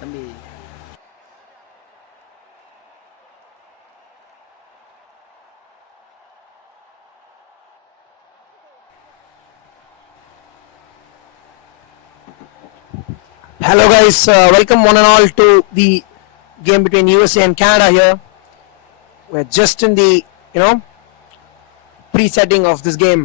தம்பி. Hello guys, welcome one and all to the game between USA and Canada here. We're just in the, pre-setting of this game.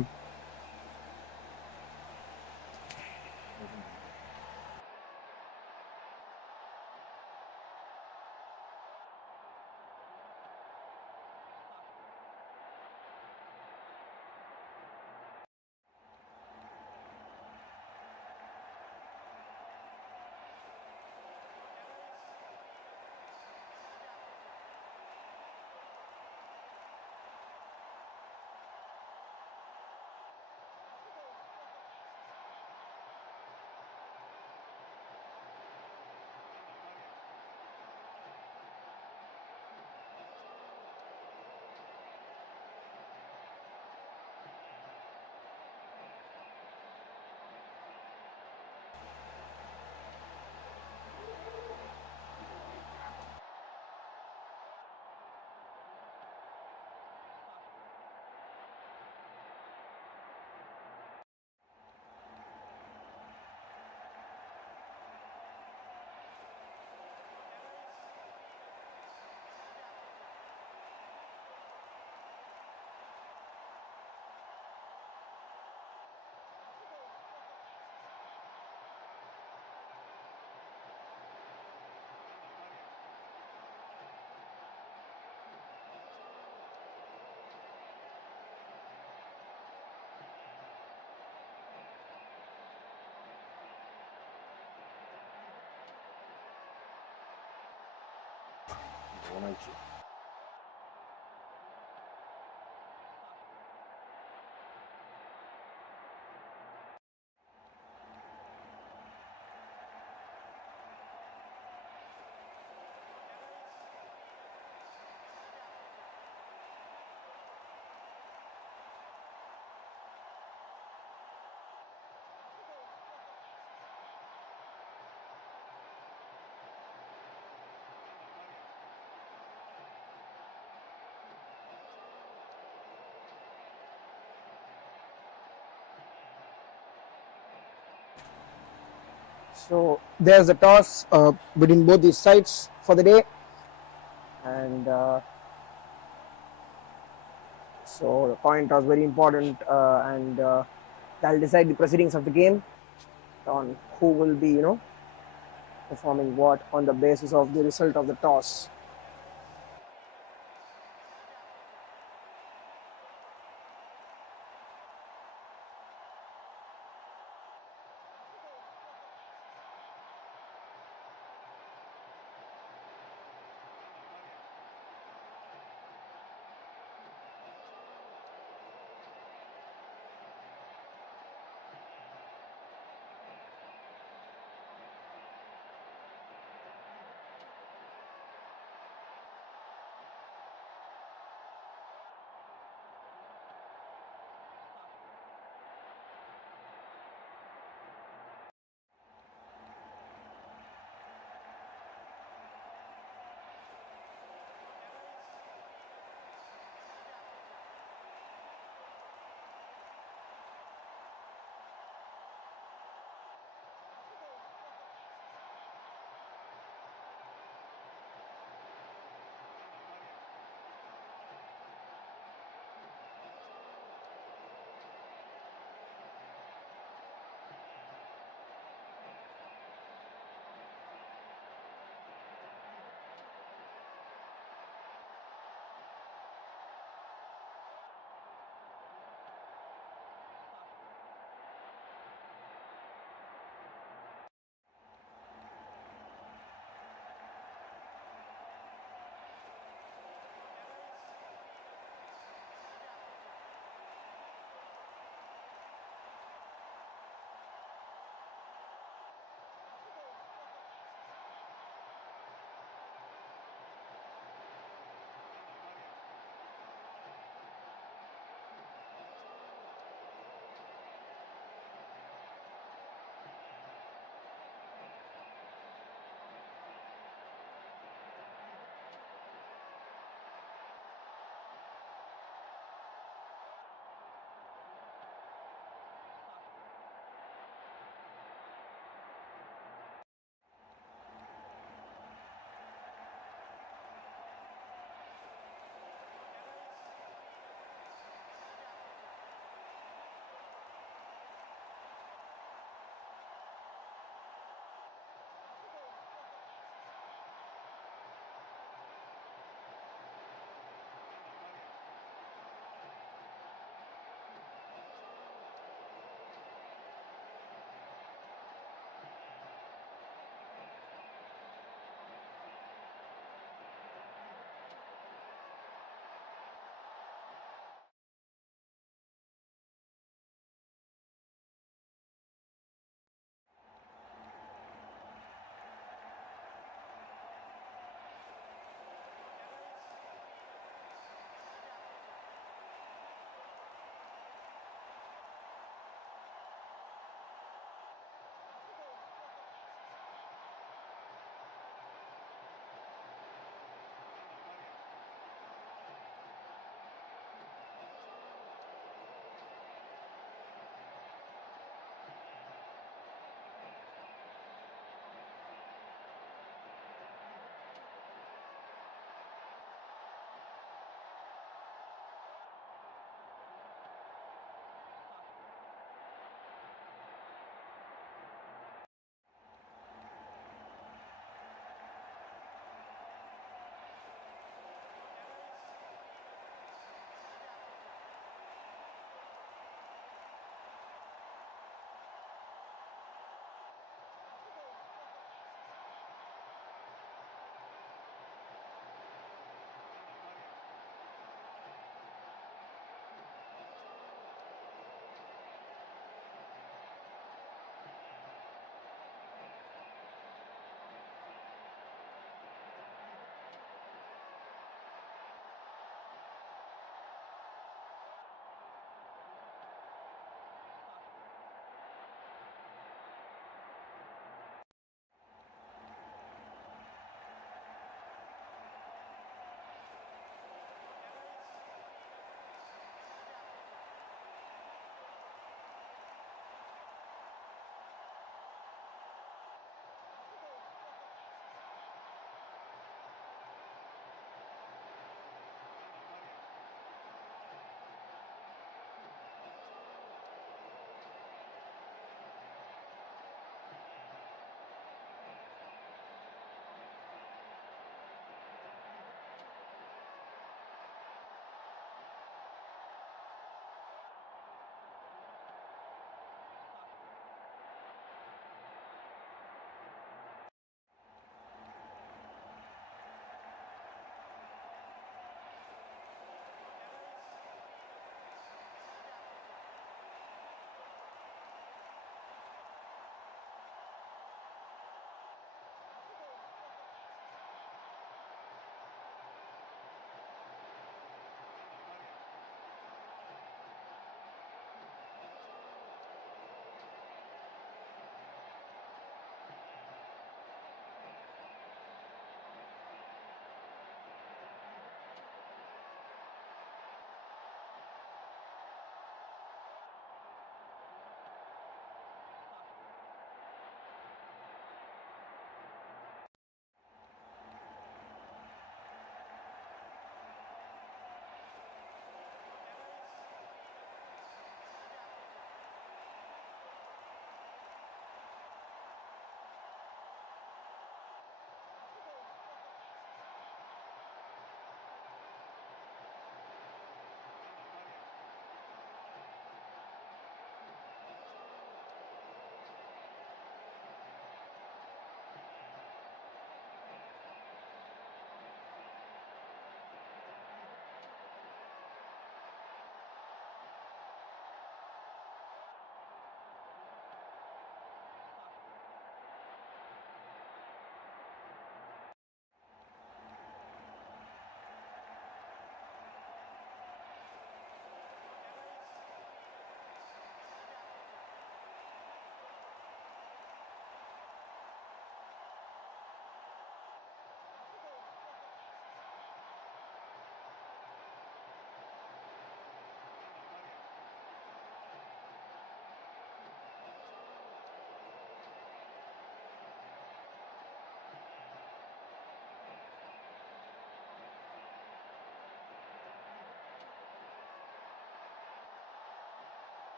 So there's a toss between both these sides for the day, and so the coin toss very important, and that'll decide the proceedings of the game on who will be, performing what on the basis of the result of the toss.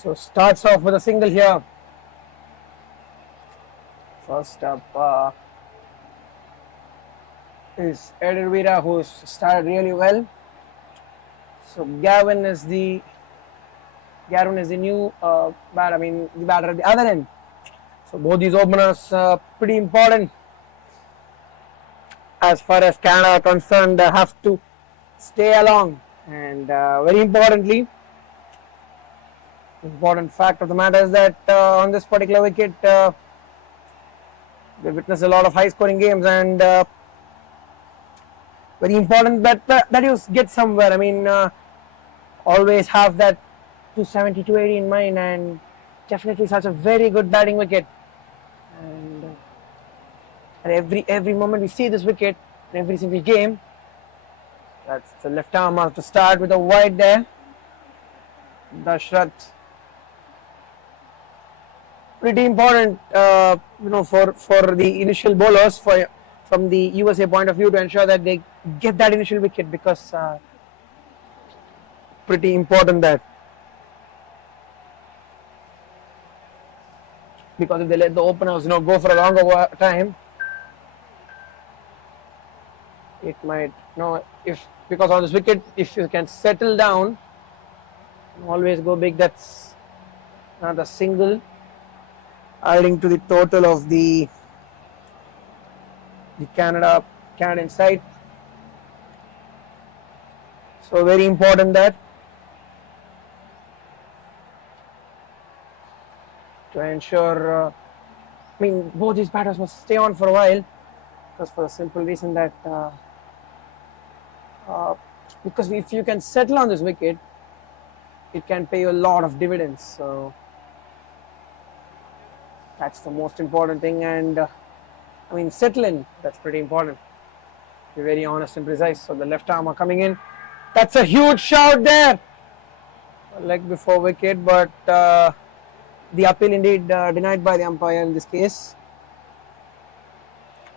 So starts off with a single here. First up is Edervira, who's started really well. So Gavin is the new batter. I mean the batter at the other end. So both these openers pretty important as far as Canada are concerned. Have to stay along, and very importantly, important fact of the matter is that on this particular wicket, we witnessed a lot of high-scoring games, and very important that you get somewhere. I mean, always have that 270, 280 in mind, and definitely such a very good batting wicket. And every moment we see this wicket in every single game. That's the left arm to start with a wide there. Dashrath. Pretty important, for the initial bowlers from the USA point of view to ensure that they get that initial wicket, because pretty important that, because if they let the openers go for a longer time, it might because on this wicket, if you can settle down, always go big. That's another single, adding to the total of the Canadian side. So very important that to ensure. I mean, both these batters must stay on for a while, because for the simple reason that because if you can settle on this wicket, it can pay you a lot of dividends. So that's the most important thing, and I mean, settle in. That's pretty important. Be very honest and precise. So the left arm coming in. That's a huge shout there. A leg before wicket, but the appeal indeed denied by the umpire in this case.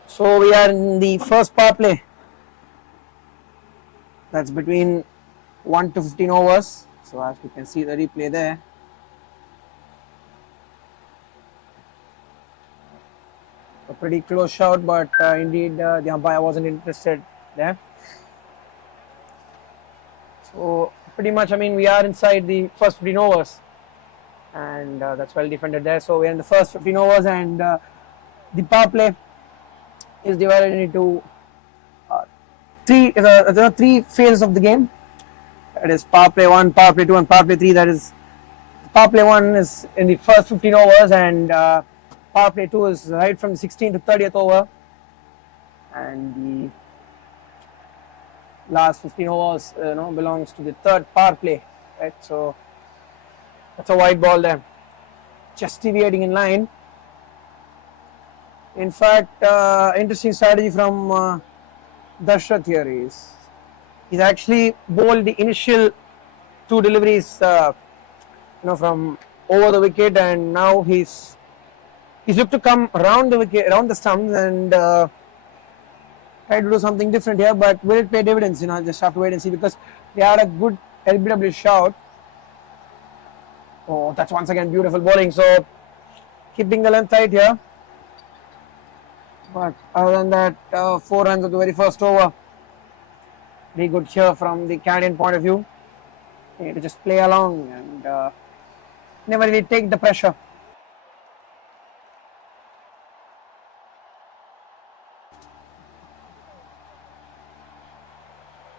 So we are in the first power play. That's between 1 to 15 overs. So as we can see the replay there. A pretty close shout, but indeed the umpire wasn't interested there. So pretty much, I mean, we are inside the first 15 overs, and that's well defended there. So we're in the first 15 overs, and the power play is divided into three phases of the game. That is power play 1, power play 2, and power play 3. That is, power play 1 is in the first 15 overs, and power play 2 is right from the 16th to 30th over, and the last 15 overs belongs to the third power play, right? So that's a wide ball there, just deviating in line. In fact, interesting strategy from Dashrath here is he's actually bowled the initial 2 deliveries from over the wicket, and now he's looked to come around the wicket, around the stumps, and try to do something different here. But will it pay dividends? Just have to wait and see, because they had a good LBW shout. Oh, that's once again beautiful bowling. So keeping the length tight here. But other than that, 4 runs of the very first over. Very good here from the Canadian point of view. You need to just play along and never really take the pressure.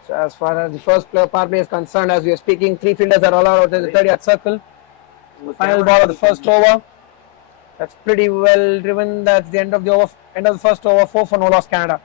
So as far as the first power play is concerned, as we are speaking, 3 fielders are all out in the 30th circle. The final ball of the first over. That's pretty well driven. That's the end of the first over. 4 for no loss, Canada.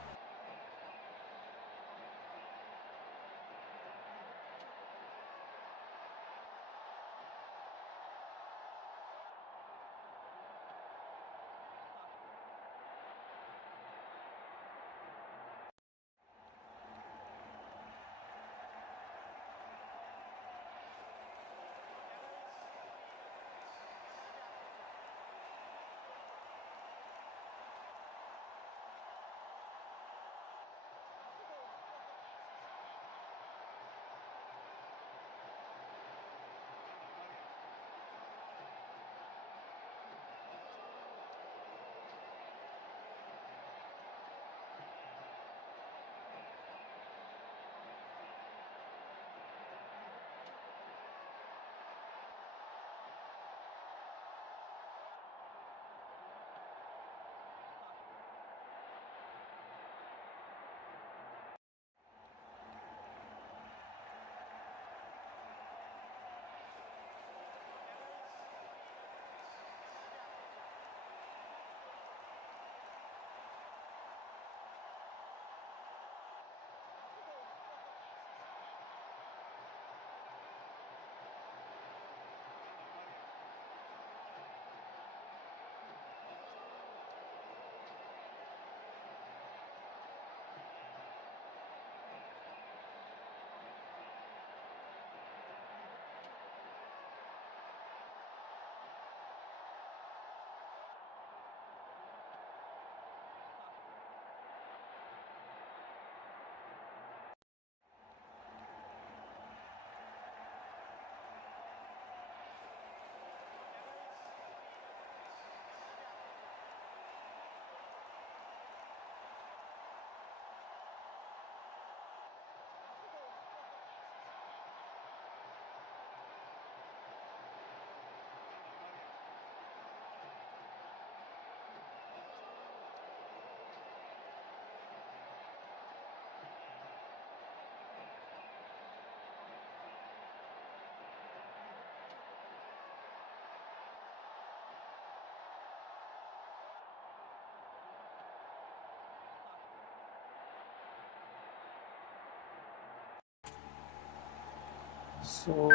So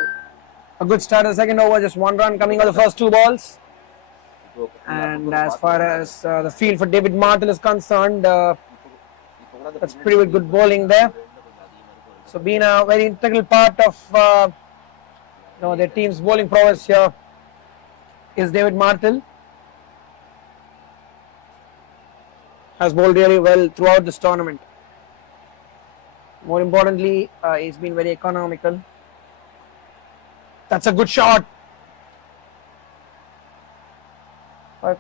a good start of the second over, just 1 run coming on the first 2 balls. And as far as the field for David Martel is concerned, that's pretty good bowling there. So being a very integral part of their team's bowling prowess here is David Martel. Has bowled really well throughout this tournament. More importantly, he's been very economical. That's a good shot. But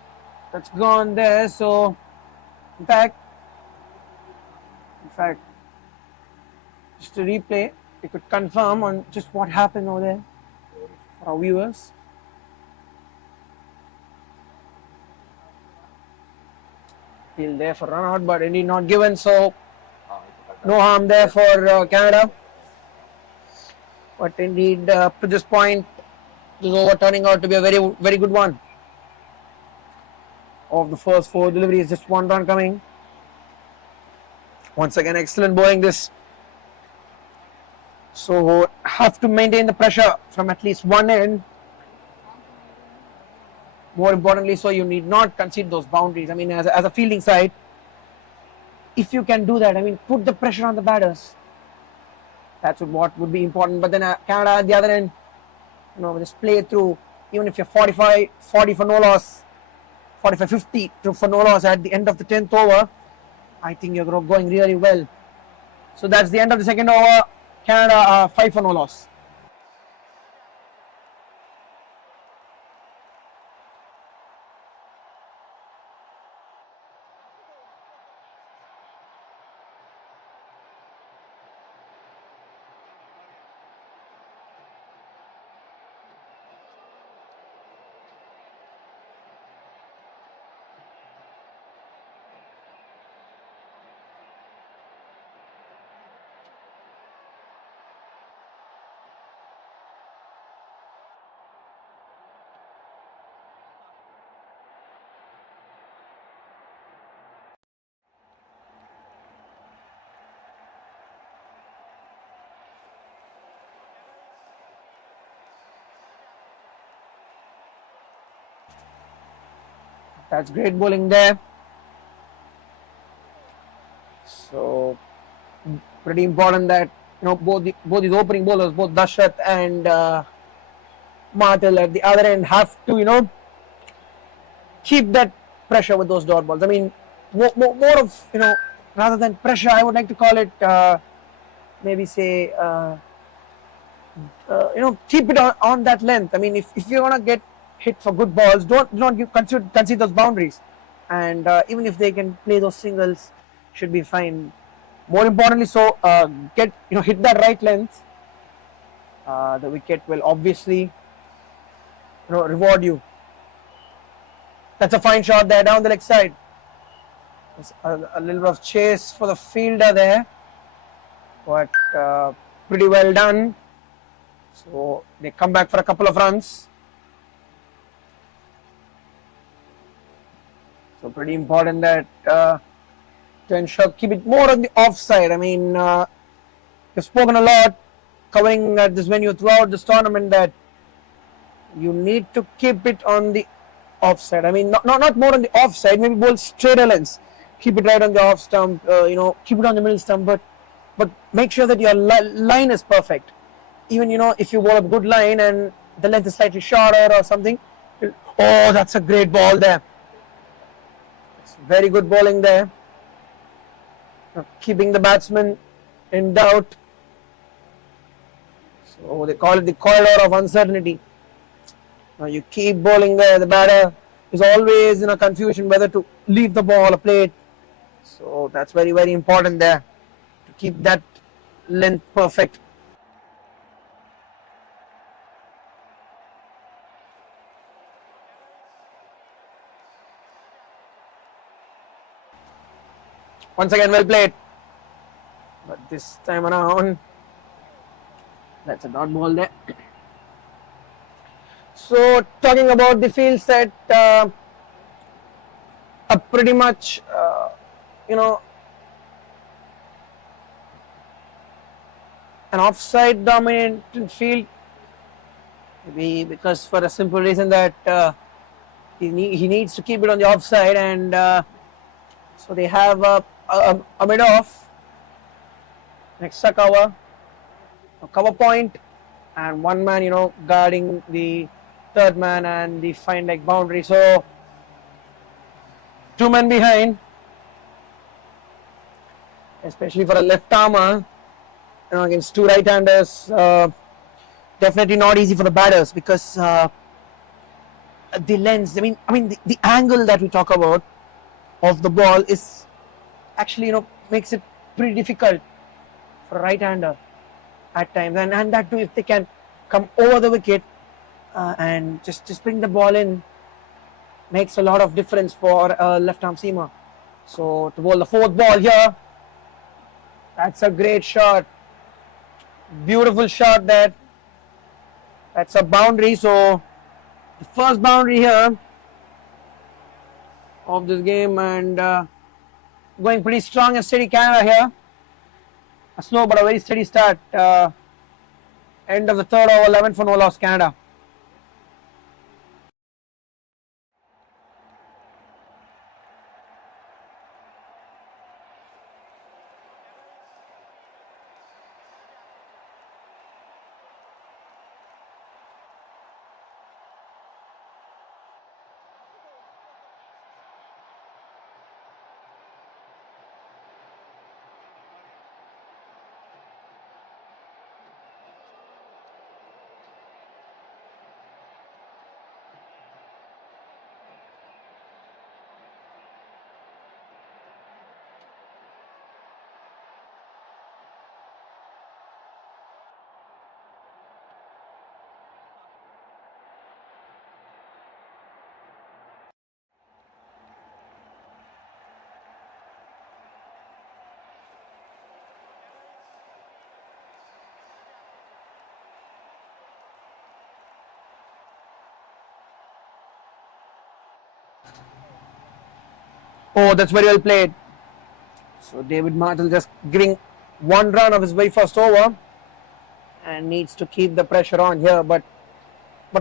that's gone there. So, in fact, just to replay, we could confirm on just what happened over there for our viewers. Field there for run out, but indeed not given. So, no harm there for Canada. But indeed, up to this point, this over turning out to be a very, very good one. Of the first 4 deliveries, just 1 run coming. Once again, excellent bowling this. So have to maintain the pressure from at least one end. More importantly, so you need not concede those boundaries. I mean, as a fielding side, if you can do that, I mean, put the pressure on the batters. That's what would be important. But then Canada at the other end, just play through. Even if you're 40 for no loss, 45-50 for no loss at the end of the 10th over, I think you're going really well. So that's the end of the second over. Canada 5 for no loss. That's great bowling there. So pretty important that both these opening bowlers, both Dashrath and Martel at the other end, have to keep that pressure with those dot balls. I mean, more of rather than pressure, I would like to call it maybe say keep it on that length. I mean, if you're gonna get hit for good balls, don't concede those boundaries, and even if they can play those singles, should be fine. More importantly, so get hit that right length. The wicket will obviously reward you. That's a fine shot there down the leg side. There's a little bit of chase for the fielder there, but pretty well done. So they come back for a couple of runs. So pretty important that to ensure keep it more on the offside. I mean, we've spoken a lot covering at this venue throughout this tournament that you need to keep it on the offside. I mean, not more on the offside. Maybe bowl straighter lengths. Keep it right on the off stump. Keep it on the middle stump, but make sure that your line is perfect. Even if you bowl a good line and the length is slightly shorter or something. Oh, that's a great ball there. It's very good bowling there. Keeping the batsman in doubt. So they call it the corridor of uncertainty. Now you keep bowling there. The batter is always in a confusion whether to leave the ball or play it. So that's very, very important there to keep that length perfect. Once again, well played. But this time around, that's a dot ball there. So, talking about the field set, pretty much, an offside dominated field, maybe because for a simple reason that he needs to keep it on the offside, and so they have a mid off, an extra cover, a cover point, and one man, guarding the third man and the fine leg boundary. So two men behind, especially for a left armer, against two right-handers. Definitely not easy for the batters because the lens. The angle that we talk about of the ball is actually, makes it pretty difficult for a right-hander at times, and that too, if they can come over the wicket and just bring the ball in, makes a lot of difference for a left-arm seamer. So to bowl the fourth ball here, that's a great shot, beautiful shot there. That's a boundary. So the first boundary here of this game, and going pretty strong and steady Canada here. A slow but a very steady start. End of the third over, 11 for no loss, Canada. Oh, that's very well played. So David Martel just giving one run of his very first over, and needs to keep the pressure on here. But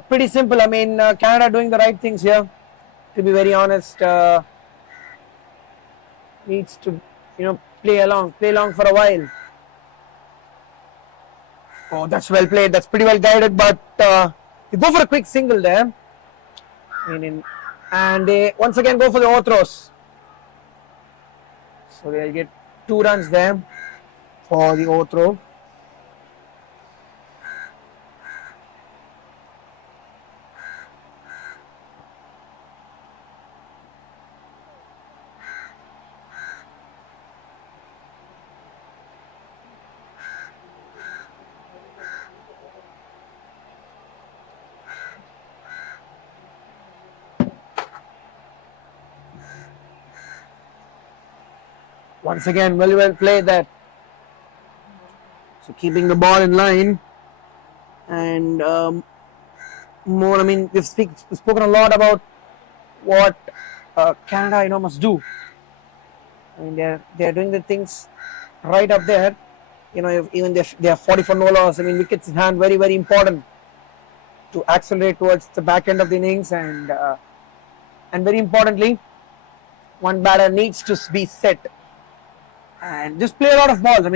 pretty simple. Canada doing the right things here. To be very honest, needs to play along for a while. Oh, that's well played. That's pretty well guided. But you go for a quick single there, and they once again go for the overthrows. So they'll get 2 runs there for the overthrow. Once again, very well played that. So keeping the ball in line, and more. We've spoken a lot about what Canada must do. They're doing the things right up there. Even they have 40 for no loss. Wickets in hand, very very important to accelerate towards the back end of the innings, and very importantly, one batter needs to be set and just play a lot of balls.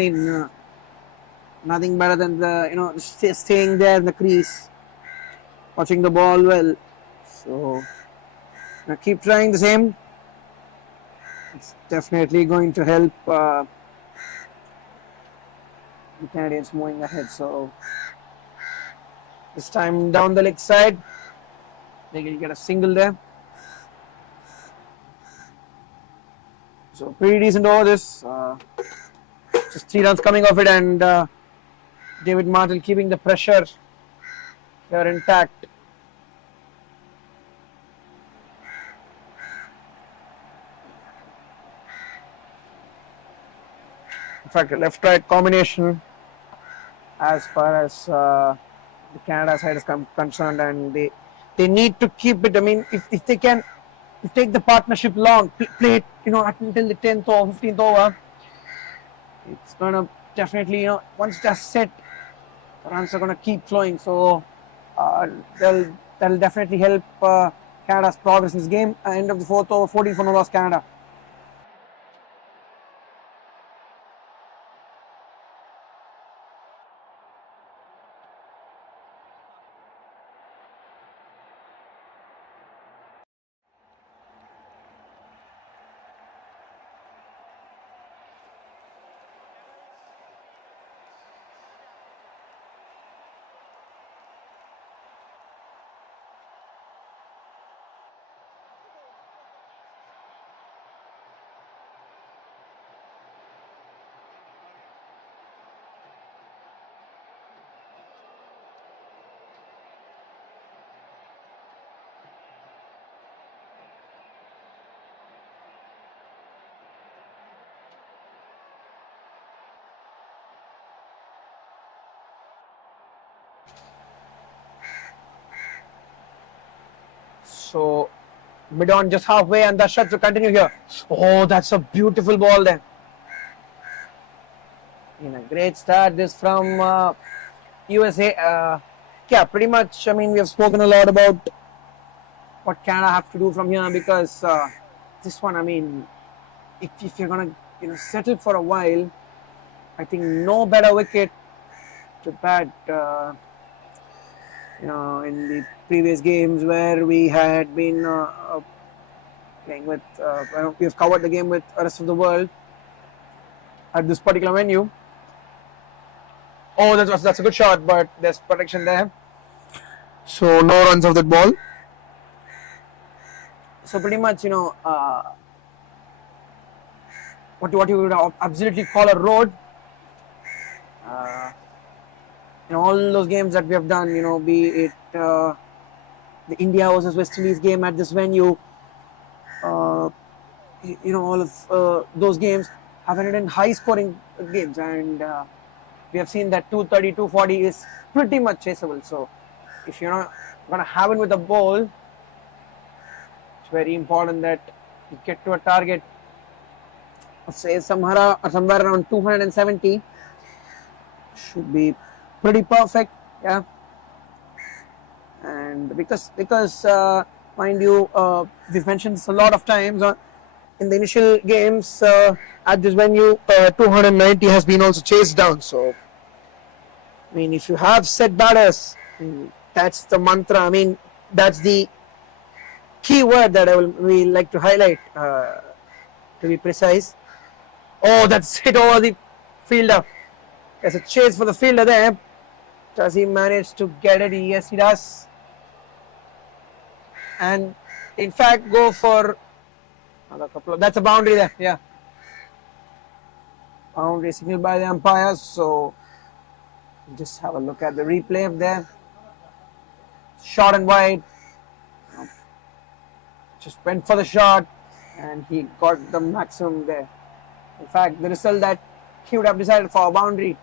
Nothing better than staying there in the crease, watching the ball well. So keep trying the same. It's definitely going to help the Canadians moving ahead. So this time down the leg side, they will get a single there. So pretty decent over this. Just 3 runs coming off it, and David Martel keeping the pressure here intact. In fact, a left-right combination as far as the Canada side is concerned, and they need to keep it. If they can take the partnership long, play it until the 10th or 15th over, it's gonna definitely, once they're set, the runs are going to keep flowing. So uh, that'll definitely help Canada's progress in this game. End of the fourth over, 14 for no loss, Canada. So mid on just halfway, and the shot to continue here. Oh, that's a beautiful ball there. A great start this from USA. Yeah, pretty much. I mean, we have spoken a lot about what Canada have to do from here, because this one, I mean, if you're gonna settle for a while, I think no better wicket to bat. In the previous games where we had been playing with, we have covered the game with the rest of the world at this particular venue. Oh, that's a good shot, but there's protection there. So no runs of that ball. So pretty much, what you would absolutely call a road. All those games that we have done, be it the India versus West Indies game at this venue, all of those games have ended in high-scoring games, and we have seen that 230, 240 is pretty much chaseable. So if you're not going to have it with the ball, it's very important that you get to a target of, say, somewhere around 270. Should be pretty perfect, yeah. And because mind you, we've mentioned this a lot of times in the initial games at this venue, 290 has been also chased down. So I mean, if you have set batters, that's the mantra. I mean, that's the key word that we like to highlight, to be precise. Oh, that's hit over the fielder. There's a chase for the fielder there. Does he manage to get it? Yes, he does. And in fact, go for another couple of. That's a boundary there. Yeah. Boundary signaled by the umpires. So just have a look at the replay of there. Short and wide. Just went for the shot, and he got the maximum there. In fact, the result that he would have decided for a boundary.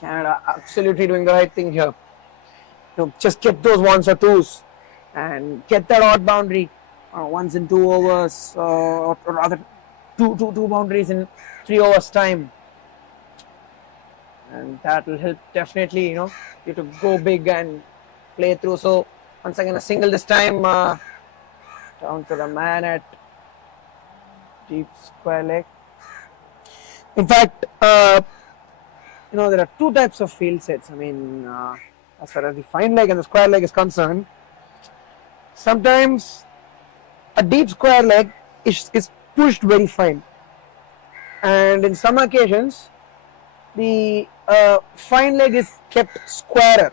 Canada absolutely doing the right thing here. Just get those ones or twos and get that odd boundary, once in 2 overs, or rather two boundaries in 3 overs time, and that will help definitely you to go big and play through. So once again a single this time, down to the man at deep square leg. In fact, there are 2 types of field sets. I mean, as far as the fine leg and the square leg is concerned, sometimes a deep square leg is pushed very fine, and in some occasions the fine leg is kept squarer.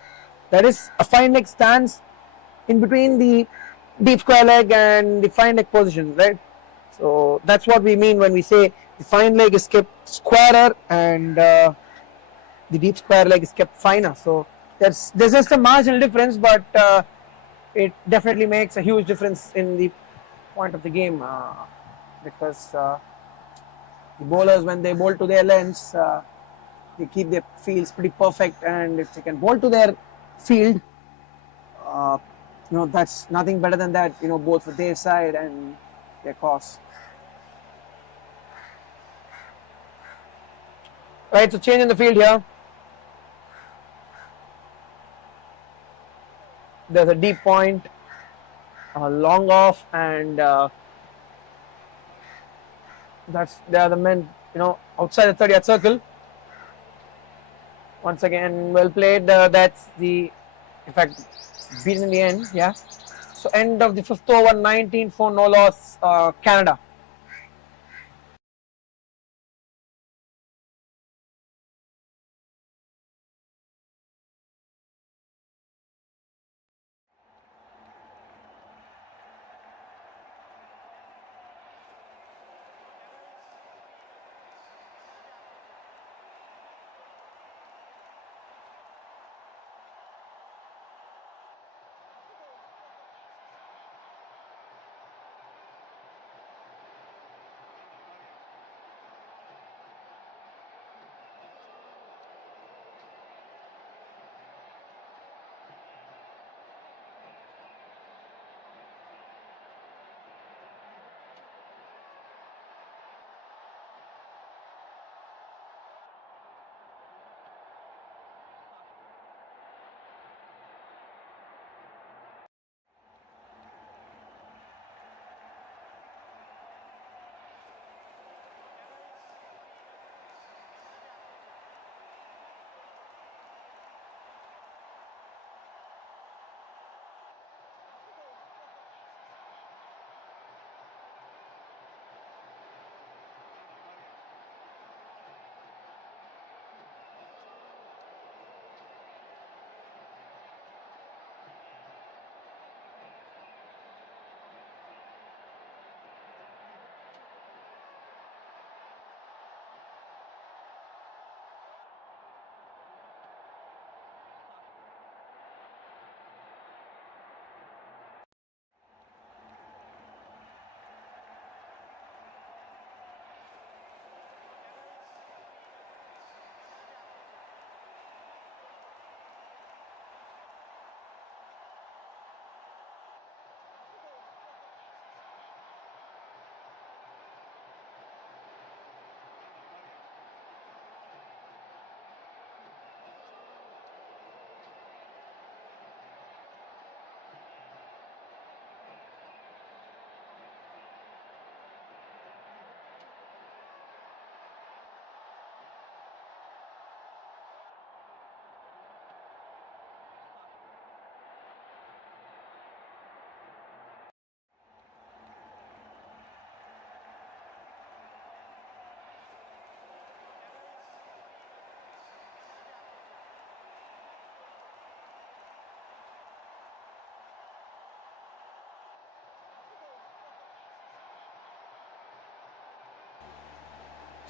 That is, a fine leg stands in between the deep square leg and the fine leg position, right? So that's what we mean when we say the fine leg is kept squarer and the deep square leg is kept finer. So there's just a marginal difference, but it definitely makes a huge difference in the point of the game, because the bowlers, when they bowl to their lengths, they keep their fields pretty perfect, and if they can bowl to their field, that's nothing better than that, both for their side and their cause. Right, so change in the field here. There's a deep point, long off, and there are the men, outside the 30-yard circle. Once again, well played. That's the, in fact, beaten in the end. Yeah. So end of the 5th over, 19-4, no loss, Canada.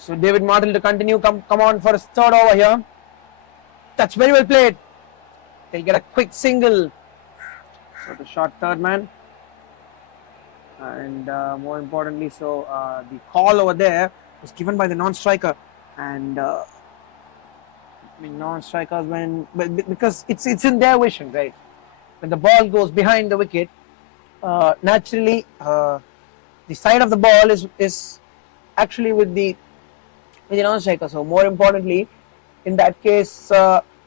So David Martel to continue. Come on for his 3rd over here. That's very well played. They'll get a quick single. So the short 3rd man. And more importantly, so the call over there was given by the non-striker. And non-strikers, because it's in their vision, right? When the ball goes behind the wicket, naturally the side of the ball is actually with the non-striker. So more importantly, in that case,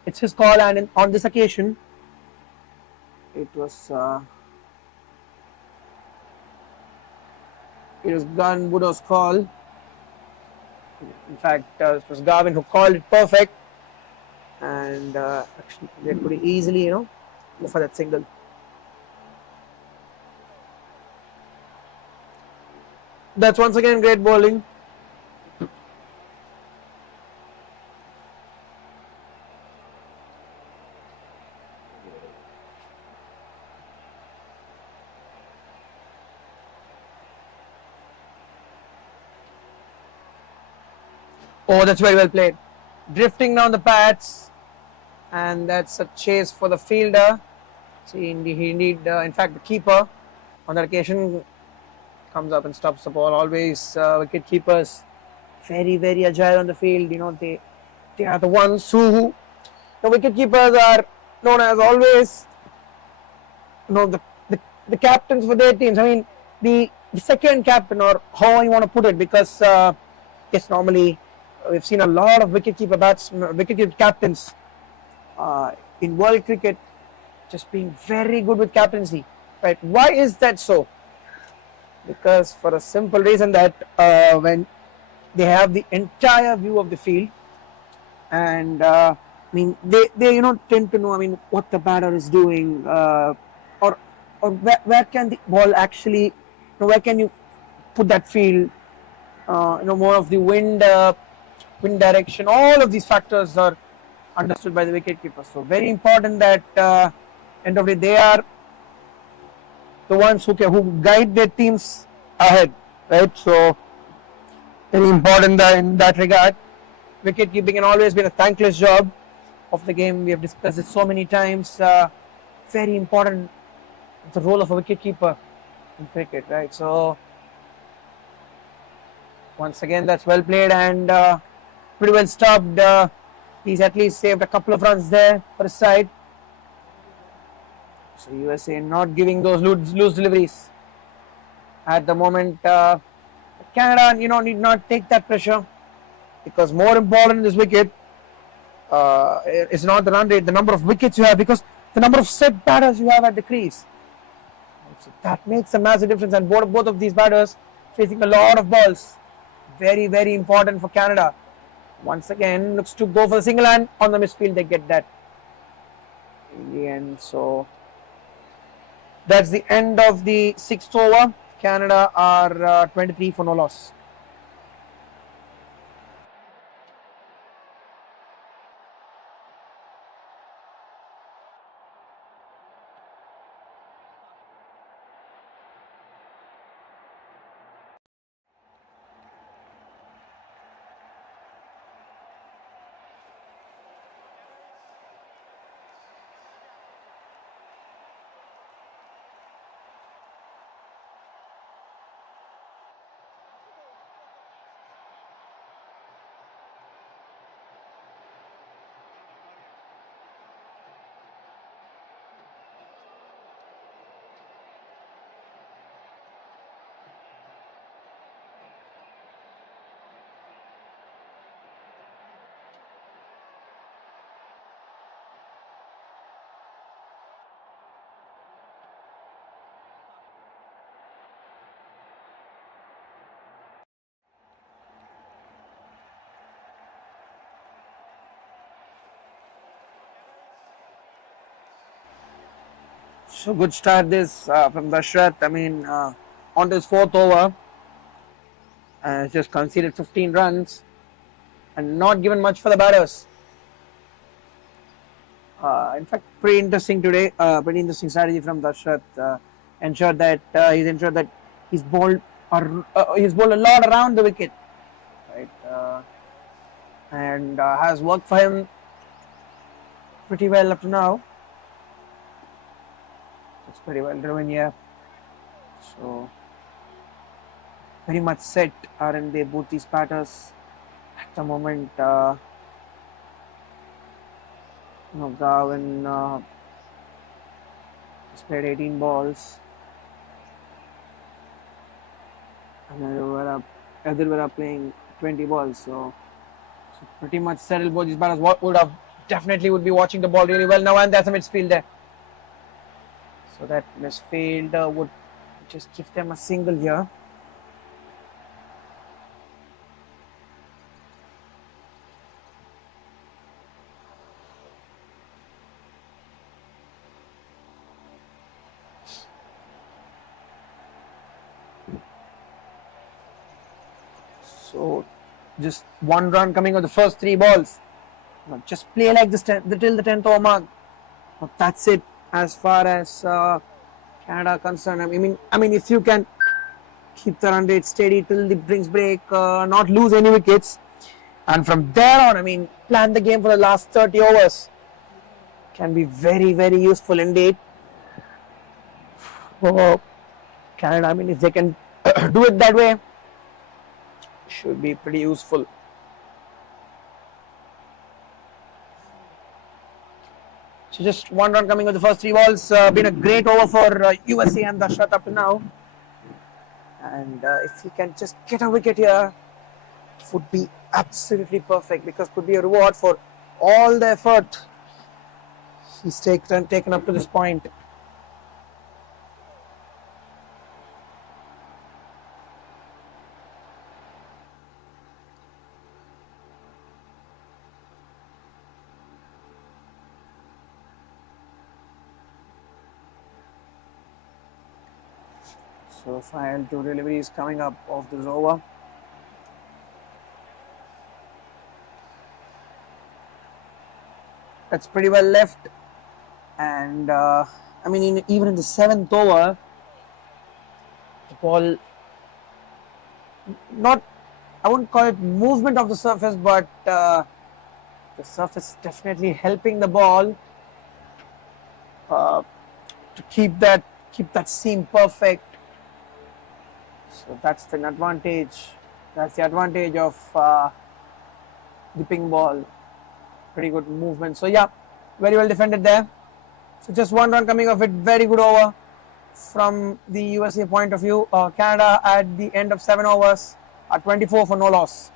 it's his call, and on this occasion, it was Gun Budo's call. In fact, it was Garvin who called it perfect, and actually they could easily, go for that single. That's once again great bowling. Oh, that's very well played. Drifting down the pads, and that's a chase for the fielder. See, in fact, the keeper on that occasion comes up and stops the ball. Always wicket keepers, very, very agile on the field. They are the ones who the wicket keepers are known as always, the captains for their teams. I mean, the the second captain, or how you want to put it, because yes, normally we've seen a lot of wicket captains in world cricket just being very good with captaincy, right? Why is that so? Because for a simple reason that when they have the entire view of the field, and they tend to know, what the batter is doing, or where can the ball actually, where can you put that field, more of the wind direction. All of these factors are understood by the wicketkeeper. So very important that end of the day they are the ones who guide their teams ahead, right? So very important that in that regard. Wicket keeping has always been a thankless job of the game. We have discussed it so many times. Very important, the role of a wicket keeper in cricket, right? So once again, that's well played and pretty well stopped. He's at least saved a couple of runs there for his side. So USA not giving those loose deliveries at the moment. Canada, need not take that pressure, because more important in this wicket is not the run rate, the number of wickets you have, because the number of set batters you have at the crease. So that makes a massive difference, and both of these batters facing a lot of balls. Very, very important for Canada. Once again, looks to go for the single, and on the misfield they get that in the end. So that's the end of the 6th over. Canada are 23 for no loss. So good start this from Dashrath. On to his 4th over, just conceded 15 runs and not given much for the batters. In fact, pretty interesting today. Pretty interesting strategy from Dashrath. Ensured that he's bowled a lot around the wicket, right? And has worked for him pretty well up to now. It's pretty well driven here. So very much set, aren't they, both these batters at the moment? Garvin has played 18 balls. And Other were playing 20 balls. So pretty much settled both these batters. What would be watching the ball really well now, and there's a midfield there. So that misfield would just give them a single here. So just 1 run coming on the first 3 balls. Just play like this till the 10th over mark. That's it as far as Canada concerned. If you can keep the run rate steady till the drinks break, not lose any wickets, and from there on, plan the game for the last 30 overs, can be very, very useful indeed for Canada. If they can do it that way, should be pretty useful. So just 1 run coming with the first 3 balls. Been a great over for USA and Dashrath up to now. And if he can just get a wicket here, would be absolutely perfect, because could be a reward for all the effort he's taken up to this point. So final two deliveries coming up of this over. That's pretty well left. And I mean, even in the 7th over, the ball, not, I wouldn't call it movement of the surface, but the surface definitely helping the ball to keep that seam perfect. So that's an advantage. That's the advantage of dipping ball. Pretty good movement. So yeah, very well defended there. So just one run coming off it. Very good over from the USA point of view. Canada at the end of 7 overs are 24 for no loss.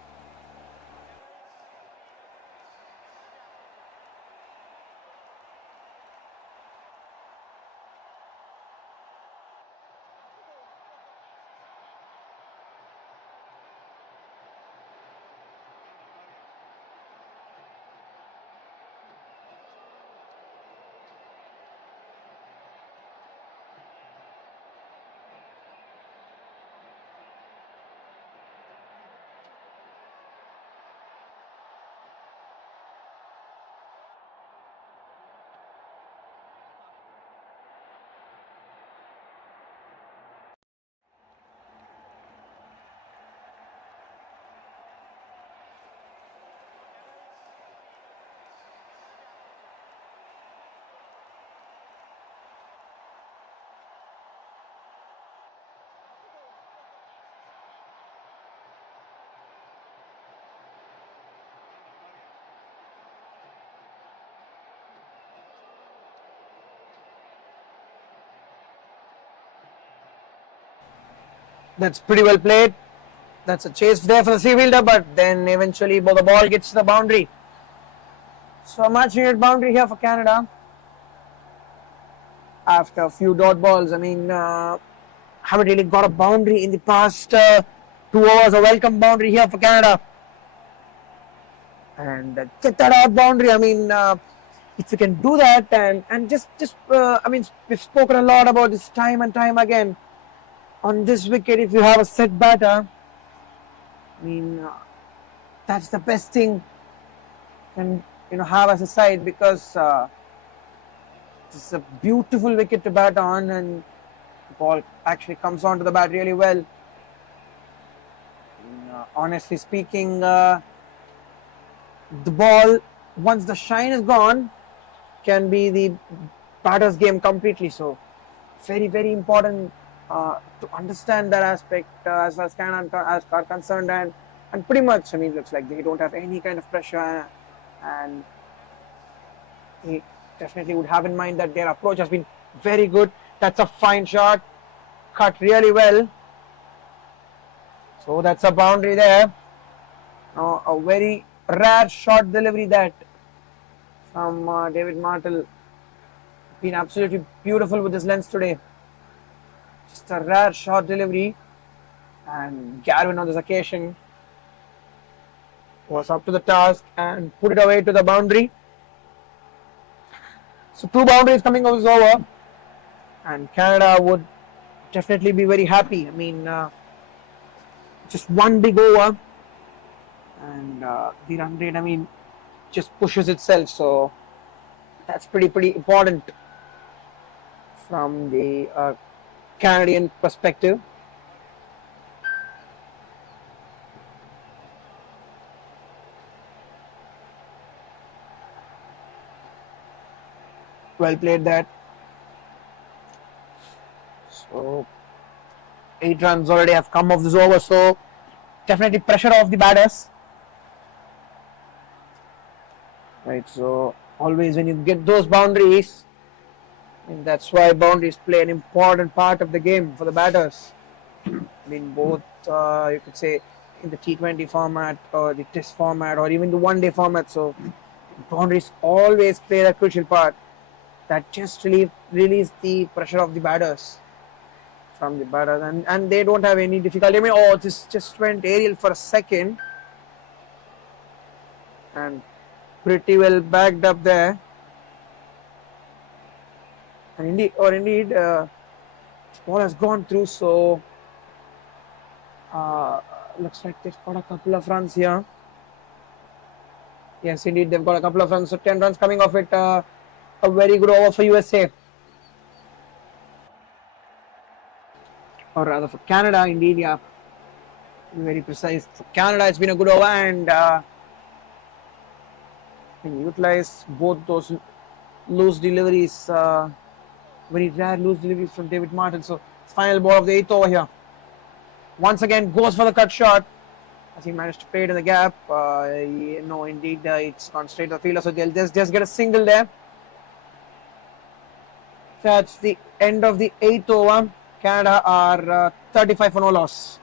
That's pretty well played. That's a chase there for the three fielder, but then eventually the ball gets to the boundary. So a much needed boundary here for Canada after a few dot balls. I mean, haven't really got a boundary in the past 2 overs. A welcome boundary here for Canada. And get that out boundary. I mean, if you can do that and just I mean, we've spoken a lot about this time and time again. On this wicket, if you have a set batter, I mean, that's the best thing you can have as a side, because this is a beautiful wicket to bat on, and the ball actually comes onto the bat really well. Honestly speaking, the ball, once the shine is gone, can be the batter's game completely. So very, very important to understand that aspect as far as Canada are concerned, and pretty much, I mean, looks like they don't have any kind of pressure, and they definitely would have in mind that their approach has been very good. That's a fine shot, cut really well. So that's a boundary there. A very rare shot delivery that from David Martel. Been absolutely beautiful with his lens today. Just a rare shot delivery, and Garvin on this occasion was up to the task and put it away to the boundary. So 2 boundaries coming over, and Canada would definitely be very happy. I mean, just one big over, and the run rate, I mean, just pushes itself. So that's pretty important from the Canadian perspective. Well played that. So 8 runs already have come off this over, so definitely pressure off the batters. Right, so always when you get those boundaries, and that's why boundaries play an important part of the game for the batters. I mean, both you could say in the T20 format or the Test format or even the one-day format. So boundaries always play a crucial part that just release the pressure of the batters from the batters, and they don't have any difficulty. I mean, oh, this just went aerial for a second and pretty well backed up there. And indeed, ball has gone through. So looks like they've got a couple of runs here. Yes, indeed, they've got a couple of runs. So 10 runs coming off it. A very good over for USA. Or rather for Canada, indeed, yeah. Very precise. For Canada, it's been a good over and can utilize both those loose deliveries. Very rare loose deliveries from David Martin. So final ball of the 8th over here. Once again, goes for the cut shot. As he managed to play it in the gap. No, indeed, it's gone straight to the fielder. So they'll just get a single there. That's the end of the 8th over. Canada are 35 for no loss.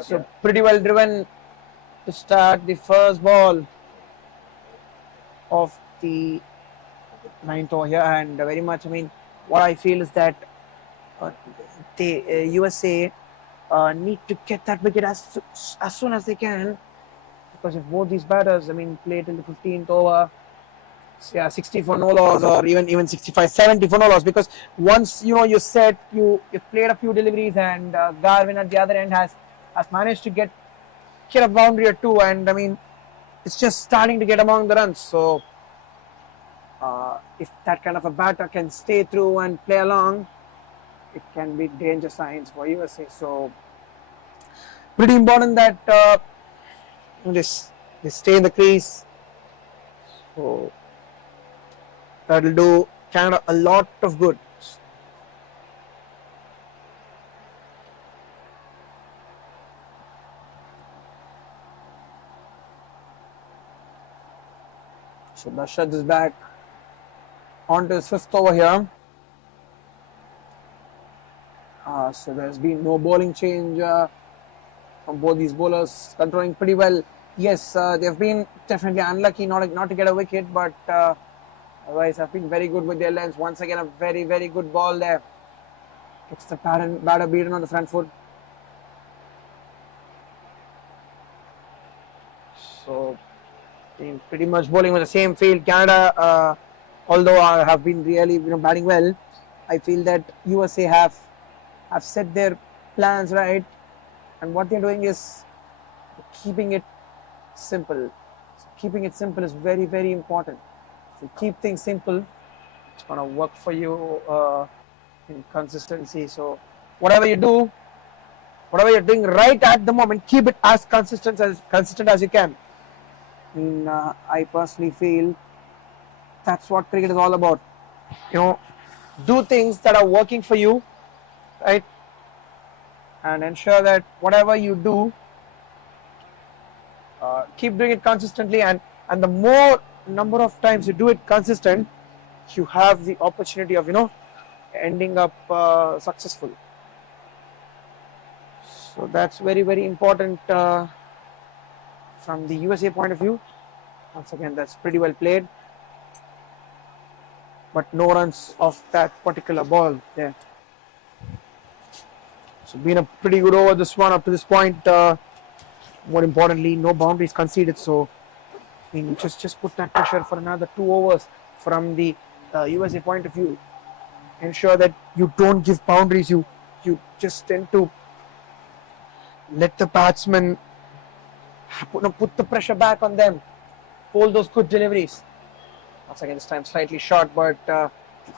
So pretty well driven to start the first ball of the 9th over here, and very much. I mean, what I feel is that the USA need to get that wicket as soon as they can, because if both these batters, I mean, play till the 15th over, yeah, 60 for no loss, or even 65, 70 for no loss, because once you set, you've played a few deliveries, and Garvin at the other end has managed to get a boundary or two, and I mean, it's just starting to get among the runs. So if that kind of a batter can stay through and play along, it can be danger signs for USA. So pretty important that they stay in the crease. So that'll do Canada a lot of good. So Dashath is back onto his 5th over here. So there's been no bowling change from both these bowlers, controlling pretty well. Yes, they've been definitely unlucky not to get a wicket, but otherwise have been very good with their lengths. Once again, a very, very good ball there. Gets the batter beaten on the front foot. So pretty much bowling with the same field. Canada, although have been really batting well, I feel that USA have set their plans right, and what they're doing is keeping it simple. So keeping it simple is very, very important. If you keep things simple, it's gonna work for you in consistency. So whatever you're doing right at the moment, keep it as consistent as you can. I mean, I personally feel that's what cricket is all about. Do things that are working for you, right? And ensure that whatever you do, keep doing it consistently. And the more number of times you do it consistent, you have the opportunity of ending up successful. So that's very, very important from the USA point of view. Once again, that's pretty well played, but no runs off that particular ball there. So been a pretty good over this one up to this point. More importantly, no boundaries conceded. So I mean, just put that pressure for another 2 overs from the USA point of view. Ensure that you don't give boundaries. You just tend to let the batsman put the pressure back on them. Hold those good deliveries. Once again, this time slightly short, but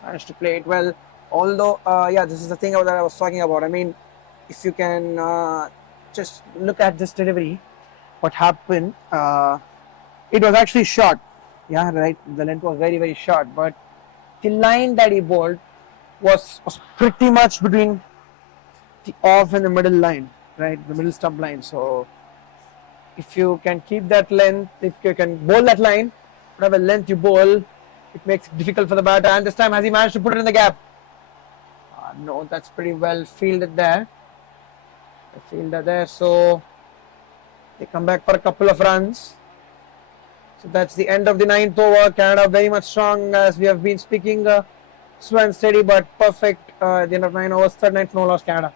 managed to play it well. Although, yeah, this is the thing that I was talking about. I mean, if you can just look at this delivery, what happened, it was actually short. Yeah, right. The length was very, very short, but the line that he bowled was pretty much between the off and the middle line, right? The middle stump line. So if you can keep that length, if you can bowl that line, whatever length you bowl, it makes it difficult for the batter. And this time, has he managed to put it in the gap? No, that's pretty well fielded there. The fielder there, so they come back for a couple of runs. So that's the end of the 9th over. Canada very much strong, as we have been speaking. Slow and steady, but perfect at the end of 9 overs. Third night, no loss, Canada.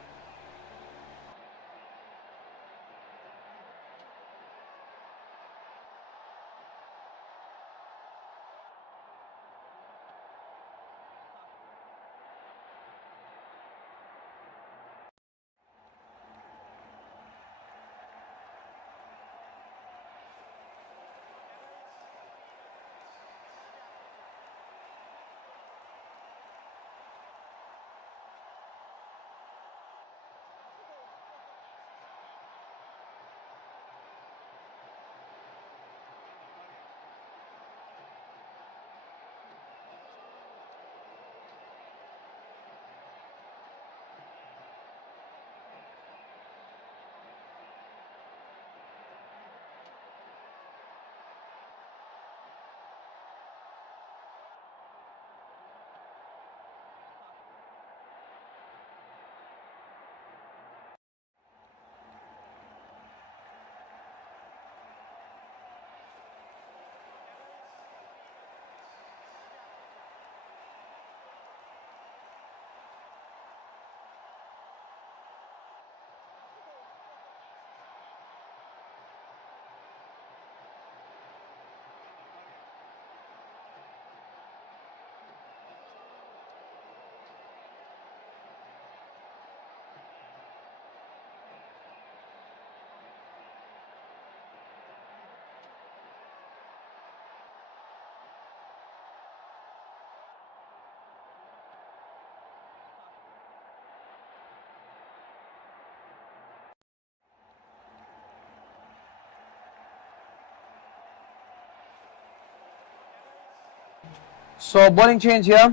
So bowling change here.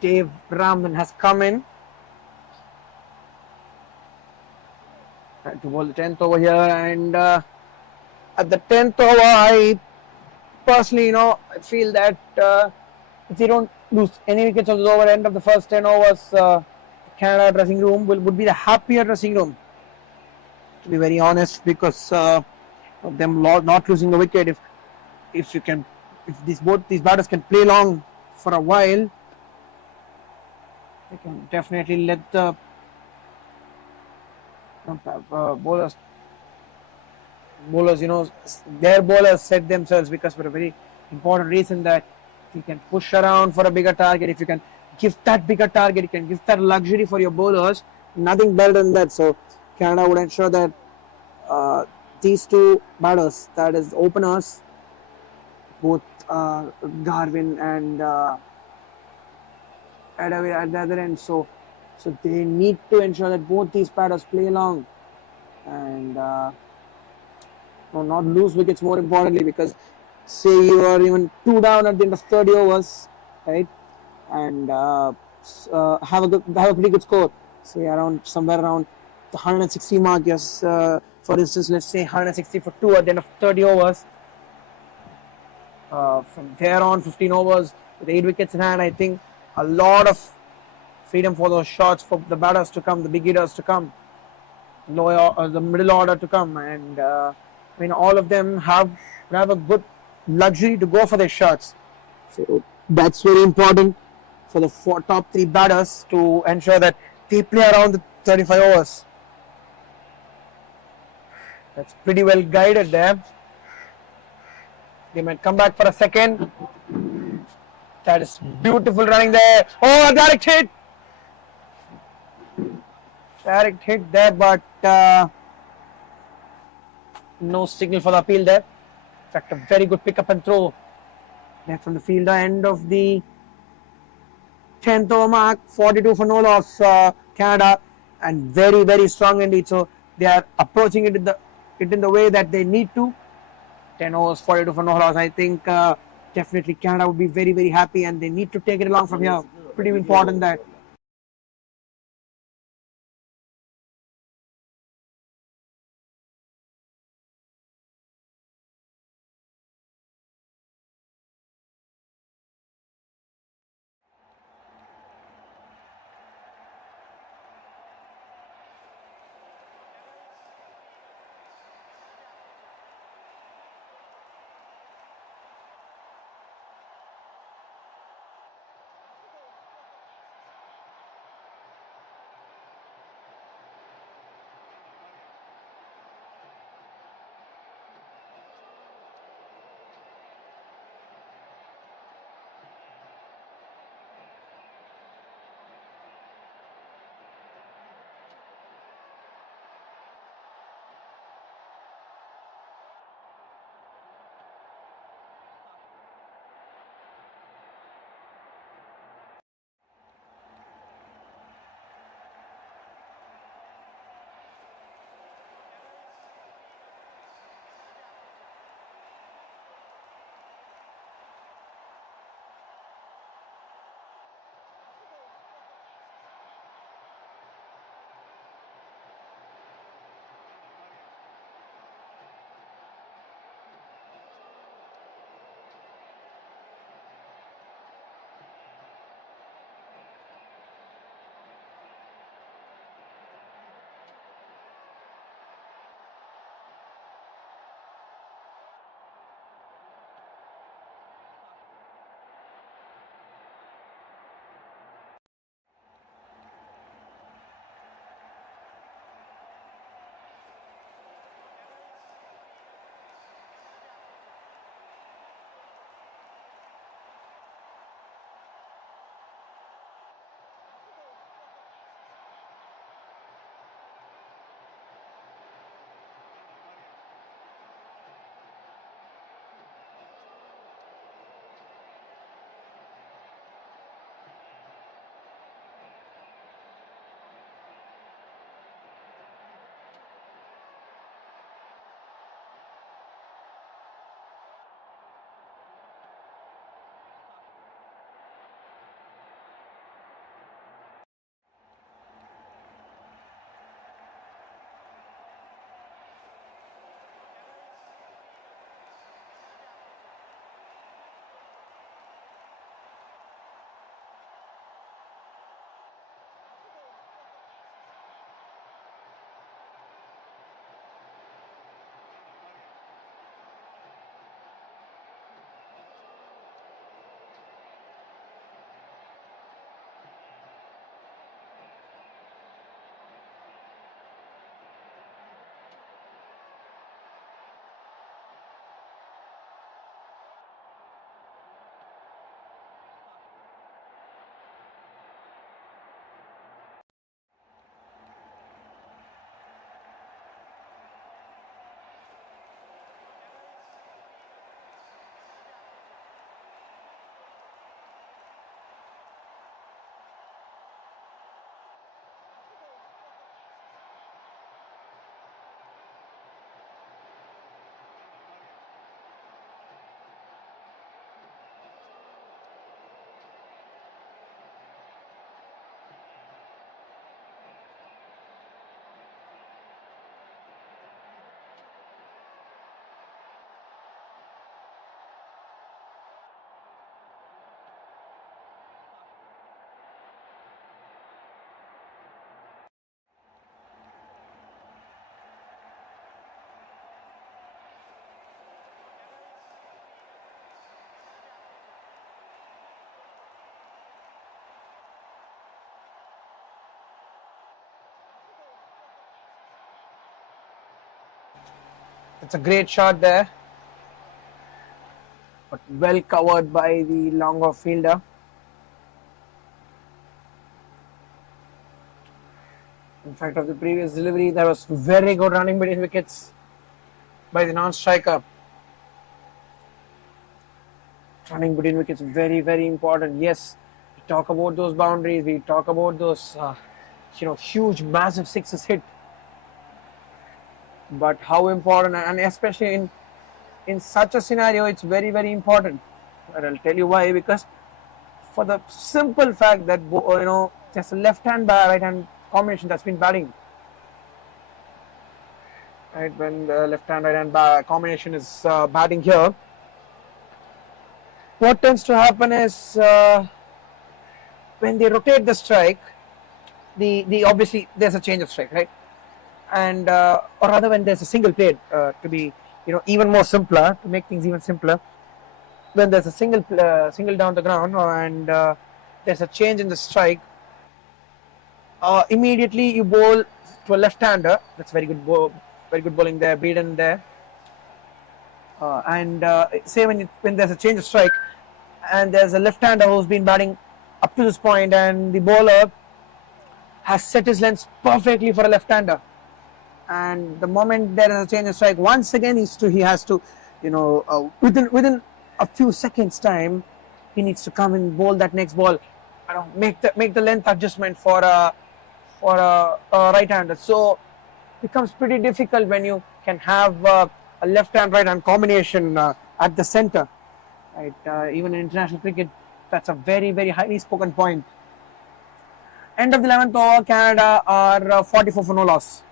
Dave Ramdan has come in to bowl the 10th over here, and at the 10th over, I personally, I feel that if they don't lose any wickets of the over end of the first 10 overs, Canada dressing room would be the happier dressing room, to be very honest, because of them not losing a wicket. If you can, if both these batters can play long for a while, they can definitely let the bowlers, their bowlers set themselves, because for a very important reason, that if you can push around for a bigger target, if you can give that bigger target, you can give that luxury for your bowlers, nothing better than that. So Canada would ensure that these two batters, that is openers, both Garvin and Adaway at the other end, so they need to ensure that both these batters play long and not lose wickets, more importantly, because say you are even 2 down at the end of 30 overs, right, and have a pretty good score, say somewhere around the 160 mark. Yes, for instance, let's say 160 for 2 at the end of 30 overs. From there on, 15 overs with 8 wickets in hand, I think a lot of freedom for those shots for the batters to come, the big hitters to come, the middle order to come, and I mean all of them have a good luxury to go for their shots. So that's very important for the top three batters to ensure that they play around the 35 overs. That's pretty well guided there. They might come back for a second. That is beautiful running there. Oh, direct hit! Direct hit there, but no signal for the appeal there. In fact, a very good pickup and throw there from the fielder. End of the 10th over mark, 42 for no loss, Canada, and very, very strong indeed. So they are approaching it in the way that they need to. 10 overs, 42 for no loss. I think definitely Canada would be very, very happy, and they need to take it along from here. Pretty important that. It's a great shot there, but well covered by the long off fielder. In fact, of the previous delivery, there was very good running between wickets by the non-striker. Running between wickets very, very important. Yes, we talk about those boundaries. We talk about those, huge, massive sixes hit. But how important, and especially in such a scenario, it's very, very important. And I'll tell you why. Because for the simple fact that there's a left-hand right-hand combination that's been batting. Right, when the left-hand right-hand combination is batting here, what tends to happen is when they rotate the strike, the obviously there's a change of strike, right? And or rather, when there's a single play, to be even more simpler, to make things even simpler, when there's a single down the ground and there's a change in the strike, immediately you bowl to a left-hander. That's very good bowling there, Breeden there. And say when there's a change of strike and there's a left-hander who's been batting up to this point, and the bowler has set his length perfectly for a left-hander, and the moment there is a change of strike, once again he has to within a few seconds time, he needs to come and bowl that next ball, make the length adjustment for a right-hander. So it becomes pretty difficult when you can have a left-hand right-hand combination at the center, right? Even in international cricket, that's a very, very highly spoken point. End of the 11th over, Canada are 44 for no loss.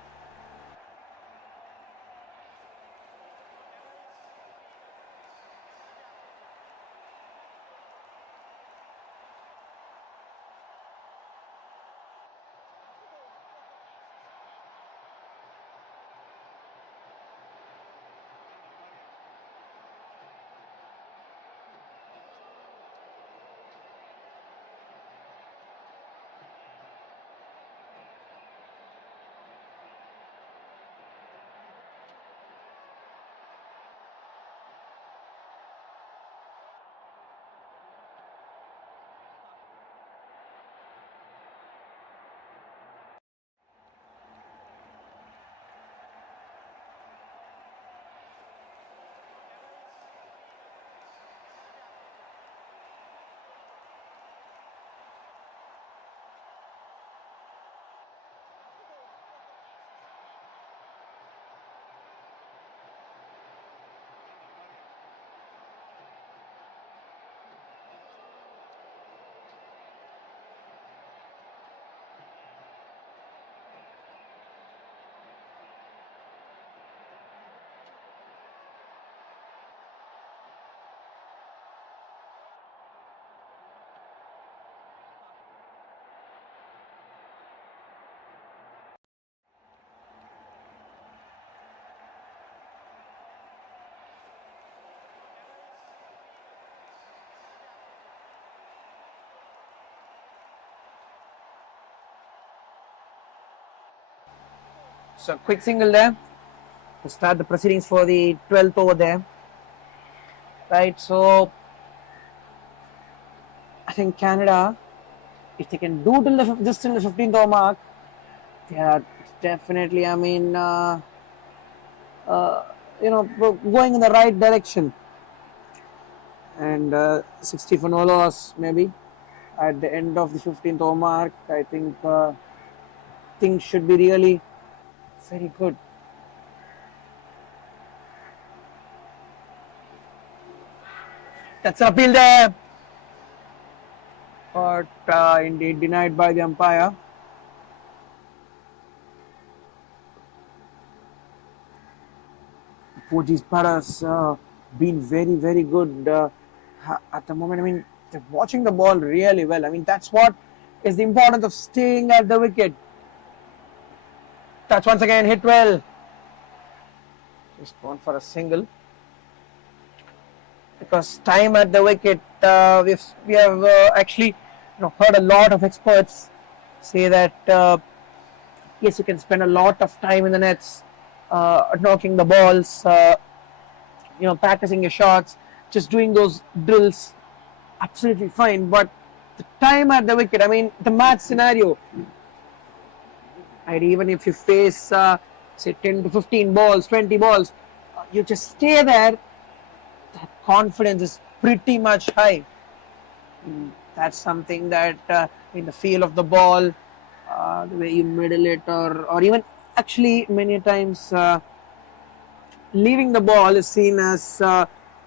So quick single there to start the proceedings for the 12th over there. Right, so I think Canada, if they can do till the 15th over mark, they are definitely, going in the right direction. And 60 for no loss, maybe at the end of the 15th over mark. I think things should be really very good. That's an appeal there, but indeed denied by the umpire. Portuguese Paras been very, very good at the moment. I mean, they're watching the ball really well. I mean, that's what is the importance of staying at the wicket. That's once again hit well. Just gone for a single. Because time at the wicket, we have actually heard a lot of experts say that yes, you can spend a lot of time in the nets, knocking the balls, practicing your shots, just doing those drills, absolutely fine. But the time at the wicket, I mean, the match scenario, right? Even if you face, say, 10 to 15 balls, 20 balls, you just stay there. That confidence is pretty much high. That's something that in the feel of the ball, the way you middle it, or even actually many times leaving the ball is seen as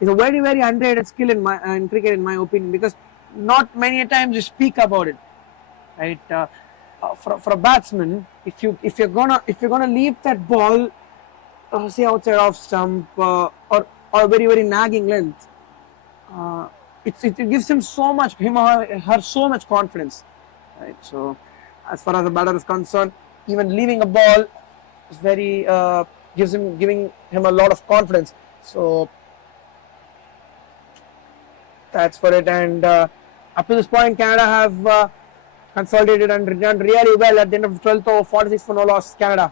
is a very very underrated skill in cricket, in my opinion, because not many times you speak about it, right? For a batsman, if you're gonna leave that ball, say outside off stump, or very very nagging length, uh, it gives him or her so much confidence, right? So as far as the batter is concerned, even leaving a ball is very giving him a lot of confidence. So that's for it. And up to this point, Canada have consolidated and done really well at the end of the 12th over, 46 for no loss, Canada.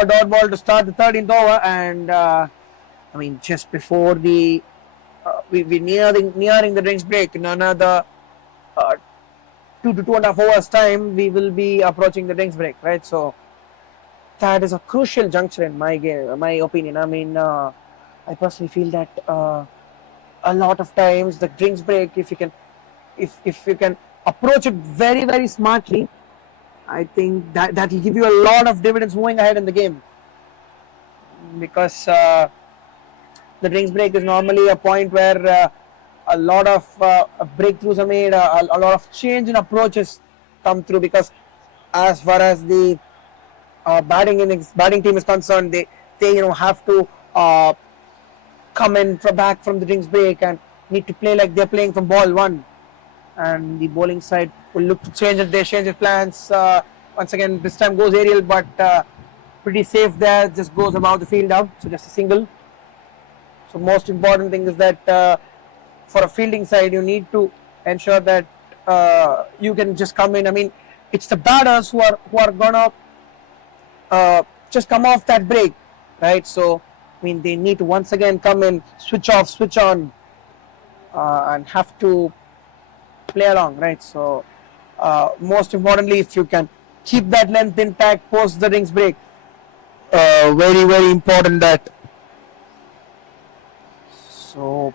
A dot ball to start the 13th over, and I mean, just before the we nearing the drinks break, in another uh, 2 to 2.5 hours time, we will be approaching the drinks break, right? So that is a crucial juncture in my game, my opinion. I mean, I personally feel that a lot of times the drinks break, if you can approach it very very smartly, I think that will give you a lot of dividends moving ahead in the game, because the drinks break is normally a point where a lot of breakthroughs are made, a lot of change in approaches come through, because as far as the batting team is concerned, they have to come in from back from the drinks break and need to play like they're playing from ball one, and the bowling side will look to change it. They change their plans. Once again, this time goes aerial, but pretty safe there. Just goes above the field out, so just a single. So most important thing is that for a fielding side, you need to ensure that you can just come in. I mean, it's the batters who are gonna just come off that break, right? So I mean, they need to once again come in, switch off, switch on, and have to play along, right? So most importantly, if you can keep that length intact post the rings break, very very important that. So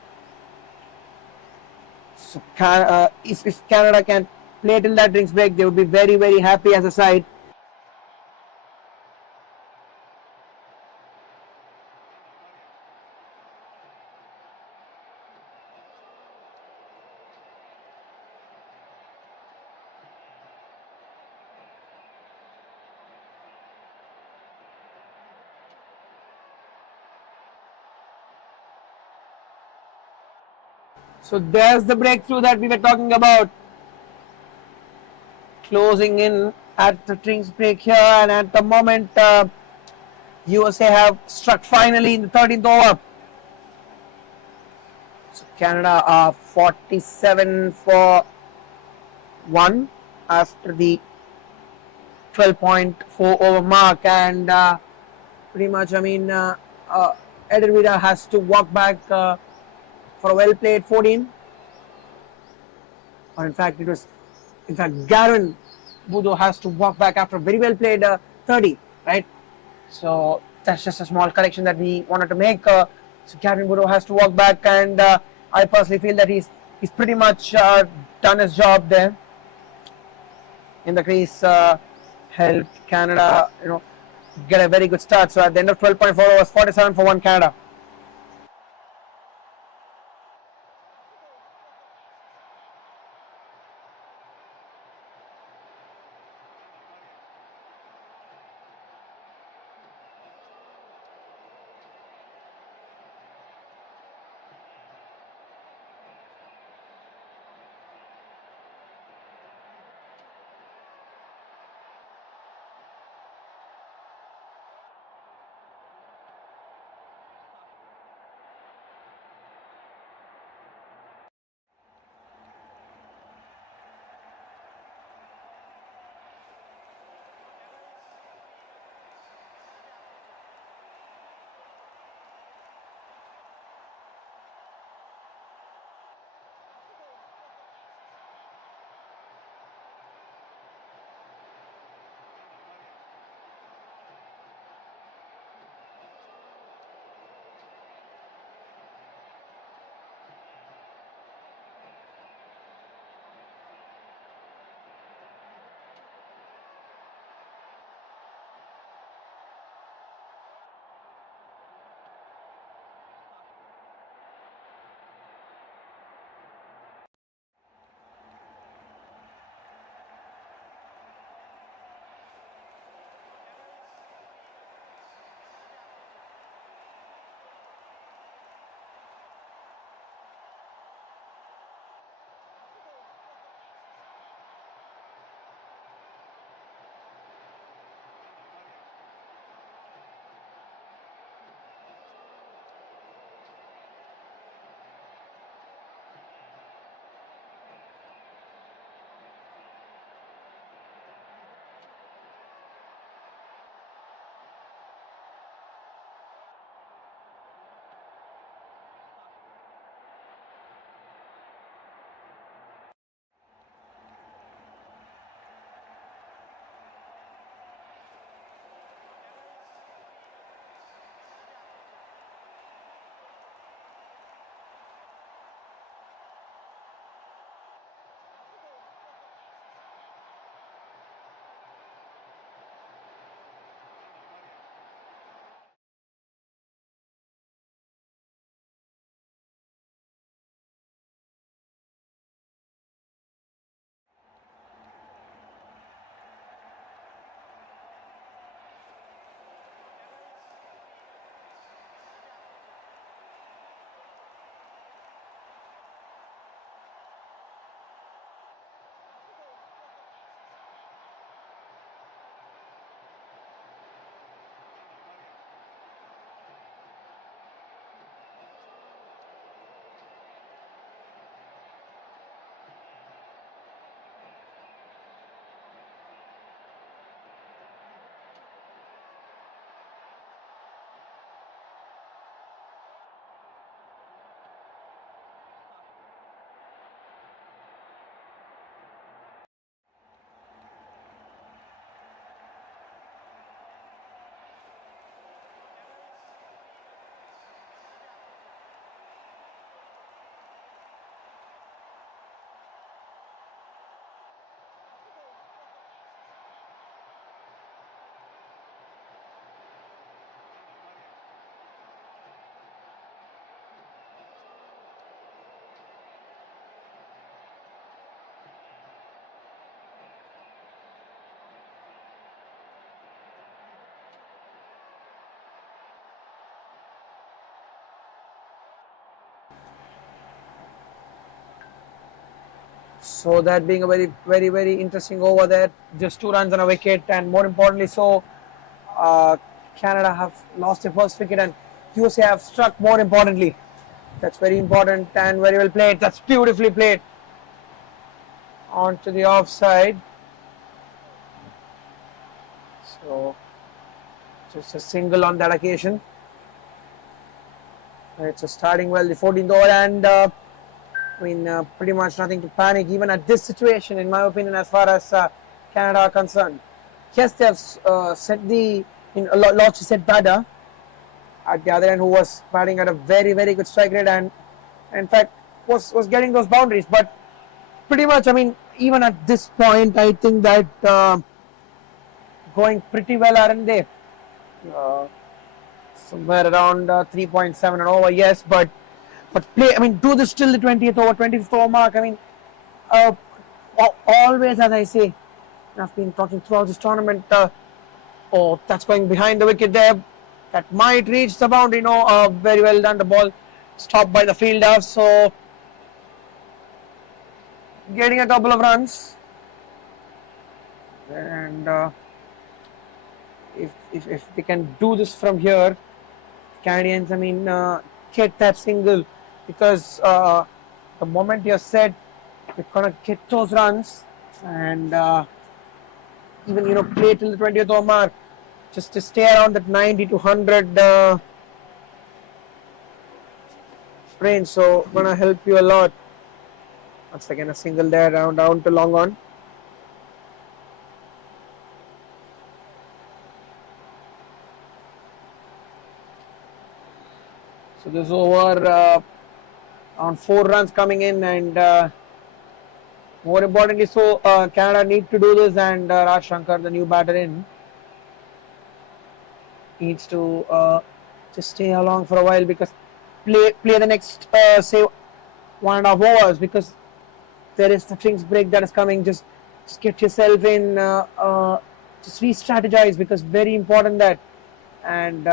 if Canada can play till that rings break, they would be very very happy as a side. So there's the breakthrough that we were talking about. Closing in at the drinks break here, and at the moment, USA have struck finally in the 13th over. So Canada are 47 for 1 after the 12.4 over mark, and pretty much, I mean, Eder has to walk back for a well played 14. Or in fact, Gavin Budo has to walk back after a very well played 30, right? So That's just a small correction that we wanted to make. So Gavin Woodrow has to walk back, and I personally feel that he's pretty much done his job there in the crease. Helped Canada, get a very good start. So at the end of 12.4 overs, 47 for 1 Canada. So that being a very interesting over there, just 2 runs on a wicket, and more importantly, uh, Canada have lost their first wicket, and USA have struck. More importantly, that's very important and very well played. That's beautifully played onto the offside. So just a single on that occasion. It's starting well, the 14th over, and pretty much nothing to panic even at this situation, in my opinion, as far as Canada are concerned. Yes, they have set the lots to set batter, at the other end who was batting at a very, very good strike rate and in fact was getting those boundaries. But pretty much, I mean, even at this point, I think that going pretty well, aren't they? Uh, Somewhere around 3.7 and over, yes, but play. I mean, do this till the 20th over, 25th over mark. I mean, uh, always, as I say, I've been talking throughout this tournament. Oh, that's going behind the wicket there. That might reach the boundary. No, very well done. The ball stopped by the fielder. So getting a couple of runs. And if they can do this from here, Canadians, I mean, get that single because the moment you're set, you're gonna get those runs and even play till the 20th over mark just to stay around that 90 to 100 range. So gonna help you a lot. Once again, a single there down to long on. So this over on 4 runs coming in and more importantly, so Canada need to do this and Raj Shankar, the new batter in, needs to just stay along for a while because play the next say 1.5 overs because there is the drinks break that is coming. Just get yourself in, just re-strategize because very important that and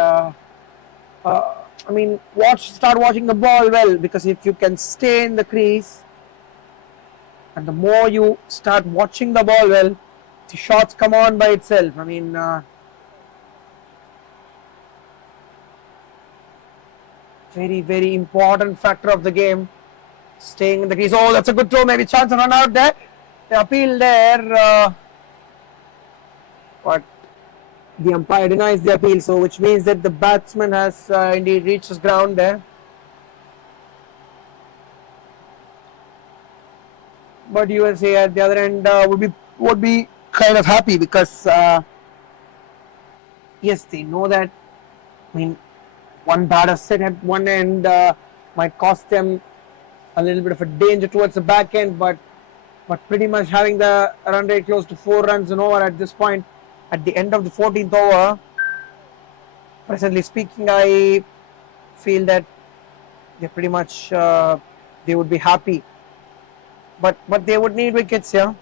I mean, start watching the ball well because if you can stay in the crease and the more you start watching the ball well, the shots come on by itself. I mean, very, very important factor of the game, staying in the crease. Oh, that's a good throw, maybe chance of run out there. The appeal there, but the umpire denies the appeal, so which means that the batsman has indeed reached his ground there. But USA at the other end would be kind of happy because yes, they know that. I mean, one batter set at one end might cost them a little bit of a danger towards the back end, but pretty much having the run rate close to 4 runs and over at this point. At the end of the 14th over, presently speaking, I feel that they pretty much they would be happy, but they would need wickets here.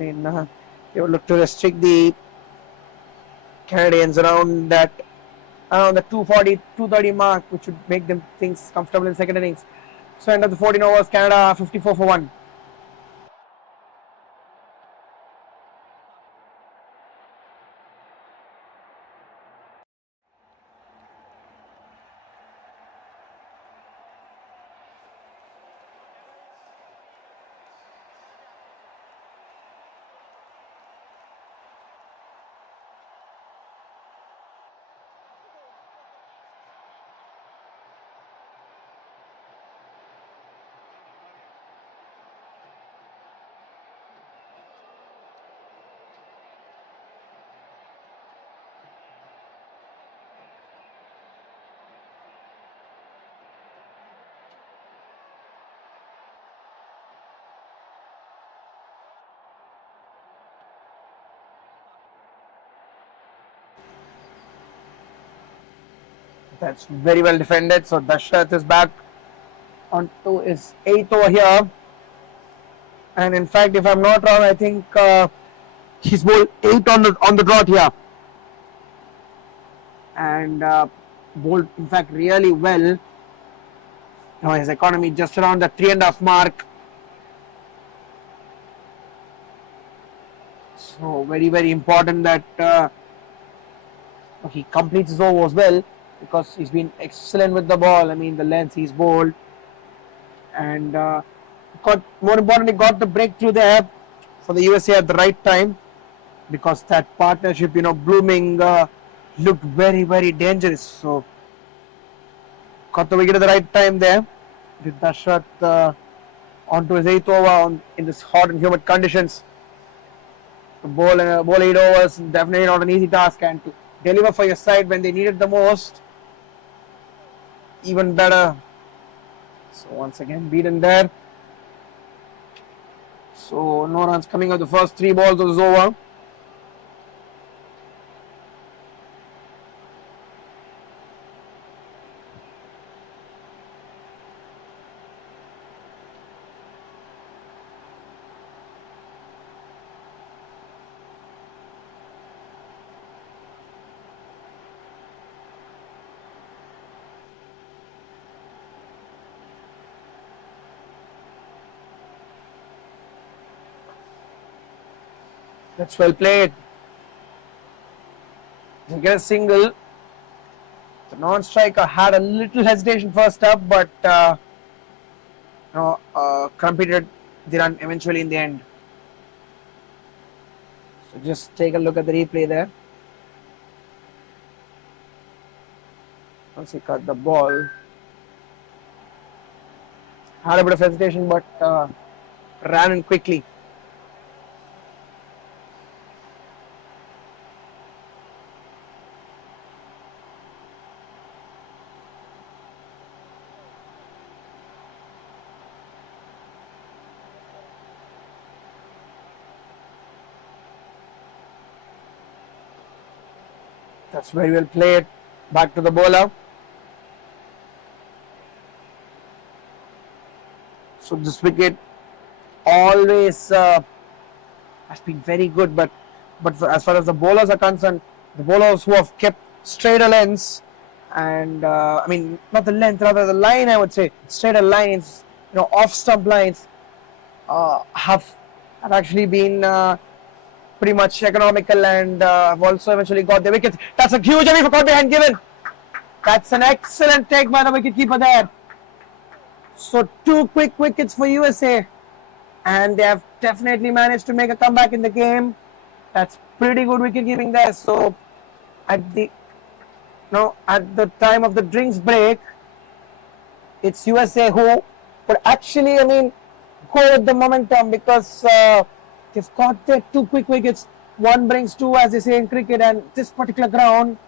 I mean, they would look to restrict the Canadians around the 240, 230 mark, which would make them things comfortable in second innings. So end of the 14 overs, Canada 54 for 1. That's very well defended. So Dashrath is back onto his 8th over here. And in fact, if I'm not wrong, I think he's bowled 8 on the dot here. And bowled, in fact, really well. Now his economy just around the 3.5 mark. So very, very important that he completes his overs well because he's been excellent with the ball. I mean, the lengths he's bowled. And more importantly, got the breakthrough there for the USA at the right time because that partnership, blooming, looked very, very dangerous. So got the wicket at the right time there. Did Dashrath onto his 8th over in this hot and humid conditions. To bowl 8 overs, definitely not an easy task, and to deliver for your side when they need it the most. even better. So once again beaten there. So no runs coming out the first 3 balls of this over. That's well played. They get a single. The non-striker had a little hesitation first up, but completed the run eventually in the end. So just take a look at the replay there. Once he cut the ball, had a bit of hesitation, but ran in quickly. That's very well played. Back to the bowler. So this wicket always has been very good, but as far as the bowlers are concerned, the bowlers who have kept straighter lengths and I mean not the length, rather the line, I would say straighter lines, off stump lines, have actually been pretty much economical and have also eventually got the wickets. That's a huge away for caught behind given. That's an excellent take by the wicketkeeper there. So 2 quick wickets for USA, and they have definitely managed to make a comeback in the game. That's pretty good wicket keeping there. So at the time of the drinks break, it's USA who would actually, go with the momentum because they've got their 2 quick wickets. One brings 2, as they say in cricket, and this particular ground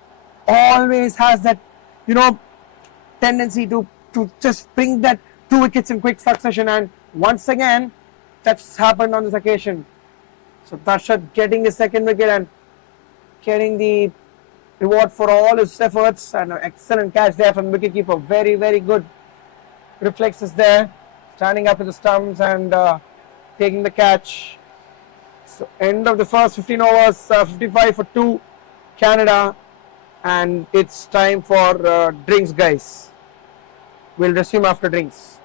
always has that, tendency to just bring that 2 wickets in quick succession. And once again, that's happened on this occasion. So Darshad getting his 2nd wicket and getting the reward for all his efforts, and an excellent catch there from the wicketkeeper. Very, very good reflexes there, standing up to the stumps and taking the catch. So end of the first 15 overs, 55 for 2 Canada, and it's time for drinks, guys. We'll resume after drinks.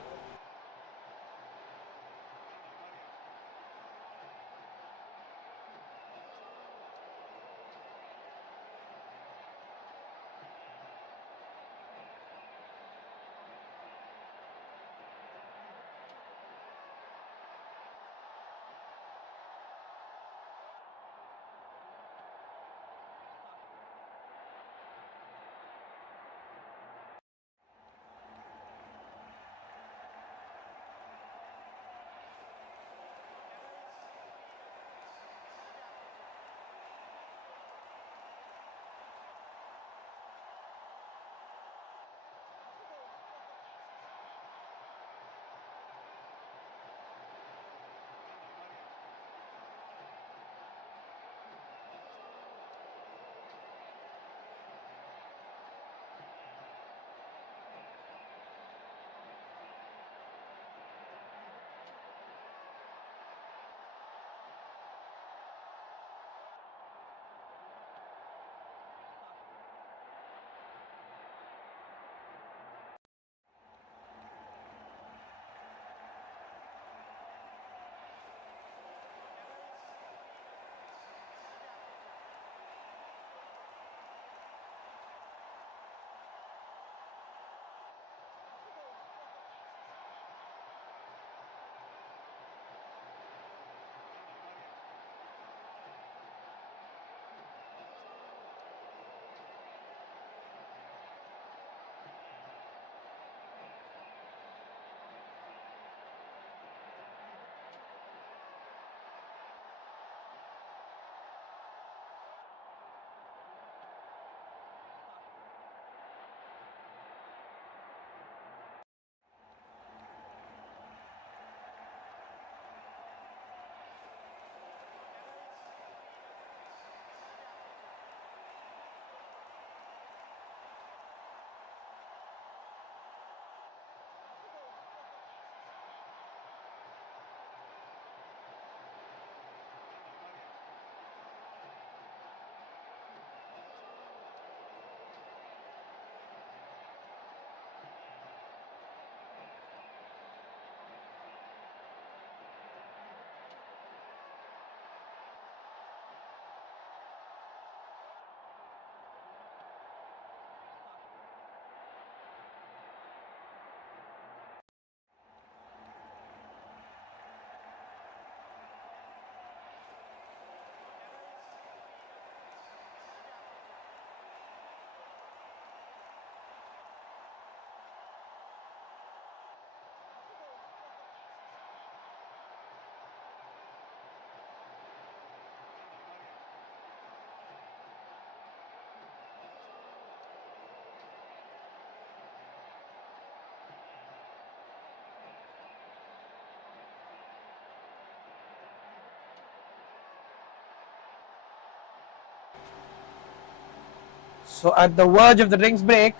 So at the verge of the drinks break,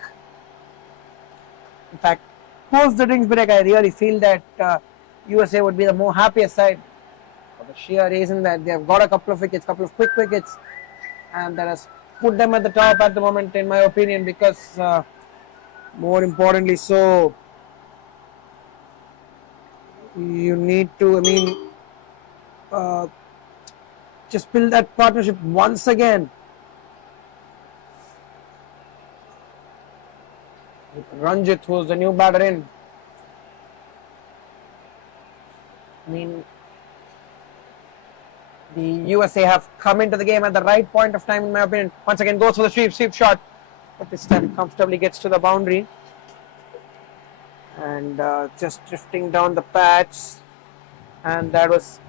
in fact, post the drinks break, I really feel that USA would be the more happiest side for the sheer reason that they have got a couple of wickets, couple of quick wickets, and that has put them at the top at the moment, in my opinion, because more importantly, so you need to, uh, just build that partnership once again. Ranjit, who's the new batter in. I mean, the USA have come into the game at the right point of time, in my opinion. Once again, goes for the sweep shot, but this time comfortably gets to the boundary. And just drifting down the patch. And that was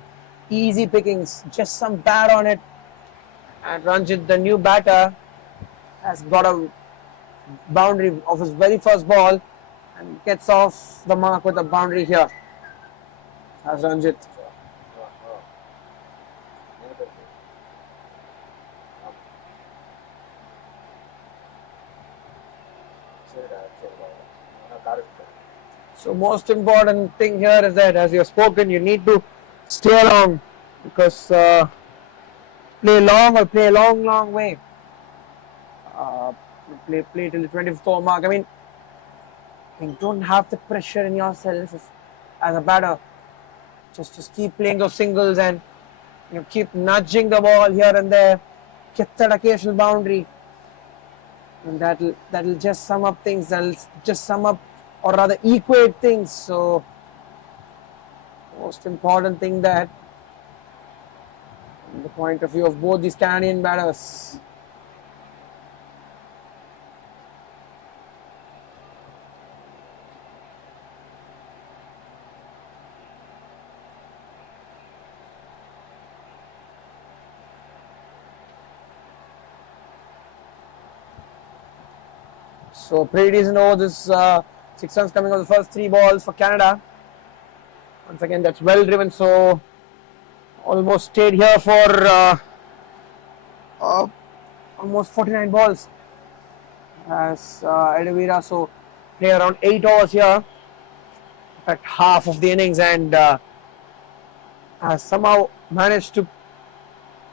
easy pickings, just some bat on it. And Ranjit, the new batter, has got a boundary of his very first ball and gets off the mark with a boundary here. As Ranjit. So most important thing here is that, as you have spoken, you need to stay long, because play long or play a long way. Play till the 25th over mark. I mean, you don't have the pressure in yourself as a batter. Just keep playing those singles and keep nudging the ball here and there. Get that occasional boundary, and that'll just sum up things. That'll just sum up, or rather equate things. So most important thing that, from the point of view of both these Canadian batters. So pretty decent over this 6 runs coming on the first 3 balls for Canada. Once again, that's well driven. So almost stayed here for almost 49 balls as Edavira. So play around 8 overs here. In fact, half of the innings, and has somehow managed to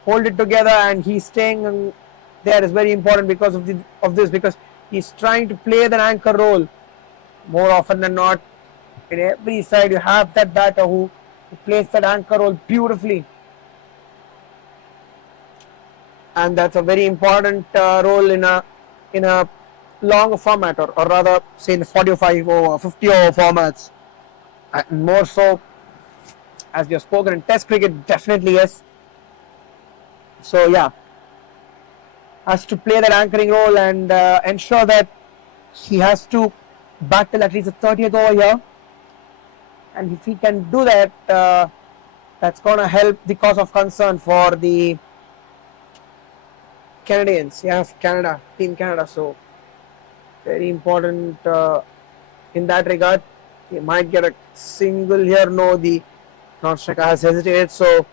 hold it together. And he's staying there is very important because of this, because he's trying to play the anchor role more often than not. In every side, you have that batter who plays that anchor role beautifully, and that's a very important role in a longer format, or rather, say in the 45 over 50 over formats, and more so as we have spoken in Test cricket. Definitely yes. So yeah, has to play that anchoring role and ensure that he has to bat till at least the 30th over here. And if he can do that, that's going to help the cause of concern for the Canadians. Yeah, Canada, Team Canada. So very important in that regard. He might get a single here. No, the non-striker has hesitated. So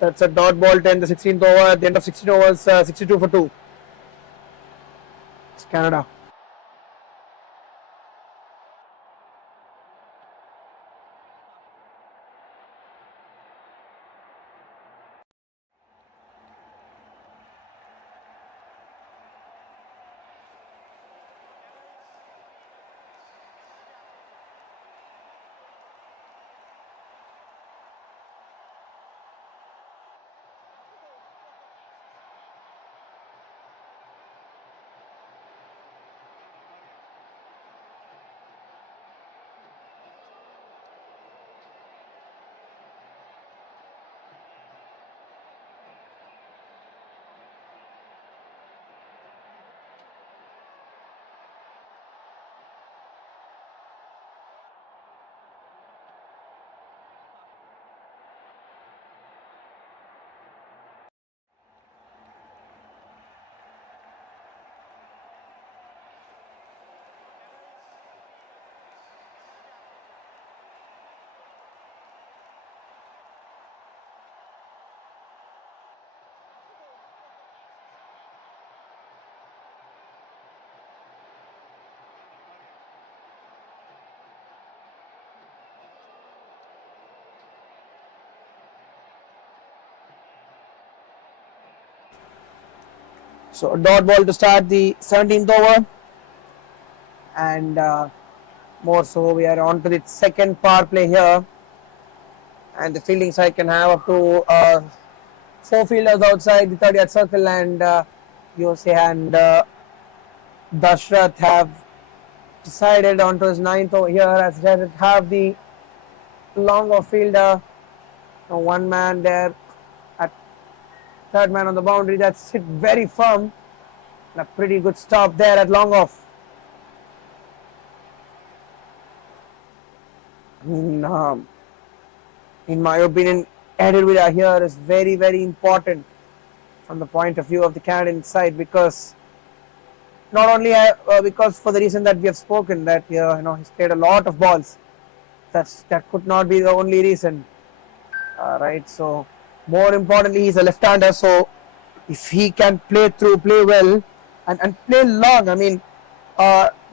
that's a dot ball 10, the 16th over. At the end of 16 overs, 62 for 2. It's Canada. So a dot ball to start the 17th over, and more so we are on to the second power play here, and the fielding side can have up to 4 fielders outside the 30th circle, and Yose and Dashrath have decided onto his 9th over here, as does have the long off fielder, one man there at third man on the boundary. That's hit very firm. A pretty good stop there at long off. In my opinion, Edwida here is very, very important from the point of view of the Canadian side, because not only because for the reason that we have spoken, that he's played a lot of balls. That could not be the only reason, right? So more importantly, he's a left-hander. So if he can play well, and play long, I mean,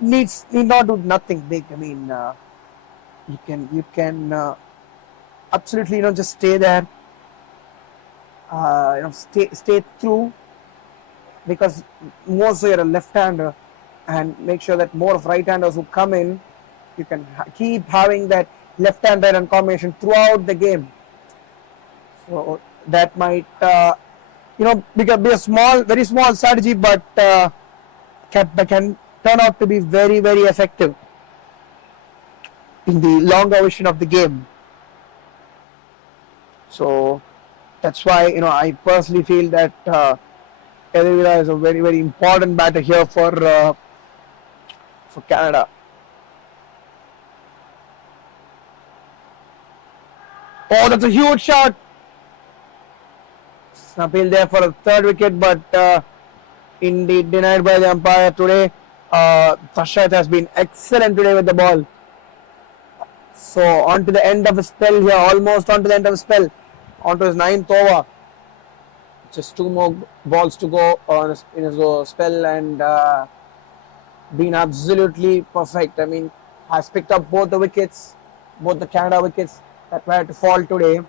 need not do nothing big. I mean, you can absolutely just stay there, stay through, because more so you're a left-hander, and make sure that more of right-handers who come in, you can keep having that left-hand right-hand combination throughout the game. So that might be a very small strategy, but can turn out to be very, very effective in the longer vision of the game. So that's why I personally feel that Edwida is a very, very important batter here for Canada. Oh, that's a huge shot. Appeal there for a third wicket, but indeed denied by the umpire today. Tashat has been excellent today with the ball. So on to the end of a spell here, almost on to the end of a spell, on to his 9th over. Just 2 more balls to go in his spell, and been absolutely perfect. I mean, has picked up both the wickets, both the Canada wickets that were to fall today,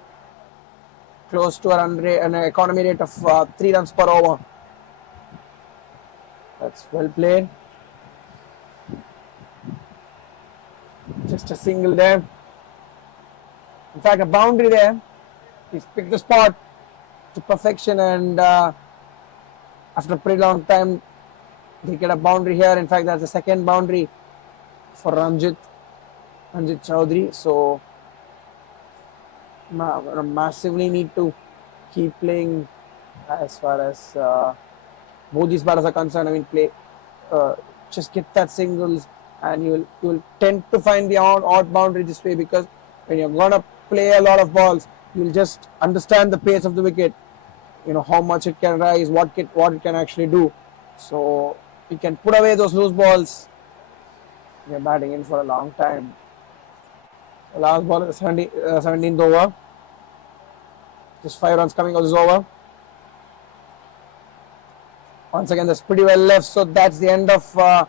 close to an economy rate of 3 runs per over. That's well played. Just a single there. In fact, a boundary there. He's picked the spot to perfection, and after a pretty long time, they get a boundary here. In fact, that's the second boundary for Ranjit Chowdhury. So massively need to keep playing as far as both these batters are concerned. I mean, just get that singles, and you will tend to find the odd boundary this way, because when you're gonna play a lot of balls, you'll just understand the pace of the wicket, how much it can rise, what it can actually do. So you can put away those loose balls. You're batting in for a long time. The last ball is 17th over. Just 5 runs coming out this over. Once again, that's pretty well left. So that's the end of the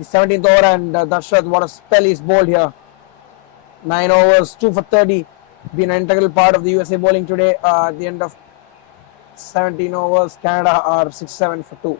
17th over, and Darshat, what a spell he's bowled here. 9 overs, 2 for 30. Been an integral part of the USA bowling today. At the end of 17 overs, Canada are 6-7 for 2.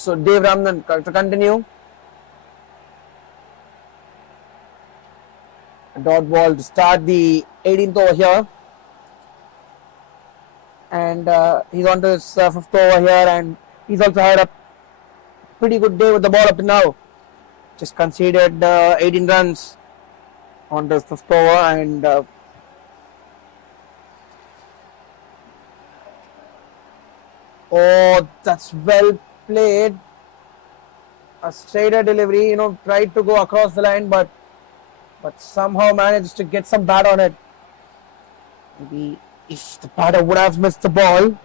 So Dave Ramnan to continue. A dot ball to start the 18th over here. And he's on to his fifth over here, and he's also had a pretty good day with the ball up to now. Just conceded 18 runs on the fifth over, and oh, that's well played. A straighter delivery, tried to go across the line, but somehow managed to get some bat on it. Maybe if the batter would have missed the ball,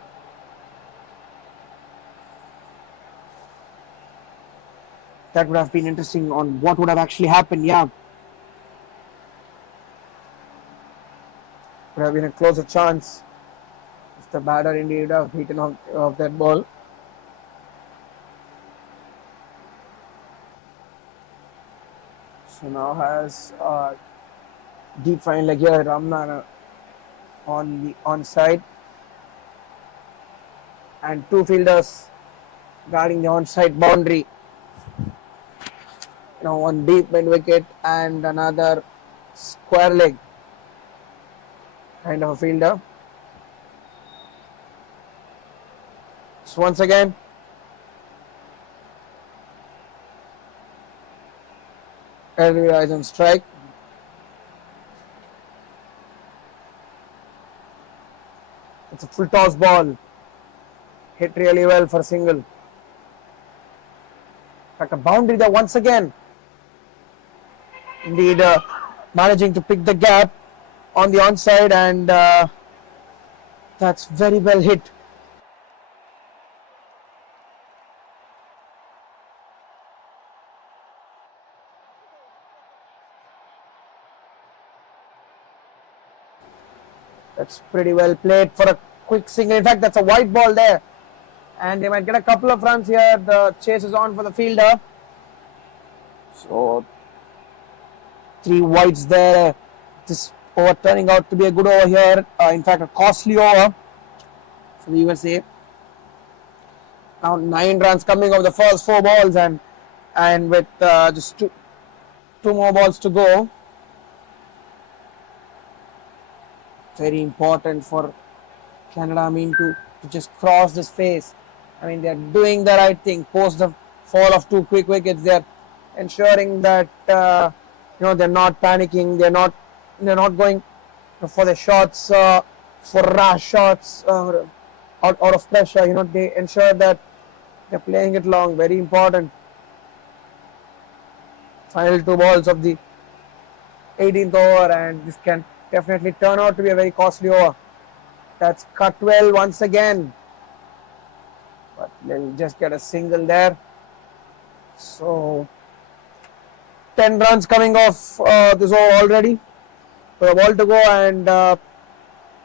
that would have been interesting on what would have actually happened. Yeah, would have been a closer chance if the batter indeed would have beaten off that ball. So now has deep fine leg here, Ramna on the onside, and two fielders guarding the onside boundary. One deep mid wicket and another square leg kind of a fielder. So once again, Elvira is on strike. It's a full toss ball. Hit really well for a single. In fact, a boundary there once again. Indeed, managing to pick the gap on the onside, and that's very well hit. That's pretty well played for a quick single. In fact, that's a white ball there, and they might get a couple of runs here. The chase is on for the fielder. So 3 whites there. This over turning out to be a good over here. In fact, a costly over for the USA. Now 9 runs coming of the first 4 balls, and with just two more balls to go. Very important for Canada, to just cross this phase. They're doing the right thing. Post the fall of 2 quick wickets, they're ensuring that they're not panicking. They're not going for the shots, for rash shots out of pressure. They ensure that they're playing it long. Very important. Final 2 balls of the 18th over, and this can definitely turn out to be a very costly over. That's cut well once again, but they'll just get a single there. So 10 runs coming off this over already. For a ball to go, and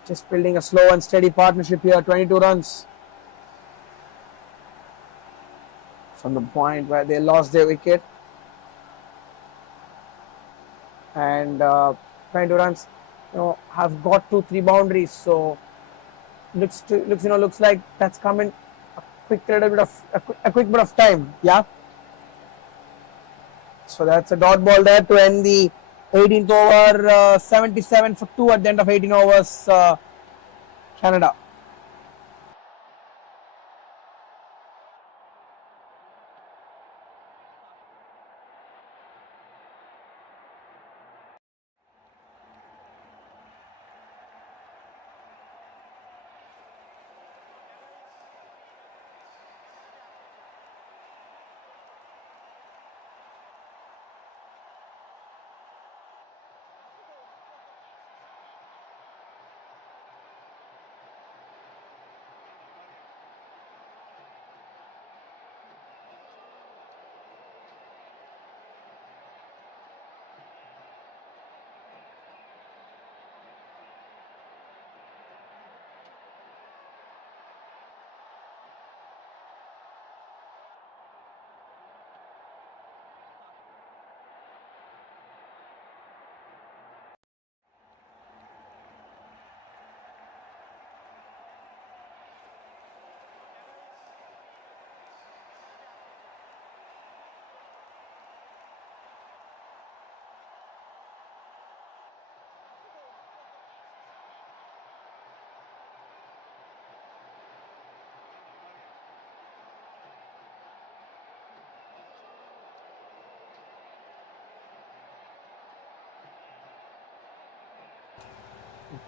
just building a slow and steady partnership here. 22 runs from the point where they lost their wicket, and 22 runs have got 2-3 boundaries. So looks like that's coming a quick bit of time. Yeah. So that's a dot ball there to end the 18th over. 77 for 2 at the end of 18 overs. Canada.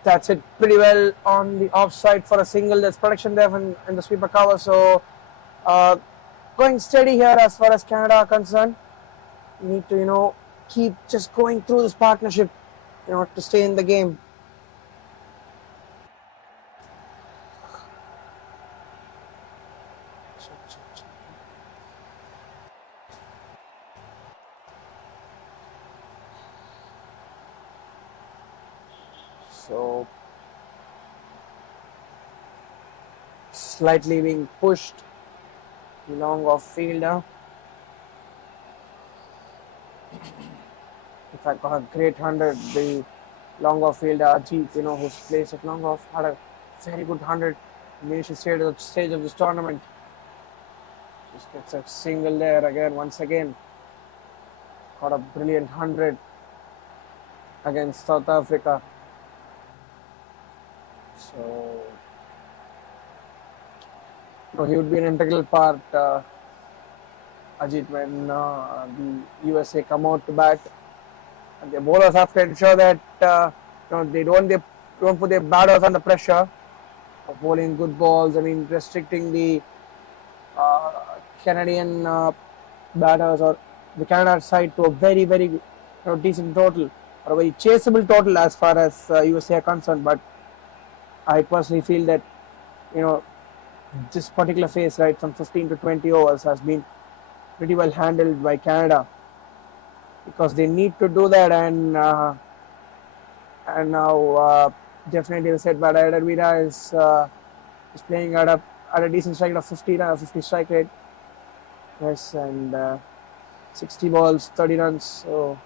That's it pretty well on the offside for a single. There's protection there in the sweeper cover. So uh, going steady here as far as Canada are concerned. You need to, keep just going through this partnership, to stay in the game. So slightly being pushed, long off fielder. In fact, got a great 100. The long off fielder Ajit, who's placed at long off, had a very good 100 in the initial stage of this tournament. Just gets a single there again, once again. Got a brilliant 100 against South Africa. So he would be an integral part, Ajit, when the USA come out to bat. And the bowlers have to ensure that they don't put their batters under pressure of bowling good balls. I mean, restricting the Canadian batters or the Canada side to a very, very decent total or a very chaseable total as far as USA are concerned. But I personally feel that this particular phase, right, from 15 to 20 overs, has been pretty well handled by Canada because they need to do that. And now definitely the set by Vida is playing at a decent strike rate of 50 strike rate. Yes, and 60 balls, 30 runs. So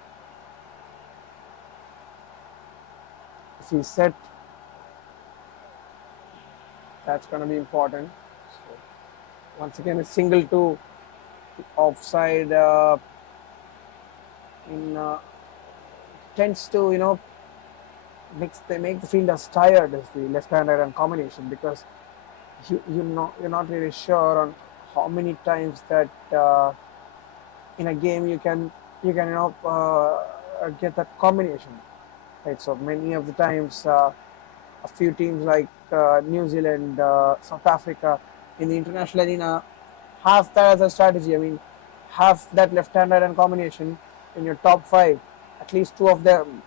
if he's set, that's going to be important. So once again, a single to offside tends to make the fielders tired as the left-hander and combination because you're not really sure on how many times that in a game you can get that combination, right? So many of the times a few teams like New Zealand, South Africa in the international arena have that as a strategy. I mean, have that left-hander and combination in your top five, at least two of them.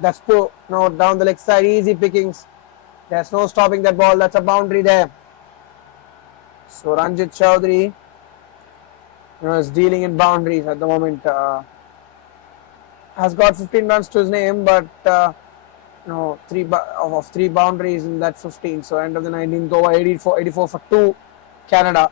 That's two. No, down the leg side, easy pickings. There's no stopping that ball. That's a boundary there. So Ranjit Chowdhury, is dealing in boundaries at the moment. Has got 15 runs to his name, but three boundaries in that 15. So end of the 19th over, 84 for 2, Canada.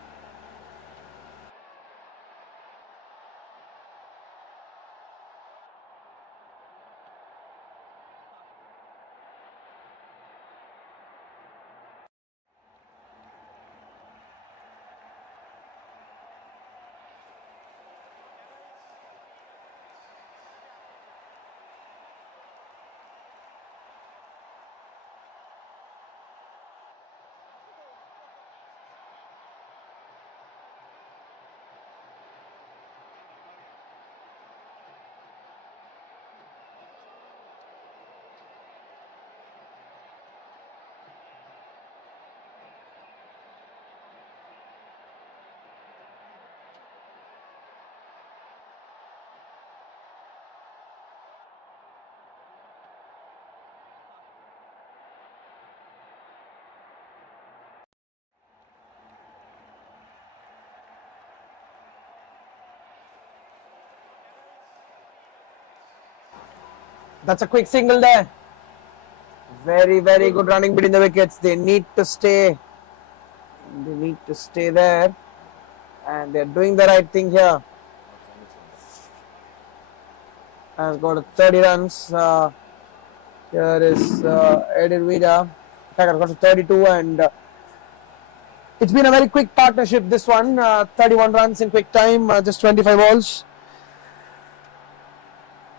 That's a quick single there. Very, very good running between the wickets. They need to stay. They need to stay there. And they're doing the right thing here. Has got 30 runs. Here is Edir Vida. In fact, I've got 32 and it's been a very quick partnership, this one. 31 runs in quick time, just 25 balls.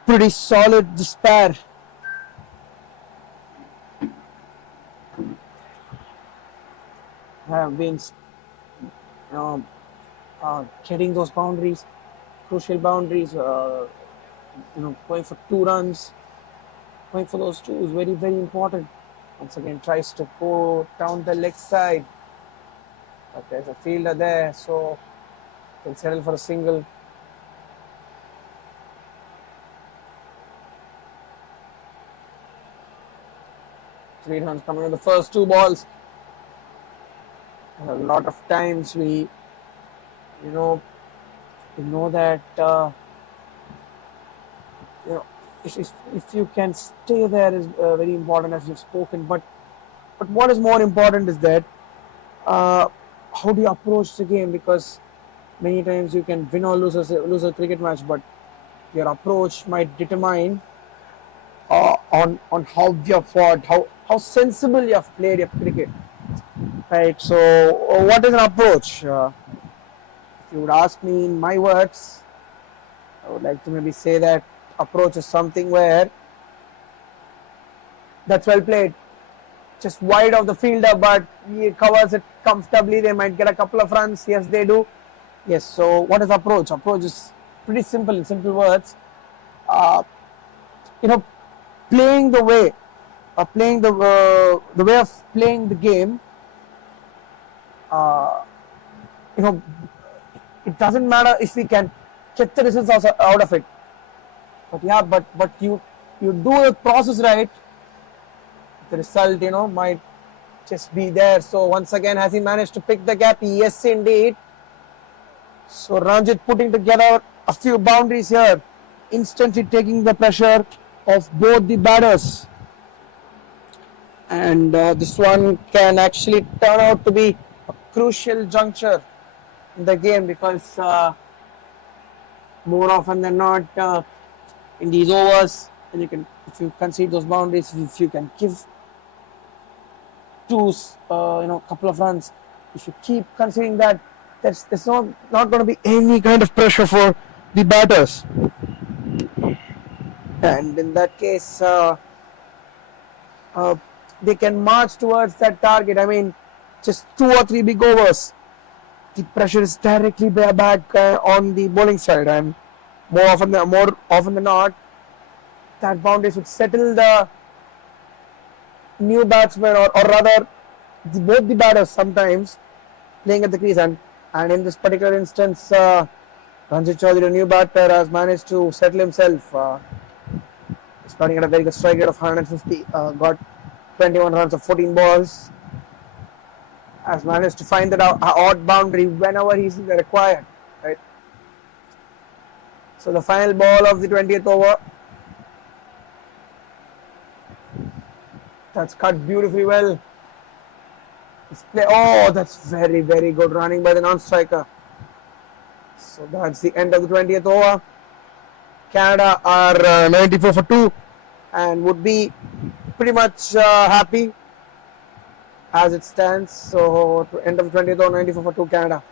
Pretty solid, this pair. Have been getting those boundaries, crucial boundaries, going for 2 runs. Going for those two is very, very important. Once again, tries to go down the leg side. But there's a fielder there, so can settle for a single. Three runs coming on the first two balls. A lot of times you know, we know that you know if you can stay there is very important, as you've spoken. But what is more important is that uh, how do you approach the game? Because many times you can win or lose a cricket match, but your approach might determine on how you have fought, how sensible you have played your cricket. Right. So, what is an approach? If you would ask me in my words, I would like to maybe say that approach is something where that's well played, just wide of the fielder, but he covers it comfortably. They might get a couple of runs. Yes, they do. Yes. So, what is approach? Approach is pretty simple. In simple words, uh, you know, playing the way, the way of playing the game. Uh, you know, it doesn't matter if we can get the results out of it. But yeah, but you do the process right, the result might just be there. So once again, has he managed to pick the gap? Yes, indeed. So Ranjit putting together a few boundaries here, instantly taking the pressure of both the batters, and this one can actually turn out to be a crucial juncture in the game, because more often than not, in these overs, and if you concede those boundaries, if you can give two, couple of runs, if you keep conceding that, there's not going to be any kind of pressure for the batters, and in that case, uh, they can march towards that target. I mean, just two or three big overs, the pressure is directly back on the bowling side, and more often than not, that boundaries would settle the new batsman, or rather both the batters sometimes playing at the crease, and in this particular instance, Ranjit Chaudhary, a new batter, has managed to settle himself. He's batting at a very good strike rate of 150, got 21 runs of 14 balls, has managed to find that odd boundary whenever he's required. Right. So the final ball of the 20th over, that's cut beautifully well. Oh, that's very, very good running by the non-striker. So that's the end of the 20th over. Canada are 94 for 2 and would be pretty much happy as it stands. So end of the 20th over, 94 for 2 Canada.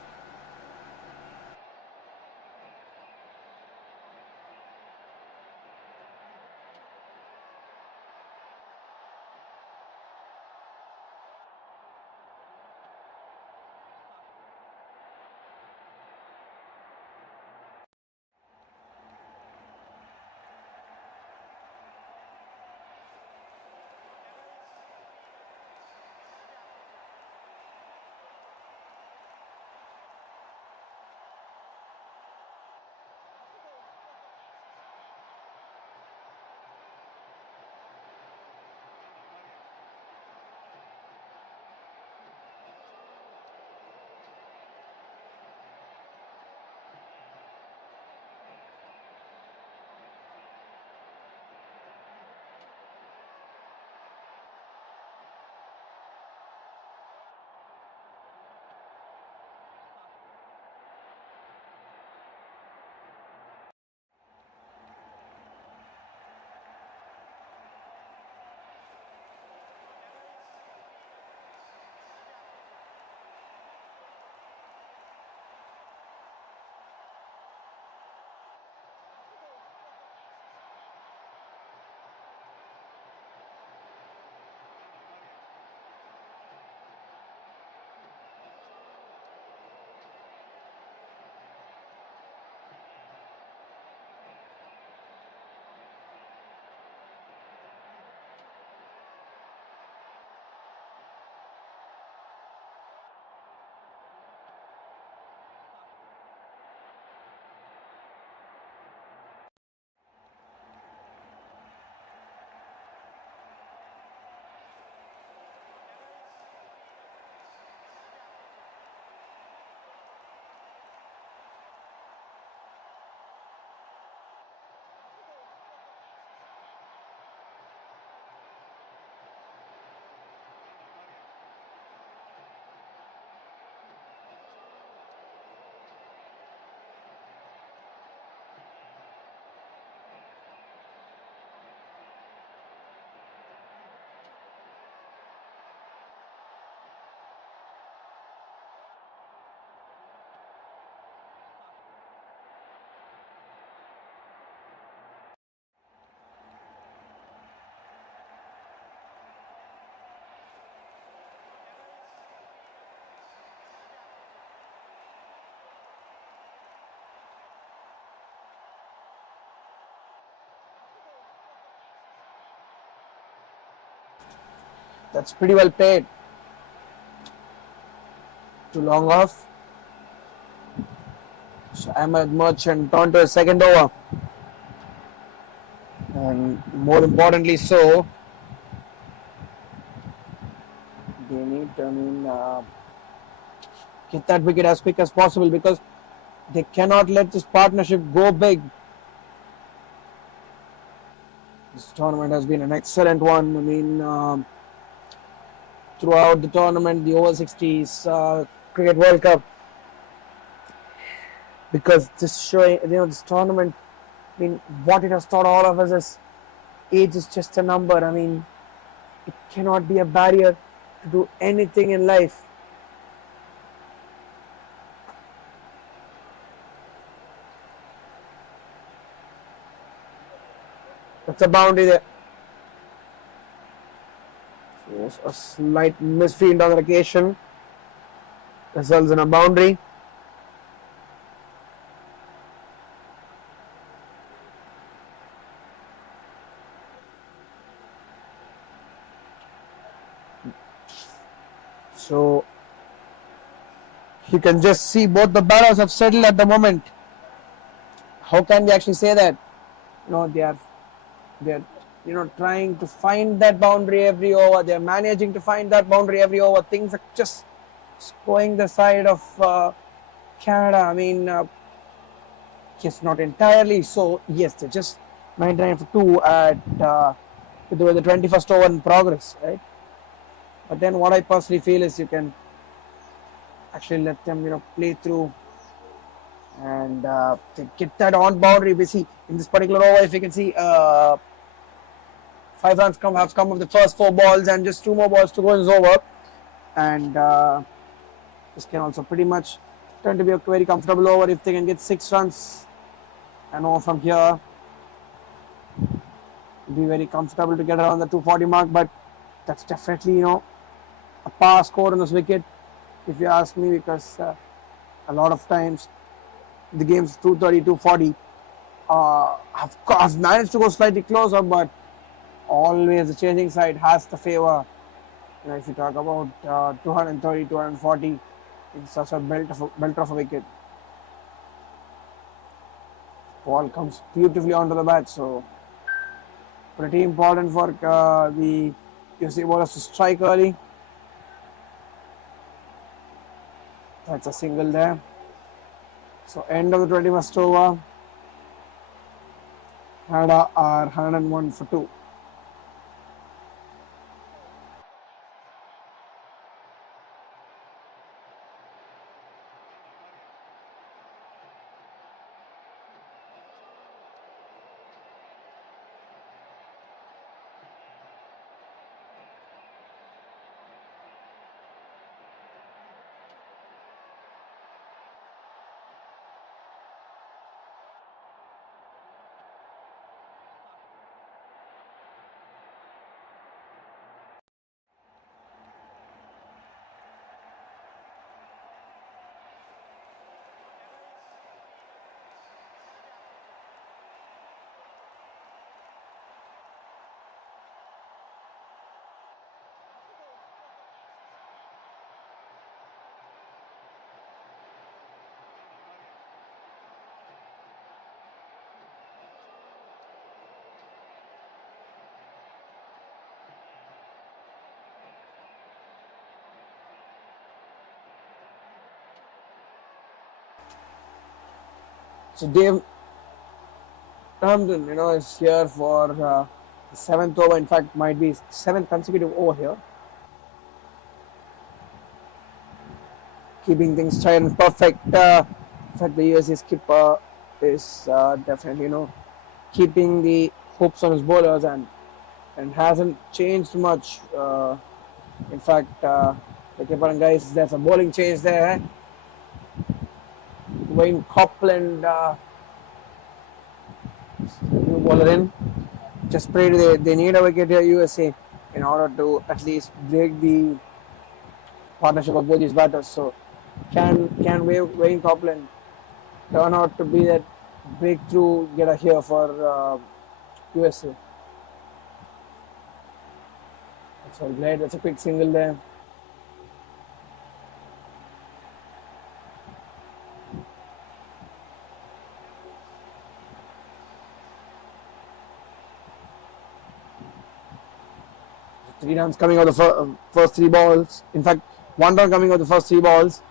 That's pretty well played. Too long off. So Ahmed Merchant on to a second over. And more importantly, so they need to get that wicket as quick as possible because they cannot let this partnership go big. This tournament has been an excellent one. Throughout the tournament, the over 60s Cricket World Cup, because this showing, this tournament, what it has taught all of us is age is just a number. It cannot be a barrier to do anything in life. That's a boundary there. So a slight misfield on the occasion results in a boundary. So you can just see both the batters have settled at the moment. How can we actually say that? They're trying to find that boundary every over. They're managing to find that boundary every over. Things are just going the side of Canada. Yes, not entirely. So yes, they're just 99 for 2 at with the 21st over in progress, right? But then what I personally feel is you can actually let them play through and to get that on boundary. We see in this particular over, if you can see, 5 runs have come of the first 4 balls and just 2 more balls to go is over. And this can also pretty much turn to be a very comfortable over if they can get 6 runs and over from here. Be very comfortable to get around the 240 mark, but that's definitely a par score on this wicket, if you ask me, because a lot of times the game's 230, 240. I've managed to go slightly closer, but always the changing side has the favor. If you talk about 230, 240, it's such a belter of a wicket. Ball comes beautifully onto the bat, so pretty important for the USA bowlers to strike early. That's a single there. So end of the 21st over. Canada are 101 for 2. So Dave Ramden, is here for the 7th over. In fact, might be 7th consecutive over here. Keeping things tight and perfect. In fact, the USA skipper is definitely, keeping the hopes on his bowlers and hasn't changed much. In fact, guys, there's a bowling change there. Wayne Copeland, new bowler in. Just pray they need a wicket here, USA, in order to at least break the partnership of both these batters. So can Wayne Copeland turn out to be that breakthrough getter here for USA? So great. That's a quick single there. Three runs coming out of the first three balls. In fact, one run coming out of the first three balls.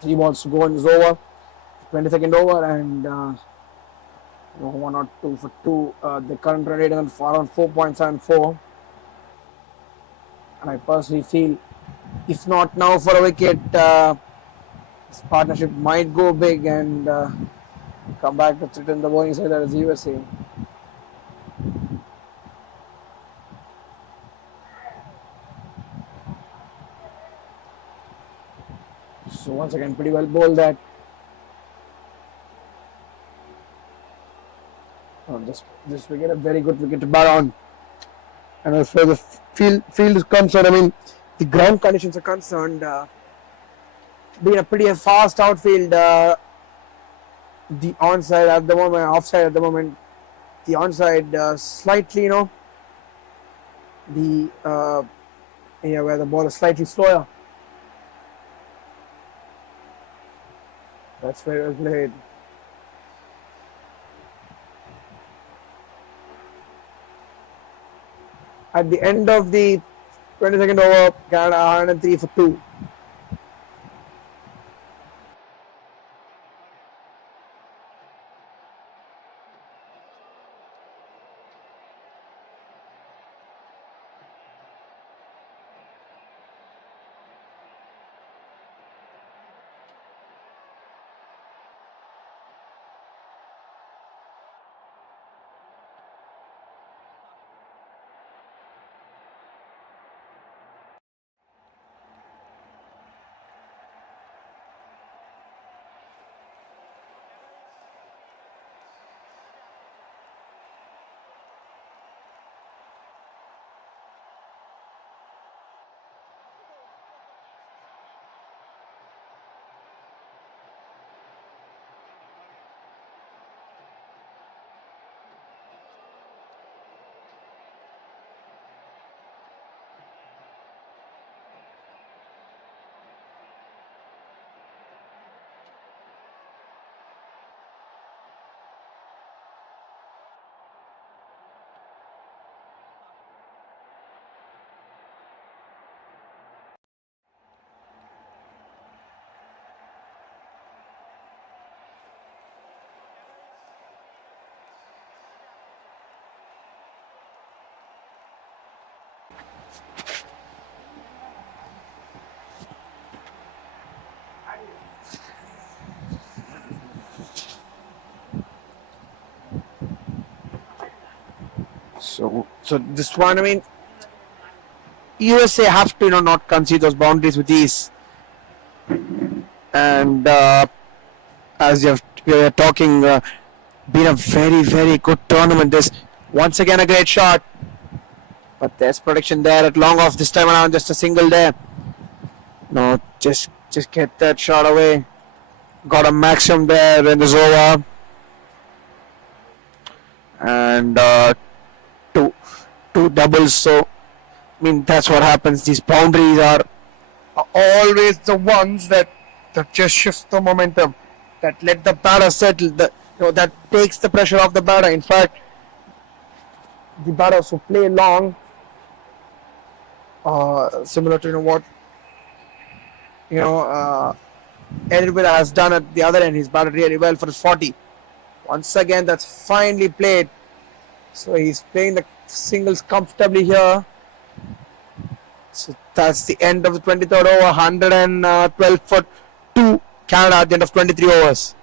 Three balls to go in this over. 22nd over, and 1 or 2 for 2. The current run rate is around 4.74. And I personally feel, if not now for a wicket, this partnership might go big and come back to threaten the bowling side, that is USA. So once again, pretty well bowled that. This wicket, a very good wicket to bat on. And as far as the field is concerned, I mean, the ground conditions are concerned, being a pretty fast outfield, the onside at the moment, offside at the moment, the onside slightly, the where the ball is slightly slower. That's very well played. At the end of the 22nd over, Canada 103 for 2. So this one, I mean, USA have to not concede those boundaries with ease. And as we are talking, been a very good tournament. This once again a great shot, but there's protection there at long off this time around. Just a single there. No, just get that shot away. Got a maximum there in this over, and two two doubles. So I mean that's what happens. These boundaries are always the ones that just shift the momentum, that let the batter settle. That takes the pressure off the batter. In fact, the batters who play long, similar to what you know Edward has done at the other end. He's batted really well for his 40. Once again, that's finely played. So he's playing the singles comfortably here. So that's the end of the 23rd over. 112 for 2 Canada at the end of 23 overs.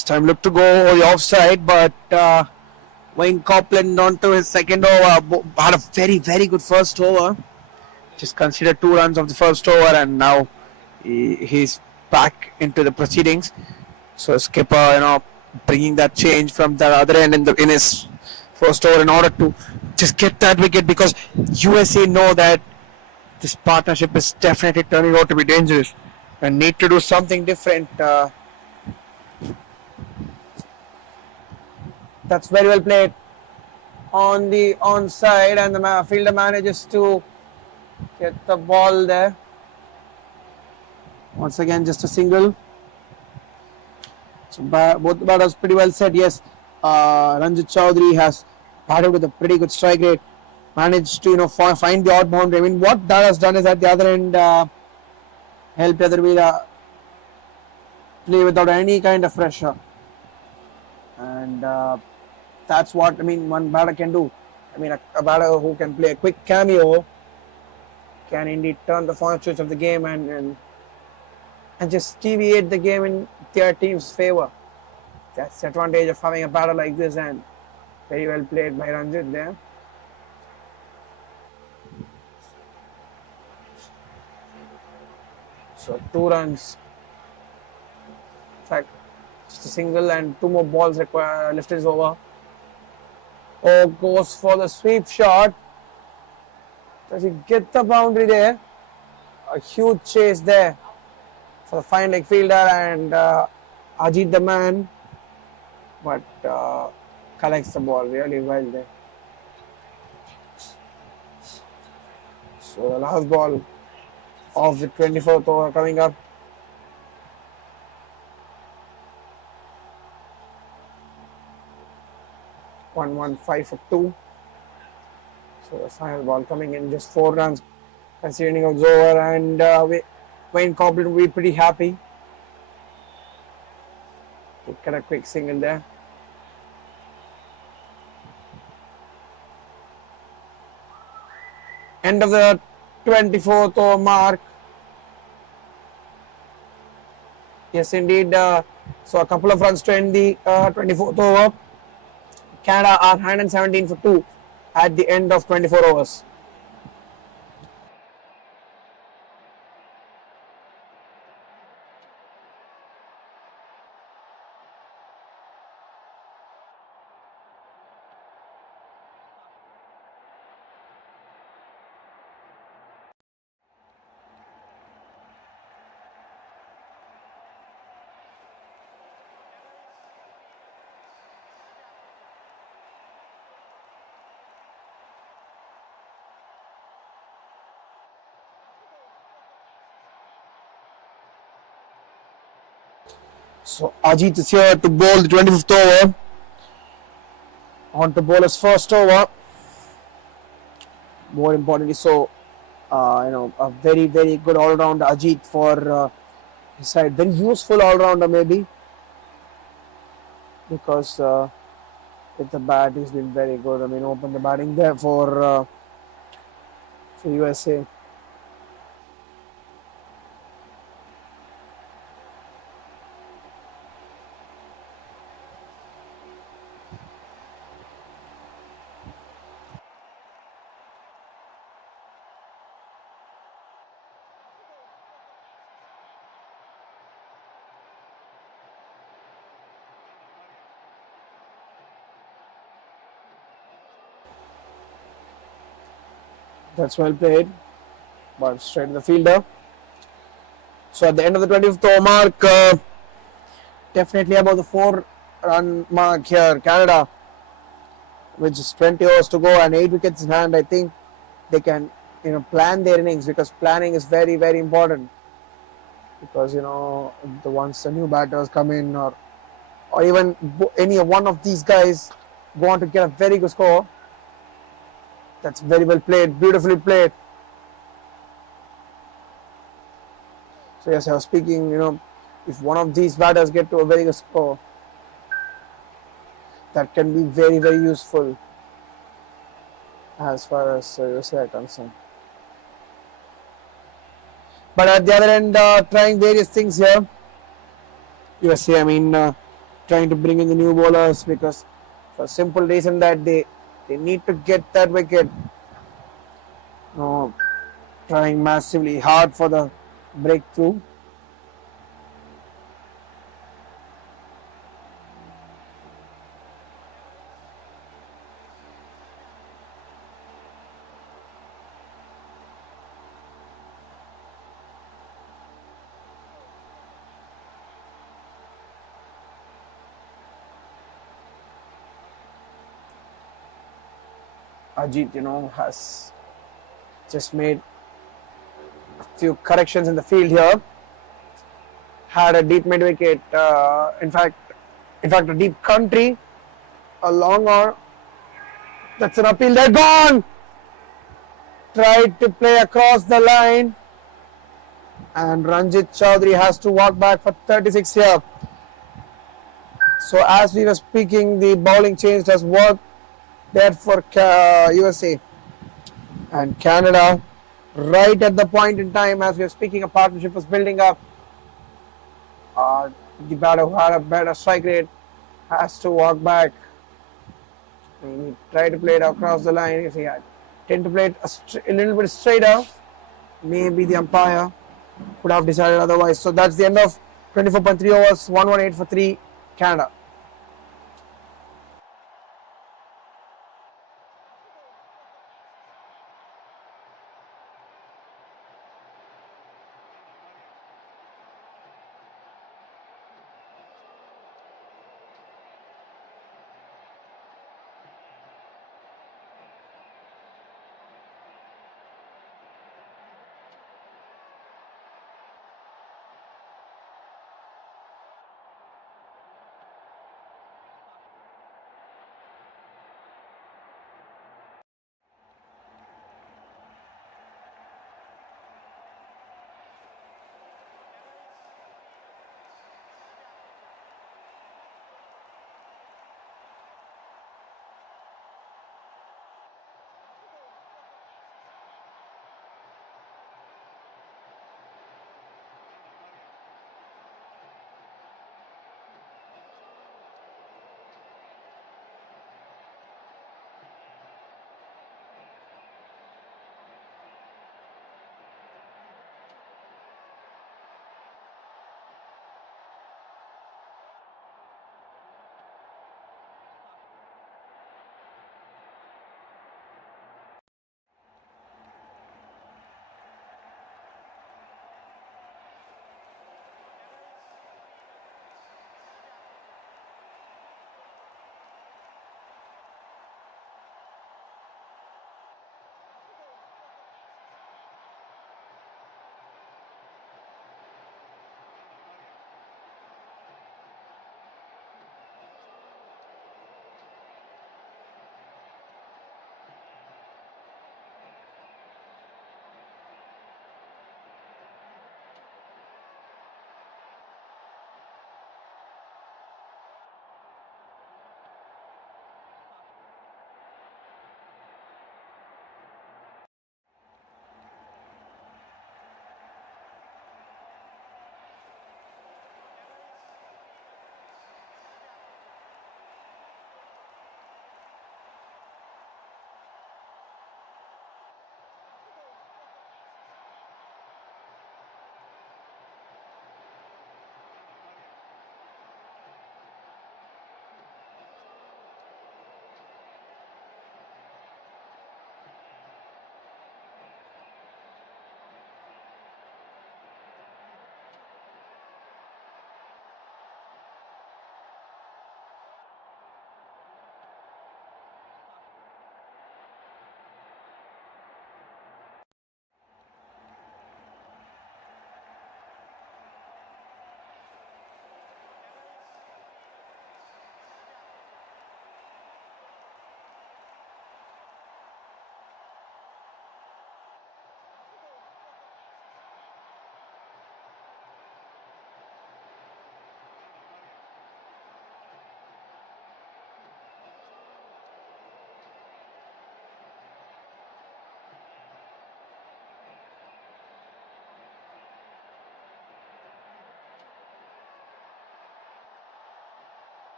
This time looked to go the offside, but Wayne Copeland onto his second over. Had a very good first over. Just considered 2 runs of the first over, and now he's back into the proceedings. So skipper, bringing that change from the other end in his first over in order to just get that wicket, because USA know that this partnership is definitely turning out to be dangerous and need to do something different. That's very well played on the onside, and the fielder manages to get the ball there. Once again, just a single. So both batters pretty well set. Yes, Ranjit Chowdhury has batted with a pretty good strike rate. Managed to find the odd boundary. I mean, what that has done is at the other end helped Yadavira play without any kind of pressure, and that's what one batter can do. A batter who can play a quick cameo can indeed turn the fortunes of the game and just deviate the game in their team's favor. That's the advantage of having a batter like this, and very well played by Ranjit there. So 2 runs. In fact, just a single and 2 more balls left is over. Oh, goes for the sweep shot. Does he get the boundary there? A huge chase there for the fine leg fielder and Ajit the man, but collects the ball really well there. So the last ball of the 24th over coming up. One 5 for 2. So the final ball coming in, just 4 runs considering it's over, and Wayne Copeland will be pretty happy. He got a quick single there. End of the 24th over mark. Yes, indeed. So a couple of runs to end the 24th over. Canada are 117 for 2 at the end of 24 overs. So Ajit is here to bowl the 25th over. On to bowl his first over. More importantly, a very good all-rounder Ajit for his side. Very useful all-rounder maybe, because with the bat he's been very good. Open the batting there for USA. That's well played, but straight to the fielder. So at the end of the 25th over mark, definitely above the 4-run mark here, Canada, with just 20 overs to go and 8 wickets in hand. I think they can plan their innings, because planning is very important, because once the new batters come in, or even any one of these guys go on to get a very good score. That's very well played, beautifully played. So yes, I was speaking, if one of these batters get to a very good score, that can be very useful as far as USA are concerned. But at the other end, trying various things here. USA, trying to bring in the new bowlers because for a simple reason that they need to get that wicket. No, trying massively hard for the breakthrough. Ajit, has just made a few corrections in the field here. Had a deep mid wicket. In fact, a deep country, a long on. That's an appeal. They're gone. Tried to play across the line, and Ranjit Chaudhary has to walk back for 36 here. So as we were speaking, the bowling change has worked there for USA and Canada. Right at the point in time as we were speaking, a partnership was building up. The batter who had a better strike rate has to walk back. And he tried to play it across the line. If he had tend to play it a little bit straighter, maybe the umpire could have decided otherwise. So that's the end of 24.3 overs, 118 for 3, Canada.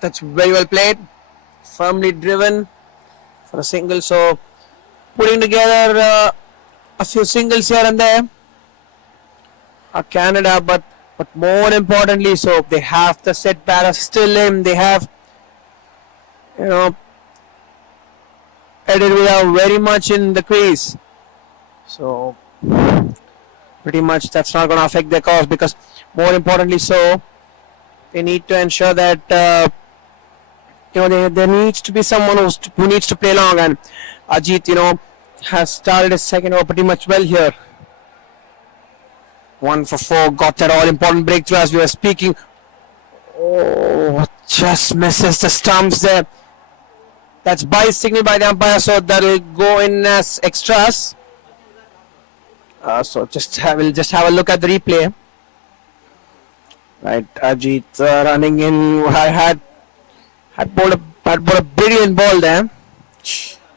That's very well played. Firmly driven for a single. So putting together a few singles here and there. Canada, but more importantly, so they have the set batter still in. They have, you know, Edward Villa very much in the crease. So pretty much that's not going to affect their cause, because more importantly, so they need to ensure that there needs to be someone who needs to play long, and Ajit has started his second over pretty much well here. 1 for 4, got that all important breakthrough as we were speaking. Oh, just misses the stumps there. That's by signal by the umpire, so that'll go in as extras. So we'll just have a look at the replay. Right, Ajit running in. Had bowled a brilliant ball there,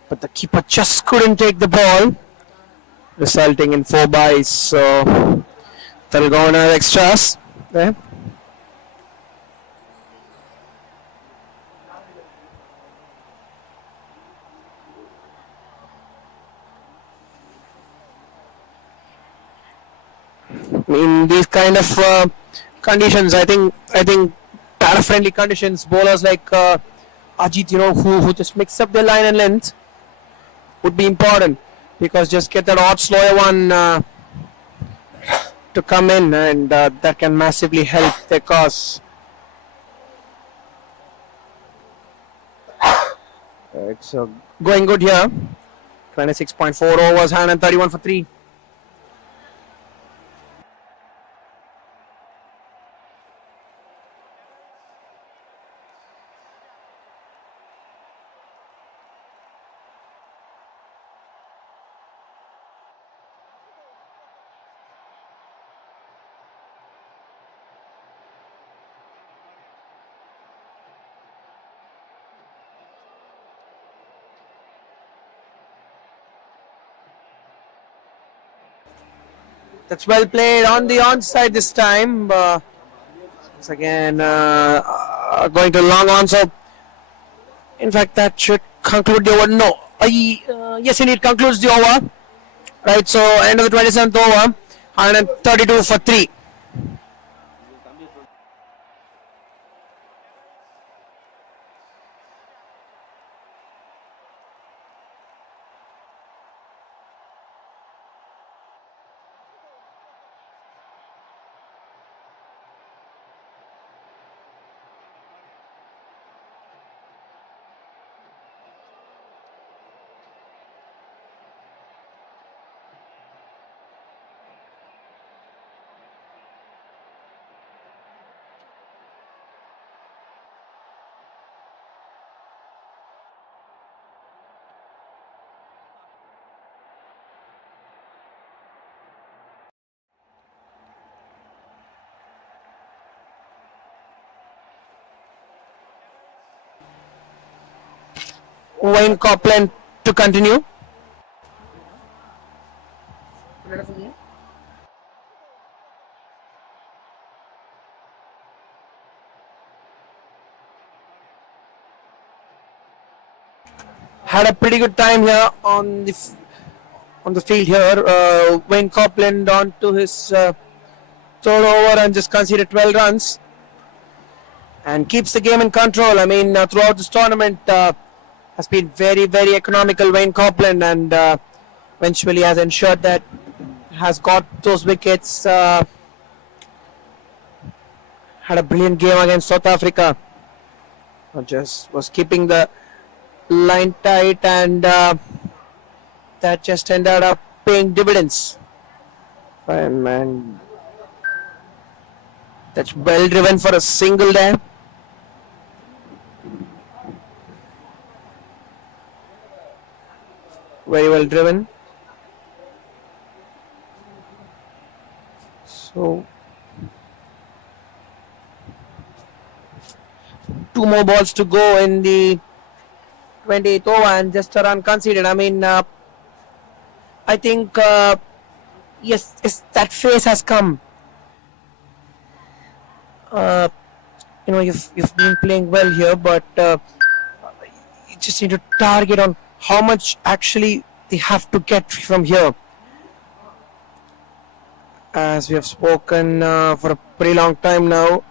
but the keeper just couldn't take the ball, resulting in 4 byes. So that'll go in as extras there. In these kind of conditions, I think batter-friendly conditions, bowlers like Ajit, who just mix up their line and length, would be important, because just get that odd slower one to come in, and that can massively help their cause. Right, so going good here. 26.4 overs, 131 for 3. That's well played on the onside this time. Once again, going to long on. So, in fact, that should conclude the over. No, yes, indeed, concludes the over. Right, so end of the 27th over, 132 for 3. Wayne Copeland to continue. Had a pretty good time here on the field here. Wayne Copeland on to his third over and just conceded 12 runs and keeps the game in control. I mean, throughout this tournament has been very, very economical, Wayne Copeland, and eventually has ensured that has got those wickets. Had a brilliant game against South Africa. Just was keeping the line tight, and that just ended up paying dividends. And that's well driven for a single there. Very well driven. So 2 more balls to go in the 28th over, and just a run conceded. I mean, I think yes, that phase has come. you've been playing well here, but you just need to target on how much actually they have to get from here. As we have spoken for a pretty long time now.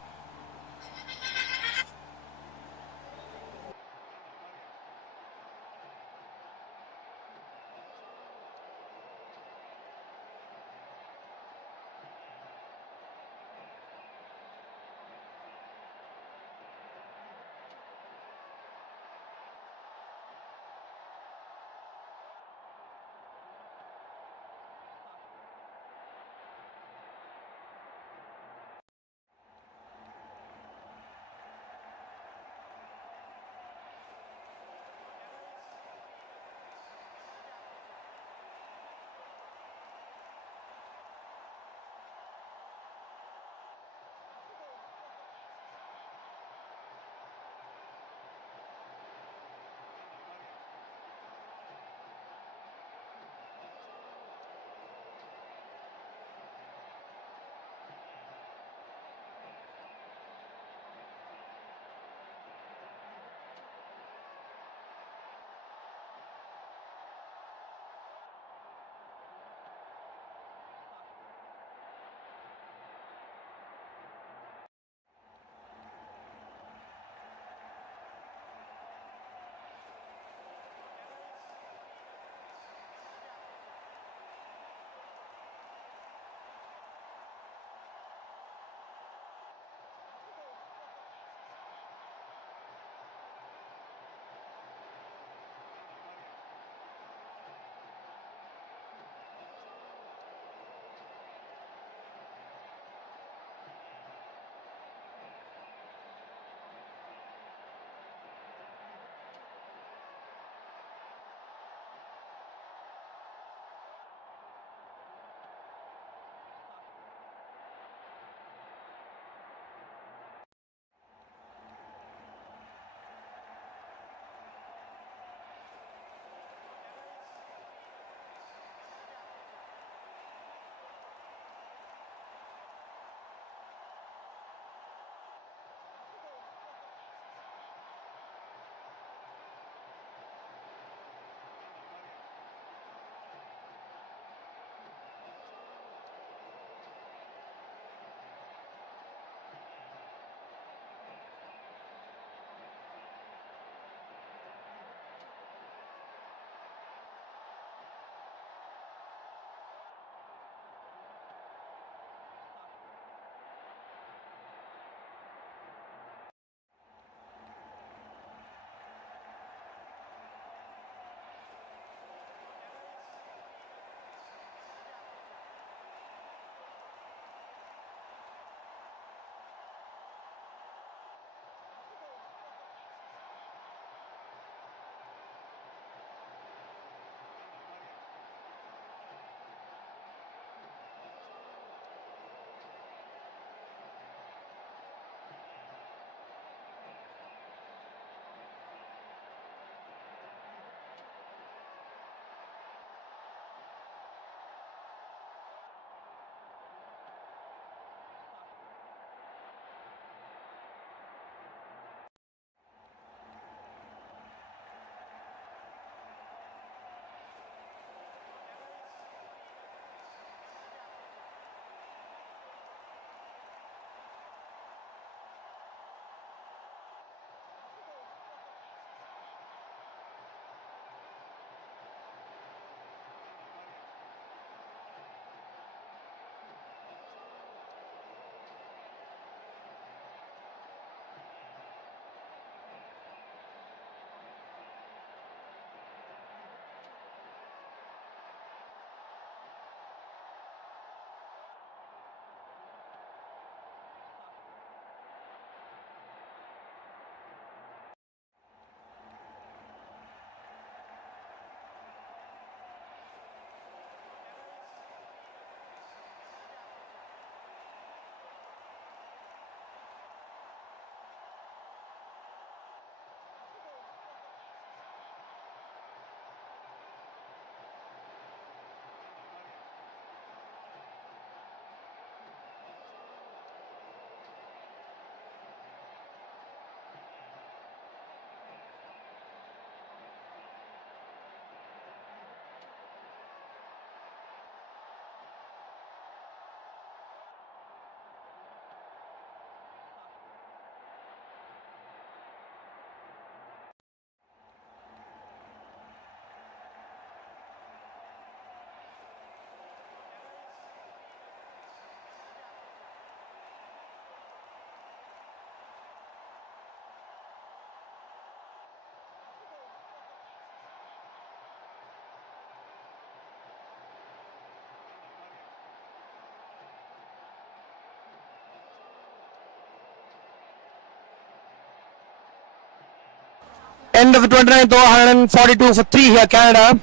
End of the 29th over, 142 for 3 here, Canada.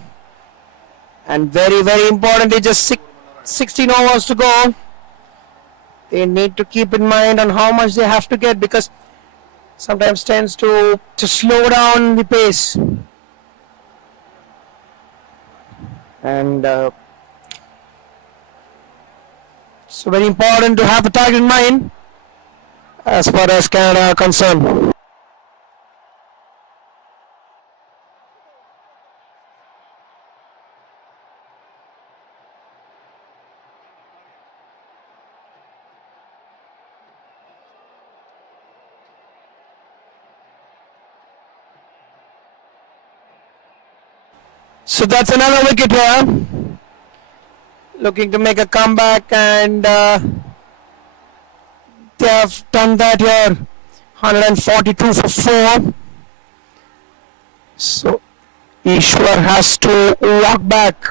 And very, very importantly, just 16 overs to go. They need to keep in mind on how much they have to get, because sometimes tends to slow down the pace. And so very important to have the target in mind as far as Canada are concerned. So that's another wicket here. Looking to make a comeback, and they have done that here. 142 for 4. So Ishwar has to walk back.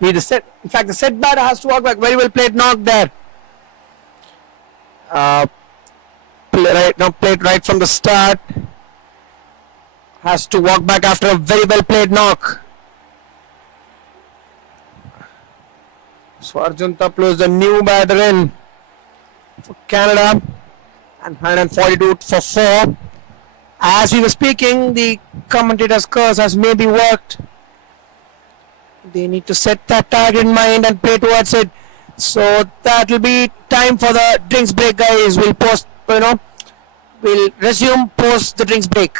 In fact, the set batter has to walk back. Very well played knock there. Played right from the start. Has to walk back after a very well played knock. So Arjun Taplu is the new batter in for Canada, and 142 for 4. As we were speaking, the commentator's curse has maybe worked. They need to set that target in mind and play towards it. So that will be time for the drinks break, guys. We'll resume post the drinks break.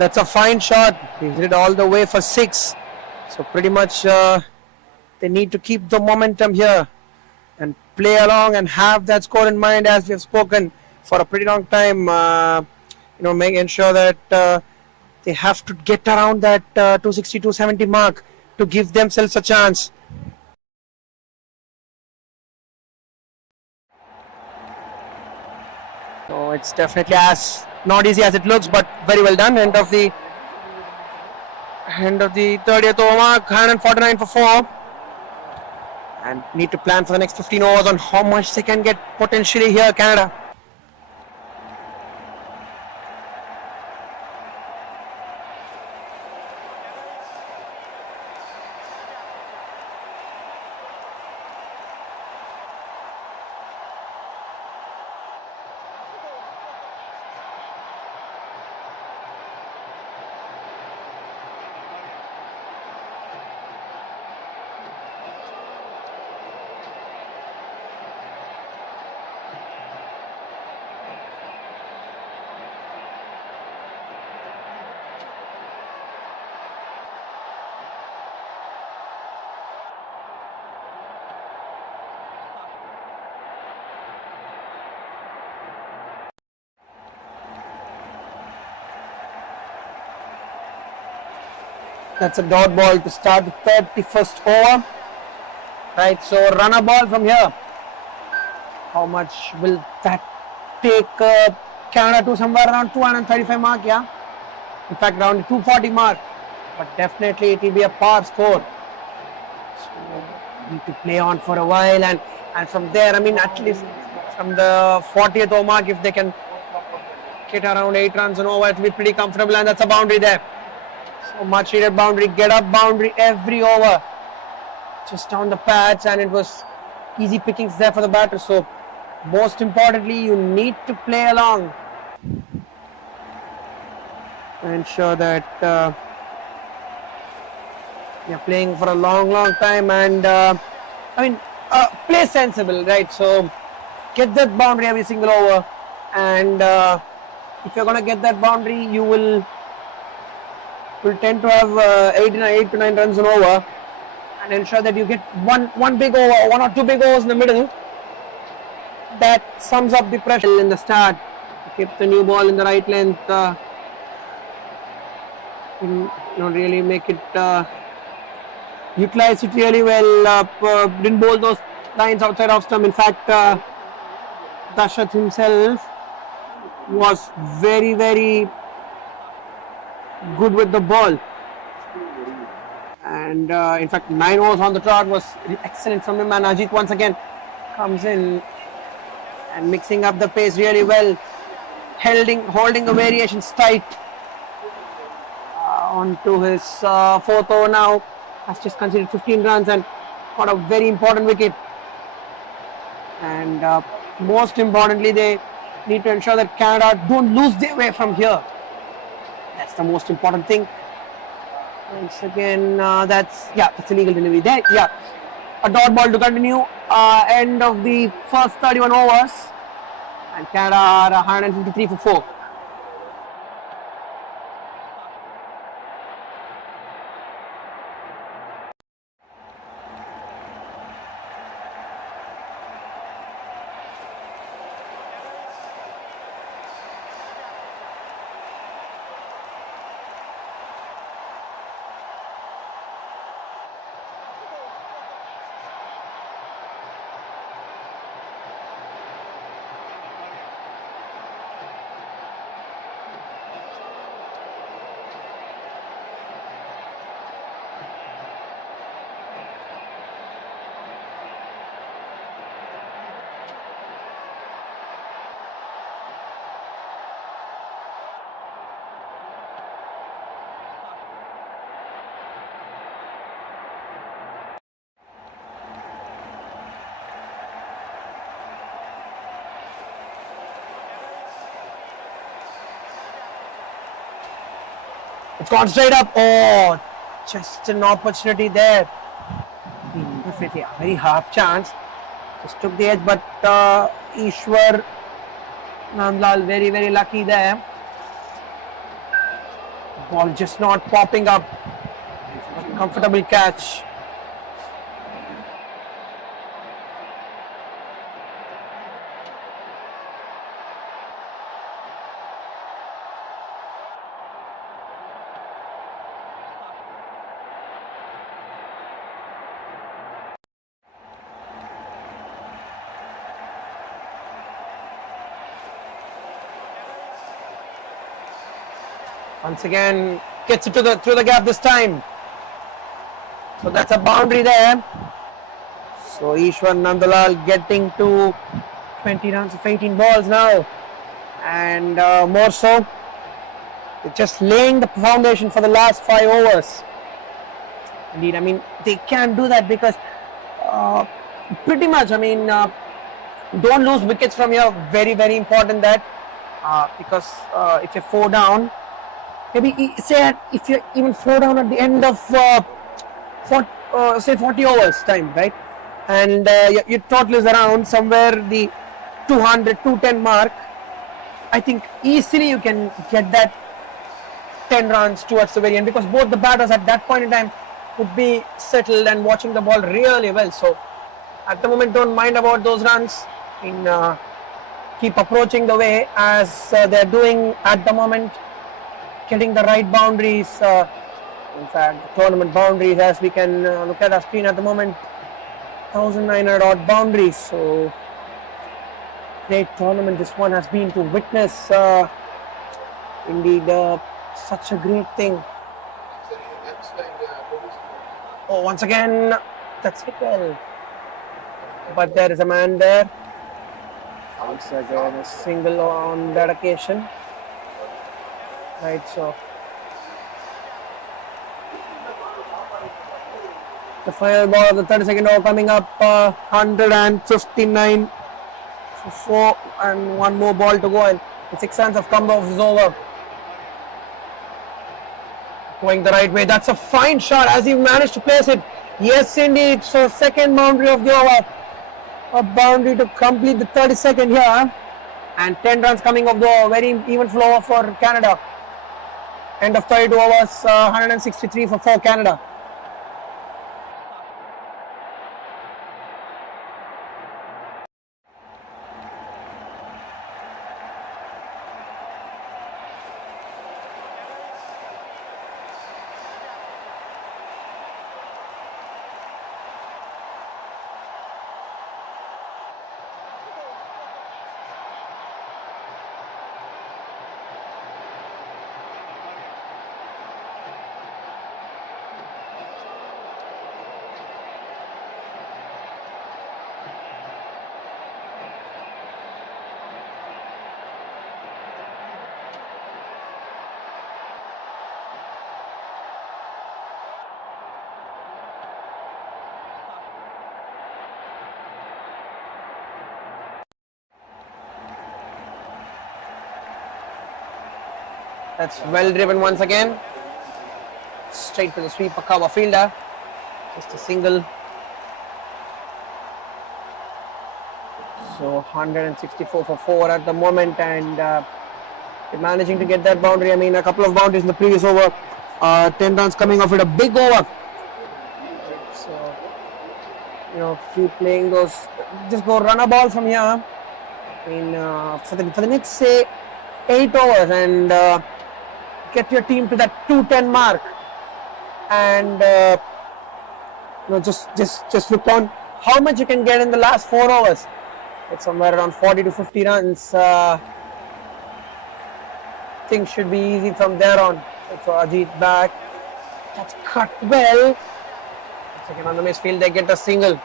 That's a fine shot. He hit it all the way for 6. So pretty much they need to keep the momentum here and play along and have that score in mind, as we have spoken for a pretty long time. Making sure that they have to get around that 260, 270 mark to give themselves a chance. So it's definitely as not easy as it looks, but very well done. End of the 30th over mark, 149 for 4. And need to plan for the next 15 overs on how much they can get potentially here, Canada. That's a dot ball to start the 31st over. Right, so run a ball from here. How much will that take Canada to somewhere around 235 mark, yeah? In fact, around the 240 mark. But definitely it will be a par score. So need to play on for a while, and from there, I mean, at least from the 40th over mark, if they can get around 8 runs and over, it will be pretty comfortable, and that's a boundary there. So much needed boundary, get up boundary every over. Just down the pads, and it was easy pickings there for the batter. So most importantly, you need to play along. Ensure that you're playing for a long time, and play sensible, right? So get that boundary every single over, and if you're going to get that boundary, you will tend to have 8 to 9 runs and over, and ensure that you get one big over, 1 or 2 big overs in the middle. That sums up the pressure in the start. Keep the new ball in the right length. Really make it utilize it really well. Didn't bowl those lines outside off stump. In fact, Dashath himself was very good with the ball, and in fact 9 overs on the trot was excellent from him, and Ajit once again comes in and mixing up the pace really well, holding the variations tight onto his 4th over now. Has just conceded 15 runs and got a very important wicket, and most importantly, they need to ensure that Canada don't lose their way from here. That's the most important thing. Once again, that's a legal delivery there. Yeah, a dot ball to continue. End of the first 31 overs, and Canada are 153 for 4. It's gone straight up. Oh, just an opportunity there. Definitely a very half chance. Just took the edge, but Ishwar Nandlal very lucky there. Ball just not popping up. A comfortable catch. Once again, gets it through the gap this time. So that's a boundary there. So Ishwar Nandalal getting to 20 runs of 18 balls now, and more so, they're just laying the foundation for the last 5 overs. Indeed, I mean they can do that because pretty much, I mean, don't lose wickets from here. Very very important that because if you're 4 down. Maybe say if you're even 4 down at the end of say 40 overs time, right? And your total is around somewhere the 200, 210 mark. I think easily you can get that 10 runs towards the very end because both the batters at that point in time would be settled and watching the ball really well. So at the moment, don't mind about those runs. Keep approaching the way as they're doing at the moment. Getting the right boundaries, in fact, tournament boundaries, as we can look at our screen at the moment, 1,900 odd boundaries. So, great tournament this one has been to witness. Indeed, such a great thing. Oh, once again, that's hit well. But there is a man there. Once again, a single on that occasion. Right, so the final ball of the 32nd over coming up, 159 for 4 and 1 more ball to go, and the 6 runs have come off is over. Going the right way, that's a fine shot as he managed to place it. Yes indeed, so second boundary of the over, a boundary to complete the 32nd here, and 10 runs coming off the over, very even flow for Canada. End of 32 overs, 163 for Canada. That's well driven once again. Straight to the sweeper cover fielder. Just a single. So 164 for 4 at the moment, and managing to get that boundary. I mean, a couple of boundaries in the previous over. 10 runs coming off it, a big over. So, keep playing those. Just go run a ball from here. I mean, for the next, say, 8 overs, and get your team to that 210 mark, and just look on how much you can get in the last 4 overs. It's somewhere around 40 to 50 runs. Things should be easy from there on. So Ajit back. That's cut well. Second on the misfield, they get a single.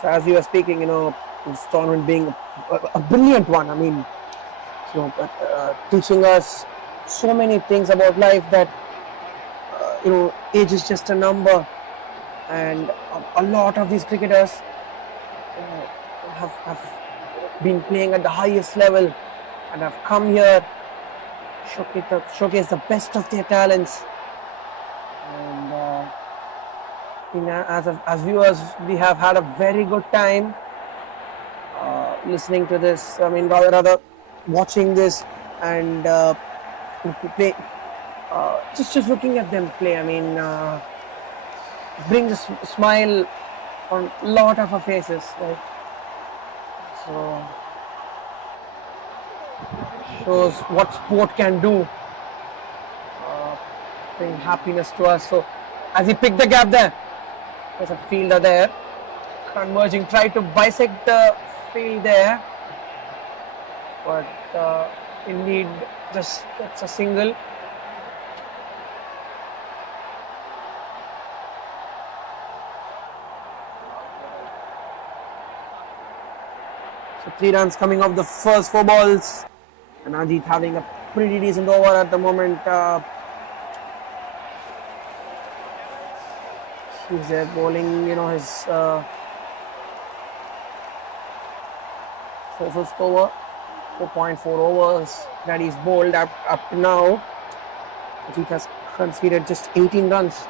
So as you were speaking, this tournament being a brilliant one. I mean, teaching us so many things about life that age is just a number, and a lot of these cricketers have been playing at the highest level and have come here, showcase the best of their talents, and as viewers we have had a very good time listening to this. I mean, rather watching this, and Just looking at them play, I mean, brings a smile on a lot of our faces, right? So shows what sport can do, bring happiness to us. So as he picked the gap there, there's a fielder there, converging, tried to bisect the field there, but indeed just gets a single. So 3 runs coming off the first 4 balls, and Ajit having a pretty decent over at the moment. He's there bowling, his first over, 4.4 overs that he's bowled up to now. Ajit has conceded just 18 runs,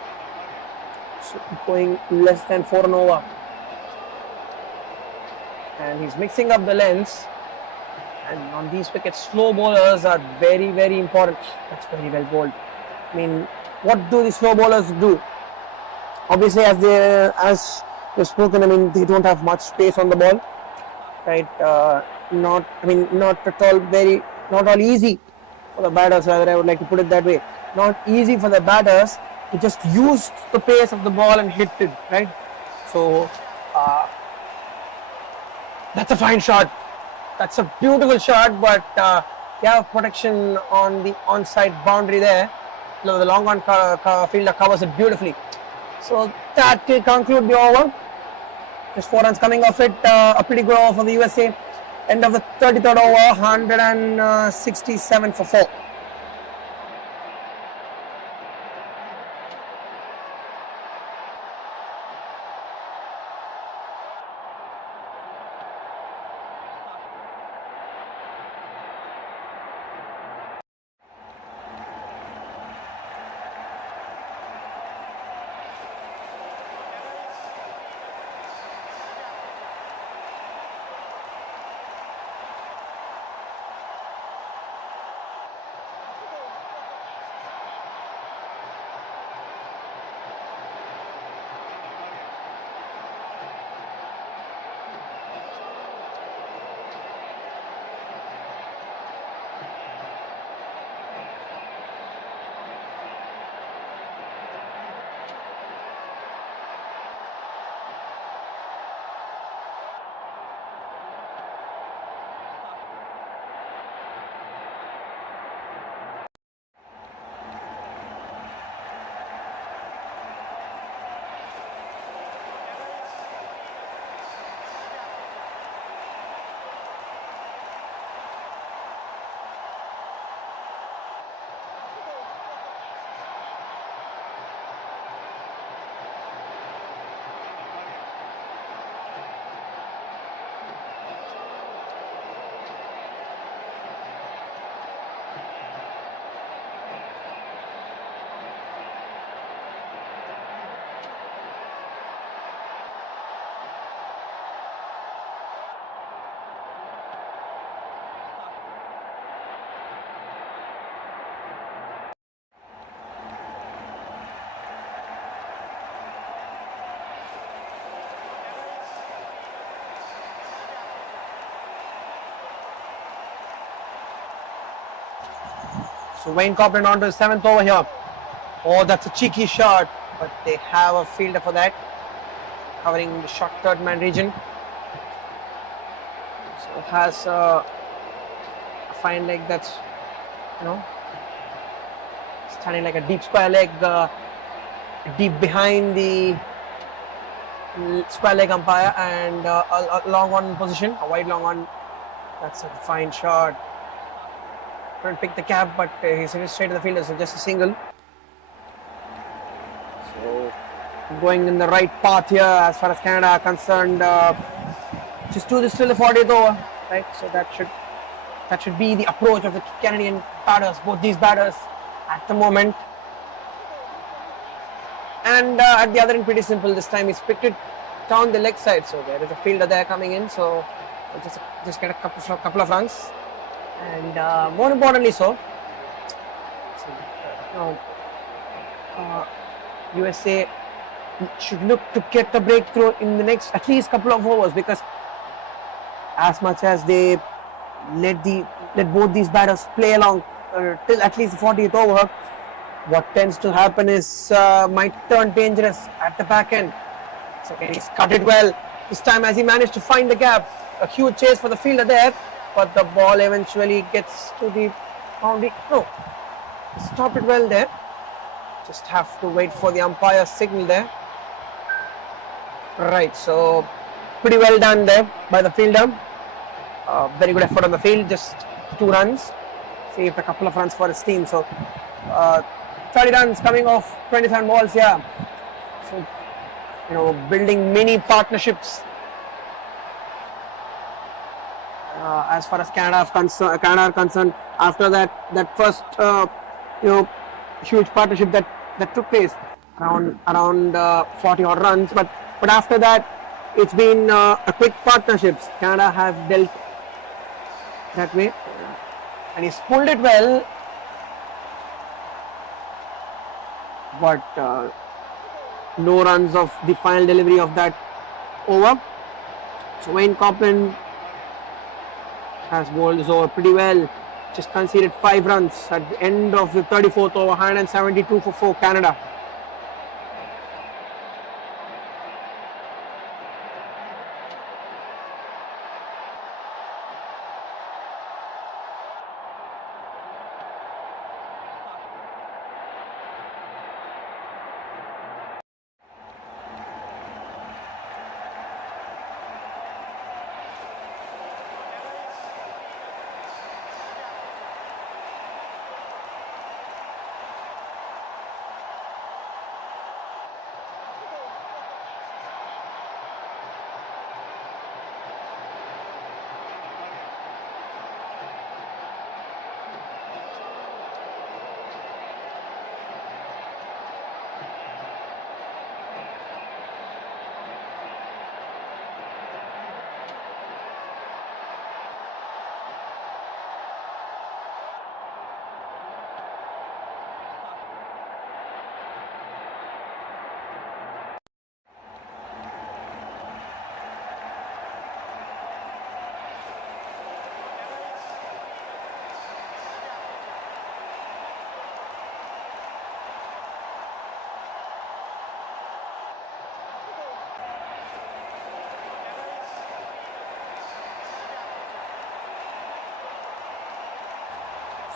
so going less than 4 an over. And he's mixing up the lengths, and on these wickets, slow bowlers are very, very important. That's very well bowled. I mean, what do the slow bowlers do? Obviously, as we've spoken, I mean, they don't have much space on the ball, right? Not at all not all easy for the batters. Rather, I would like to put it that way. Not easy for the batters to just use the pace of the ball and hit it, right? So that's a fine shot. That's a beautiful shot, but you have protection on the onside boundary there. The long on fielder covers it beautifully. So that will conclude the over. Just 4 runs coming off it. A pretty good over for the USA. End of the 33rd over, 167 for 4. So Wayne Copeland on to his 7th over here. Oh, that's a cheeky shot, but they have a fielder for that, covering the short third man region. So it has a fine leg that's, standing like a deep square leg, deep behind the square leg umpire, and a long one position, a wide long one. That's a fine shot. Couldn't pick the cap, but he's hit straight to the fielder, so just a single. So going in the right path here as far as Canada are concerned. Just do this till the 40th over, right? So that should be the approach of the Canadian batters, both these batters at the moment. And at the other end, pretty simple. This time he's picked it down the leg side, so there is a fielder there coming in. So we'll just get a couple of runs. And more importantly, Now, uh, USA should look to get the breakthrough in the next at least couple of overs, because as much as they let both these batters play along till at least the 40th over, what tends to happen is might turn dangerous at the back end. So he's cut it well this time as he managed to find the gap. A huge chase for the fielder there, but the ball eventually gets to the boundary. No, stopped it well there. Just have to wait for the umpire's signal there. Right, so pretty well done there by the fielder. Very good effort on the field, just 2 runs. Saved a couple of runs for his team. So 30 runs coming off 27 balls here. So, building many partnerships as far as Canada are concerned. After that first, huge partnership that took place around 40 odd runs, but after that it's been a quick partnerships. Canada have dealt that way, and he's pulled it well, but no runs of the final delivery of that over. So Wayne Copeland has bowled this over pretty well. Just conceded 5 runs at the end of the 34th over, 172 for 4 Canada.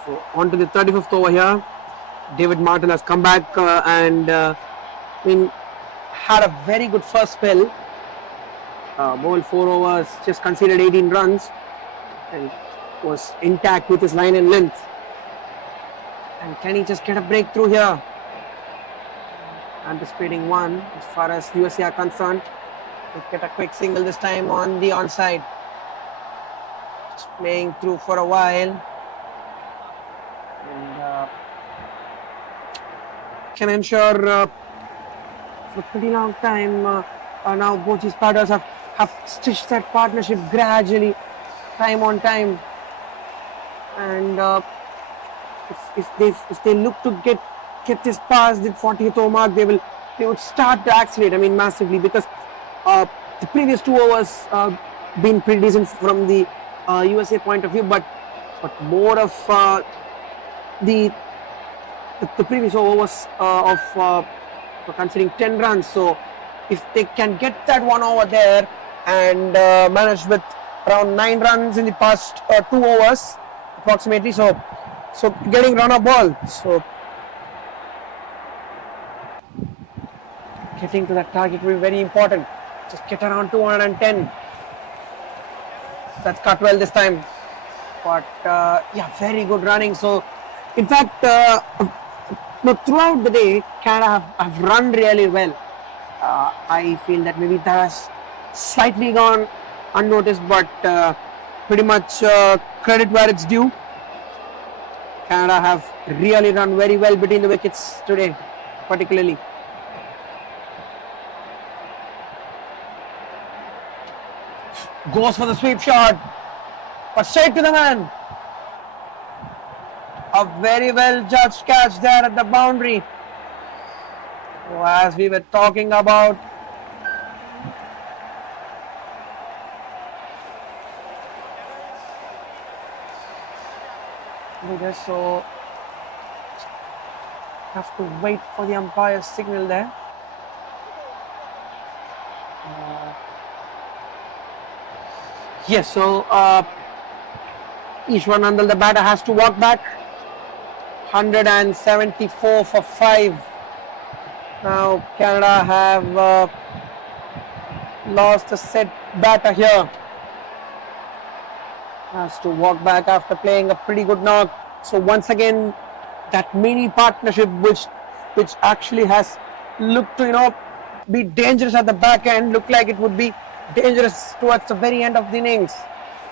So on to the 35th over here. David Martin has come back and had a very good first spell. Bowled 4 overs, just conceded 18 runs, and was intact with his line and length. And can he just get a breakthrough here? Anticipating one as far as USA are concerned. To get a quick single this time on the onside. Just playing through for a while. And can ensure for a pretty long time. Now both these batters have stitched that partnership gradually, time on time. And if they look to get this past the 40th over mark, they would start to accelerate. I mean, massively, because the previous 2 overs been pretty decent from the USA point of view, but more of the previous over was of considering 10 runs. So if they can get that one over there and manage with around 9 runs in the past 2 overs approximately, so getting run a ball, so getting to that target will be very important. Just get around 210. That's cut well this time, but yeah, very good running. So in fact, throughout the day, Canada have run really well. I feel that maybe that has slightly gone unnoticed, but pretty much credit where it's due. Canada have really run very well between the wickets today, particularly. Goes for the sweep shot, but straight to the man. A very well judged catch there at the boundary. So as we were talking about, we just so have to wait for the umpire's signal there. Yes, so Ishwan Nandal, the batter, has to walk back. 174 for 5. Now Canada have lost a set batter here. Has to walk back after playing a pretty good knock. So once again, that mini partnership which actually has looked to be dangerous at the back end, looked like it would be dangerous towards the very end of the innings,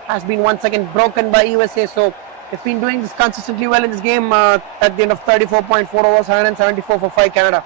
has been once again broken by USA. So they've been doing this consistently well in this game. At the end of 34.4 overs, 174 for 5 Canada.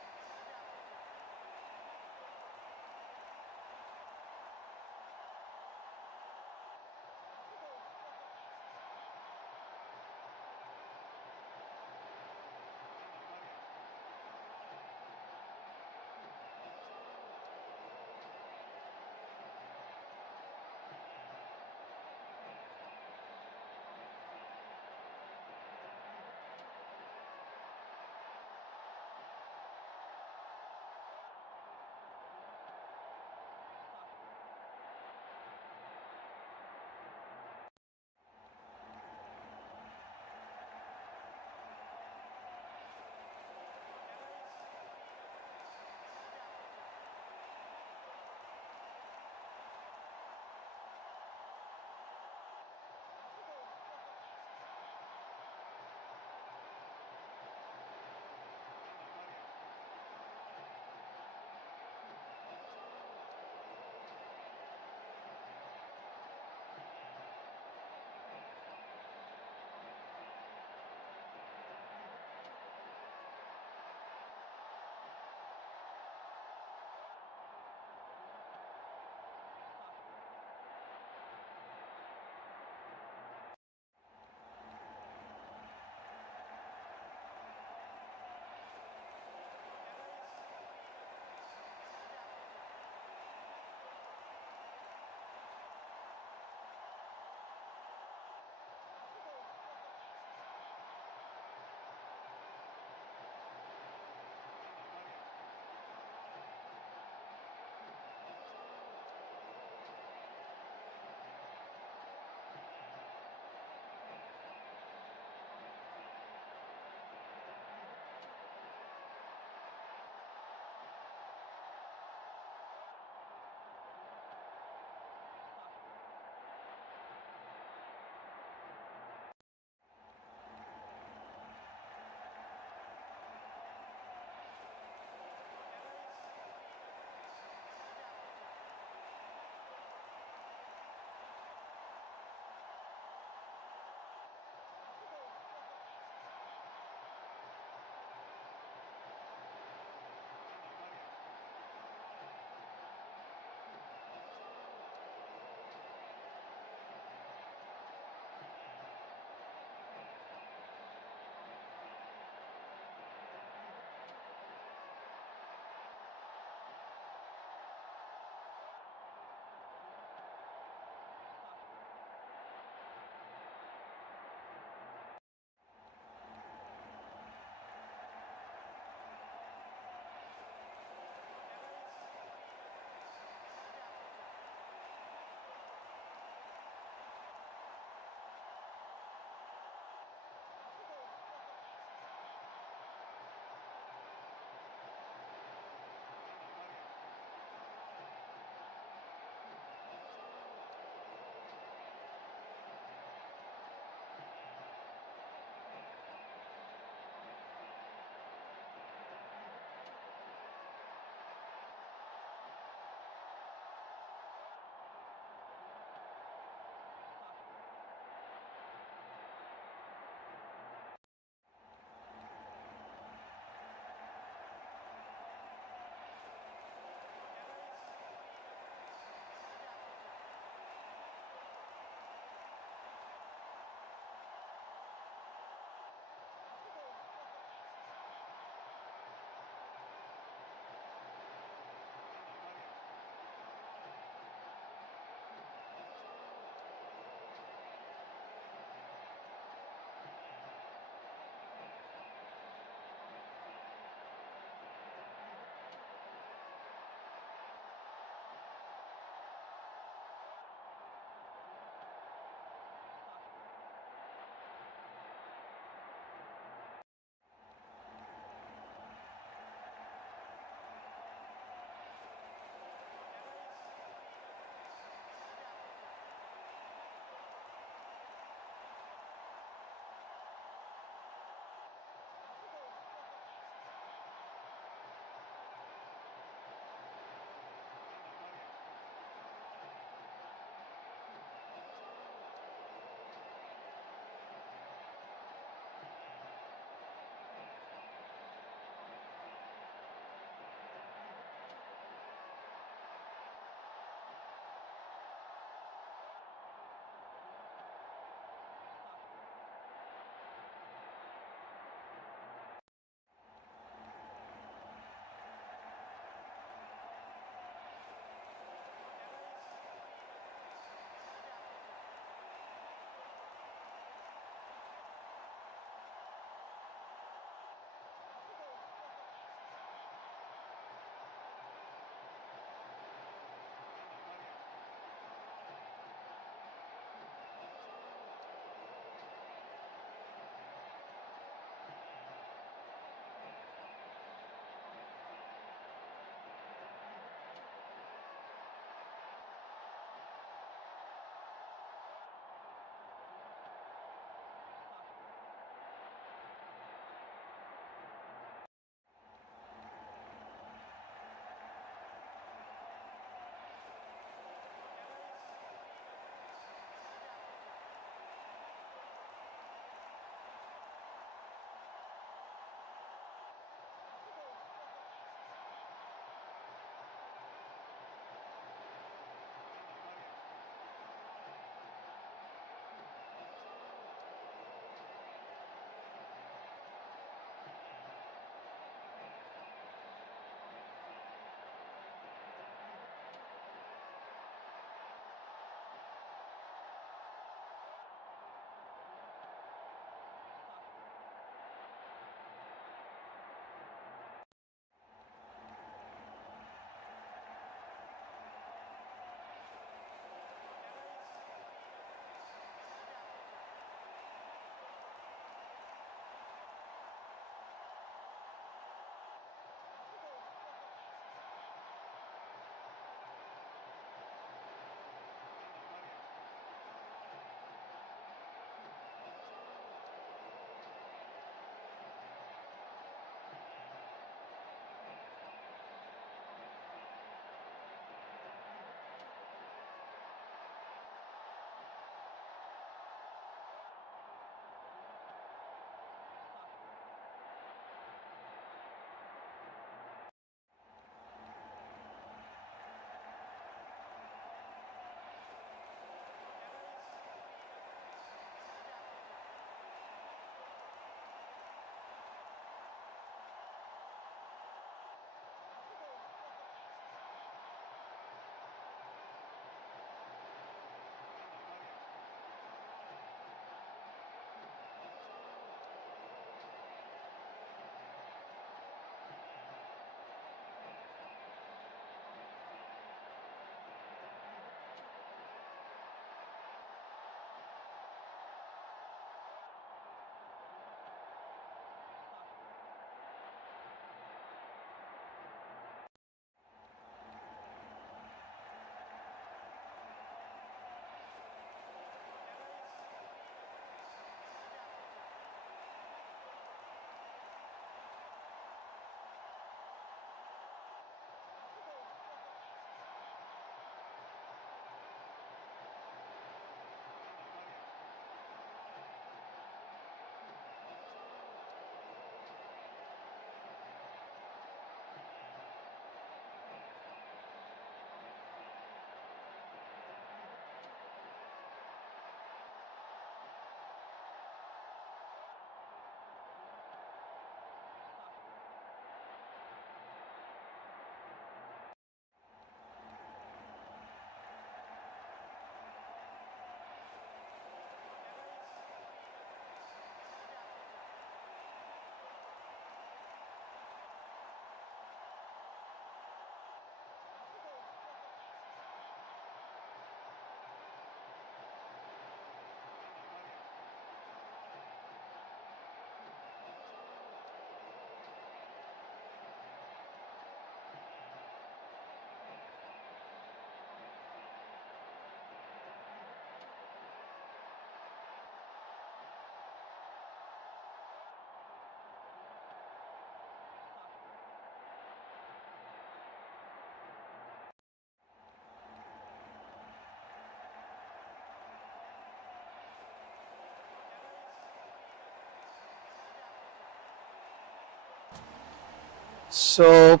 So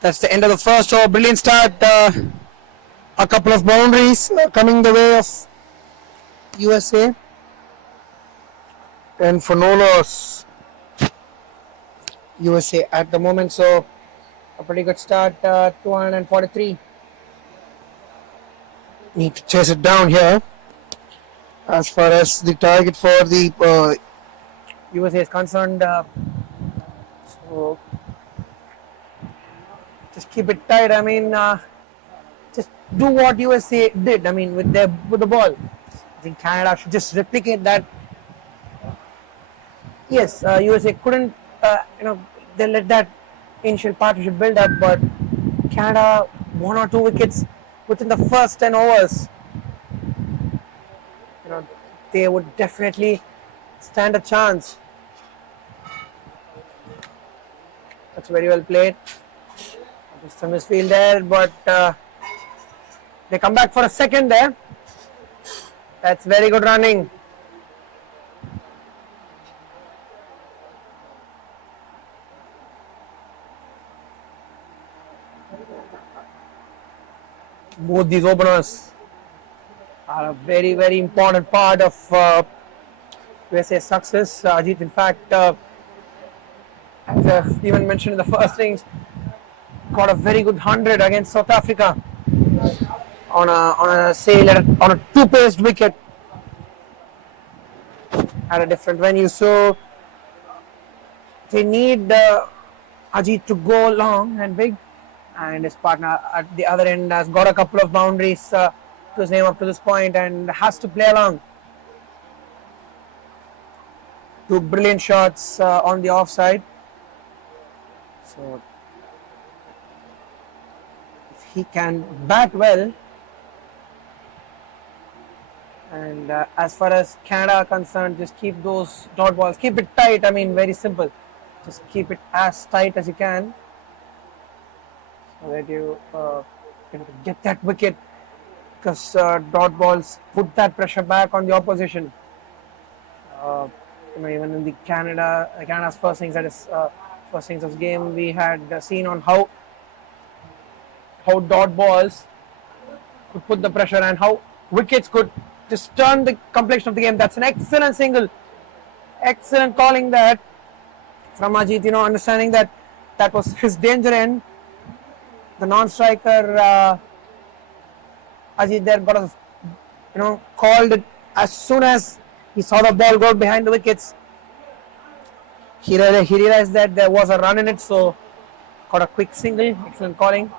that's the end of the first over. Brilliant start. A couple of boundaries coming the way of USA. And for no loss, USA at the moment. So a pretty good start. 243. Need to chase it down here. As far as the target for the USA is concerned, so just keep it tight. I mean, just do what USA did. I mean, with the ball. I think Canada should just replicate that. Yes, USA couldn't, they let that initial partnership build up, but Canada 1 or 2 wickets within the first 10 overs. They would definitely stand a chance. That's very well played. Just a misfield there, but they come back for a second there. That's very good running. Both these openers are a very, very important part of USA's success. Ajit, in fact, as I've even mentioned in the first innings, got a very good 100 against South Africa on a two-paced wicket at a different venue. So they need Ajit to go long and big, and his partner at the other end has got a couple of boundaries to his name up to this point and has to play along. 2 brilliant shots on the offside. So if he can bat well, and as far as Canada are concerned, just keep those dot balls, keep it tight. I mean, very simple. Just keep it as tight as you can, so that you can get that wicket, because dot balls put that pressure back on the opposition. Even in the Canada's first innings, that is first innings of the game, we had seen on how dot balls could put the pressure and how wickets could just turn the complexion of the game. That's an excellent single, excellent calling that from Ajit. Understanding that was his danger end. The non-striker Ajit there got called it as soon as he saw the ball go behind the wickets. He realized that there was a run in it, so got a quick single. Excellent calling.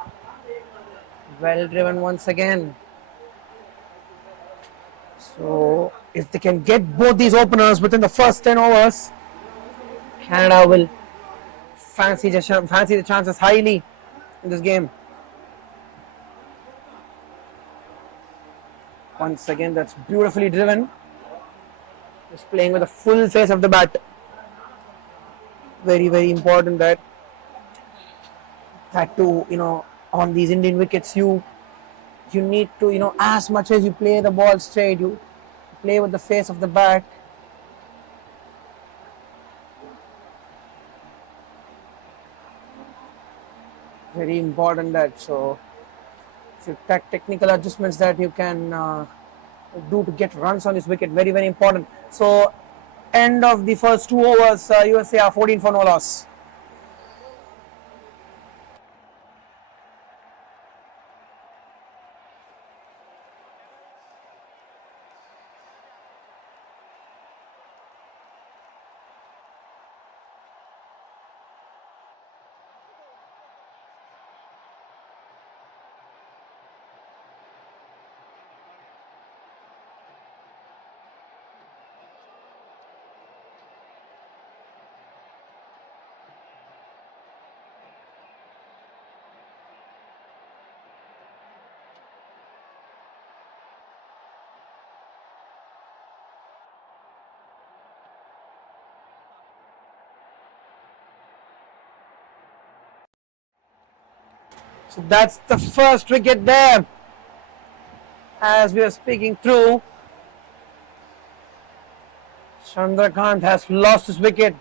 Well driven once again. So if they can get both these openers within the first 10 overs, Canada will fancy the chances highly in this game. Once again, that's beautifully driven. Just playing with the full face of the bat. Very, very important that too, on these Indian wickets, you need to, as much as you play the ball straight, you play with the face of the bat. Very important that. So if you technical adjustments that you can do to get runs on this wicket, very, very important. So end of the first 2 overs, USA are 14 for no loss. So that's the first wicket there. As we are speaking through, Chandrakant has lost his wicket.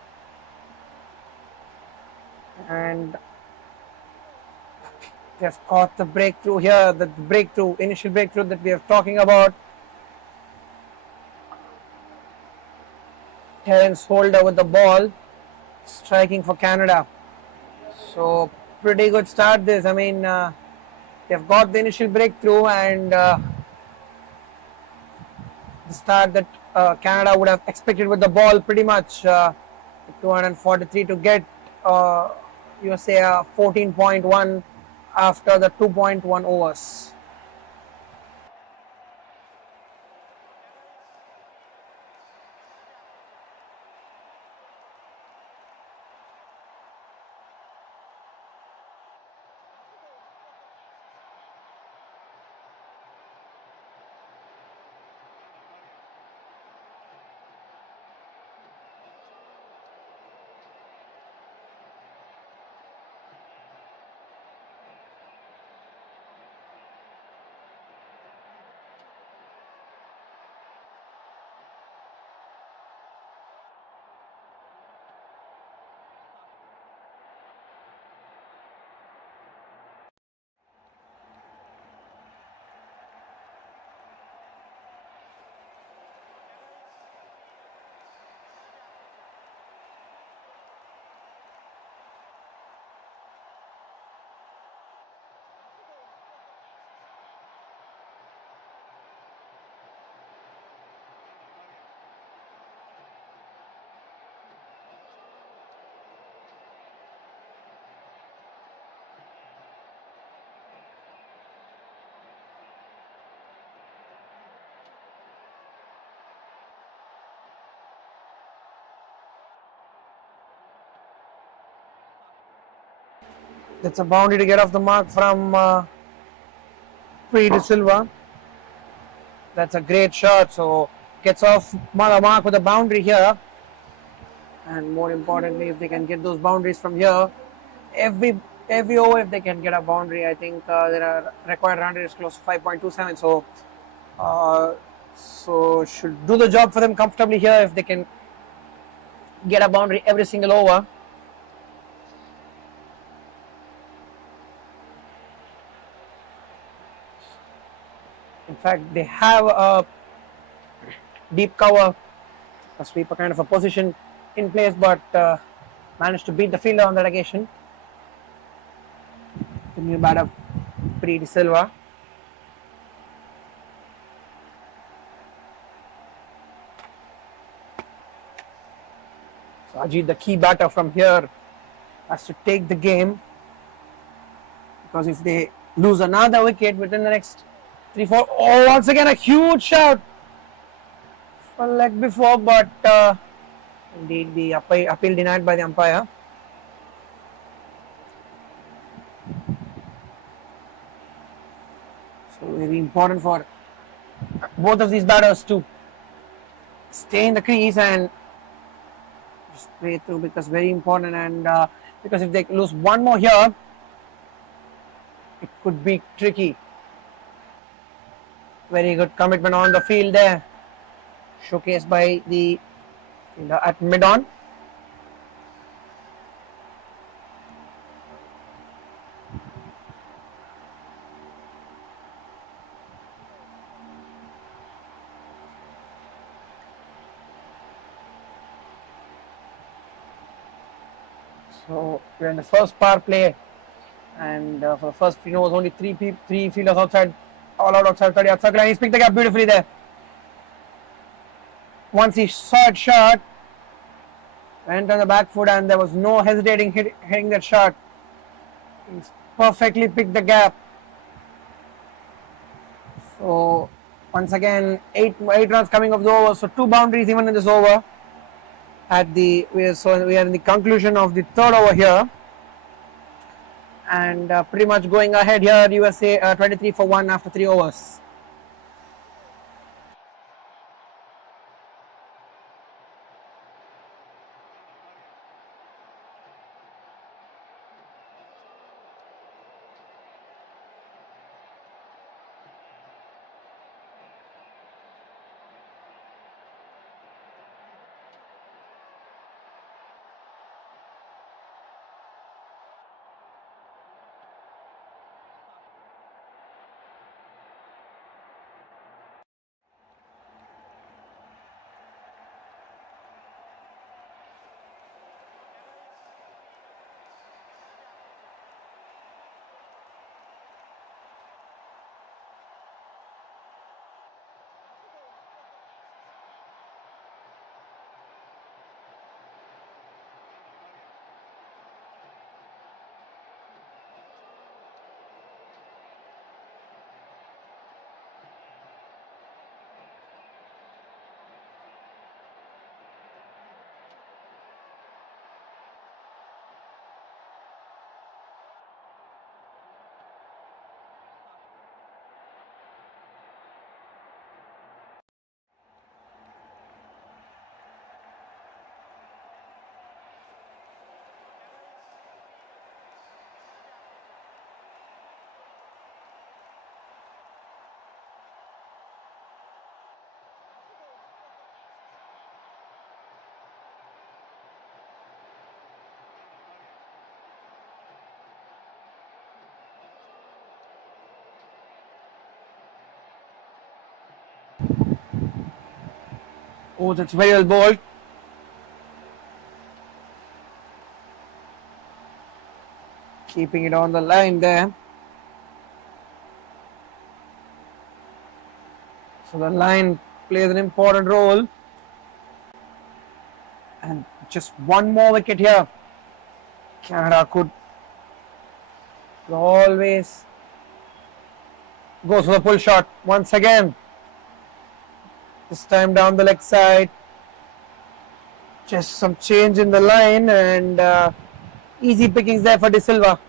They've caught the breakthrough here, the breakthrough, initial breakthrough that we are talking about. Terence Holder with the ball, striking for Canada. So pretty good start this. I mean, they've got the initial breakthrough and the start that Canada would have expected with the ball pretty much. 243 to get USA 14.1 after the 2.1 overs. That's a boundary to get off the mark from Pre De Silva. That's a great shot. So gets off the mark with a boundary here. And more importantly, if they can get those boundaries from here, every every over if they can get a boundary, I think there are required run rate is close to 5.27. So should do the job for them comfortably here if they can get a boundary every single over. In fact, they have a deep cover, a sweeper kind of a position in place, but managed to beat the fielder on that occasion. The new batter, Pre De Silva. So Ajit, the key batter from here, has to take the game because if they lose another wicket within the next 3-4, oh, once again a huge shot for leg before, but indeed the appeal denied by the umpire. So very important for both of these batters to stay in the crease and just play through because very important, and because if they lose one more here, it could be tricky. Very good commitment on the field there, showcased by the fielder at mid-on. So we're in the first power play, and for the first it was only three fielders outside, all out outside 30 yard circle, and he's picked the gap beautifully there. Once he saw it shot, went on the back foot, and there was no hesitating hitting that shot. He's perfectly picked the gap. So once again, eight runs coming off the over. So two boundaries even in this over. We are in the conclusion of the third over here, and pretty much going ahead here. USA 23 for 1 after 3 overs. Oh, that's very well bowled. Keeping it on the line there. So the line plays an important role. And just one more wicket here. Canada could always go for the pull shot once again. This time down the leg side. Just some change in the line and easy pickings there for De Silva.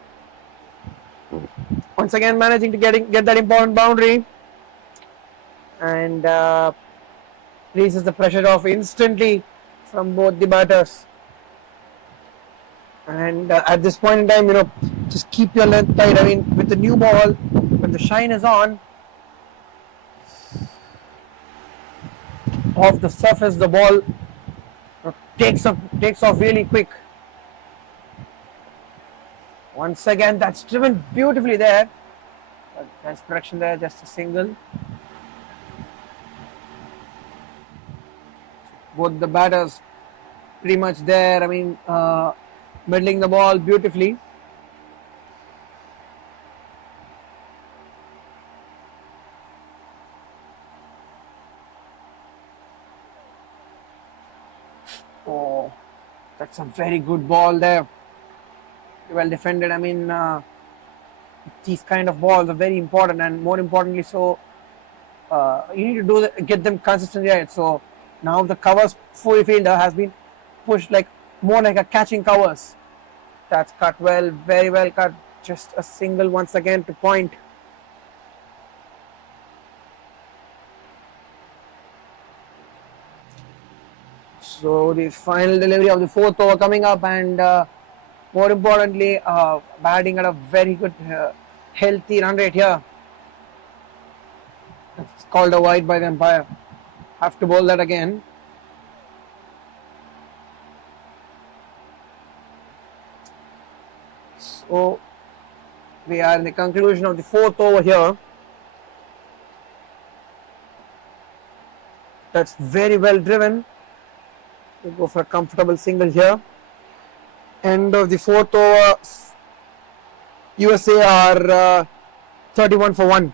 Once again managing to get that important boundary and releases the pressure off instantly from both the batters. And at this point in time, just keep your length tight. I mean, with the new ball, when the shine is on, off the surface, the ball takes off really quick. Once again, that's driven beautifully there. Nice correction there, just a single. Both the batters pretty much there. I mean, middling the ball beautifully. Oh, that's a very good ball there. Well defended. I mean, these kind of balls are very important, and more importantly, so you need to get them consistently right. So now the covers full fielder has been pushed like more like a catching covers. That's cut well, very well cut. Just a single once again to point. So the final delivery of the fourth over coming up, and more importantly, batting at a very good, healthy run rate here. It's called a wide by the umpire. Have to bowl that again. So we are in the conclusion of the fourth over here. That's very well driven. We go for a comfortable single here. End of the fourth over. USA are 31 for 1.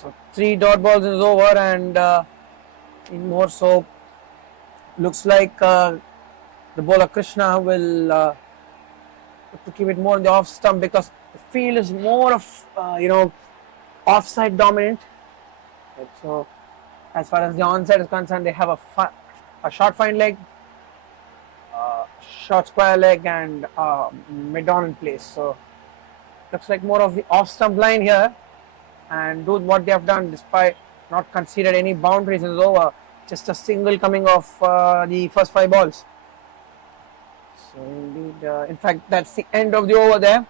So 3 dot balls is over, and in more so, looks like the bowler Krishna will to keep it more in the off stump because the field is more of offside dominant. Right, so as far as the onside is concerned, they have a short fine leg, short square leg, and mid on in place. So looks like more of the off stump line here, and do what they have done despite not considered any boundaries in the over. Just a single coming off the first 5 balls. So indeed, in fact, that's the end of the over there.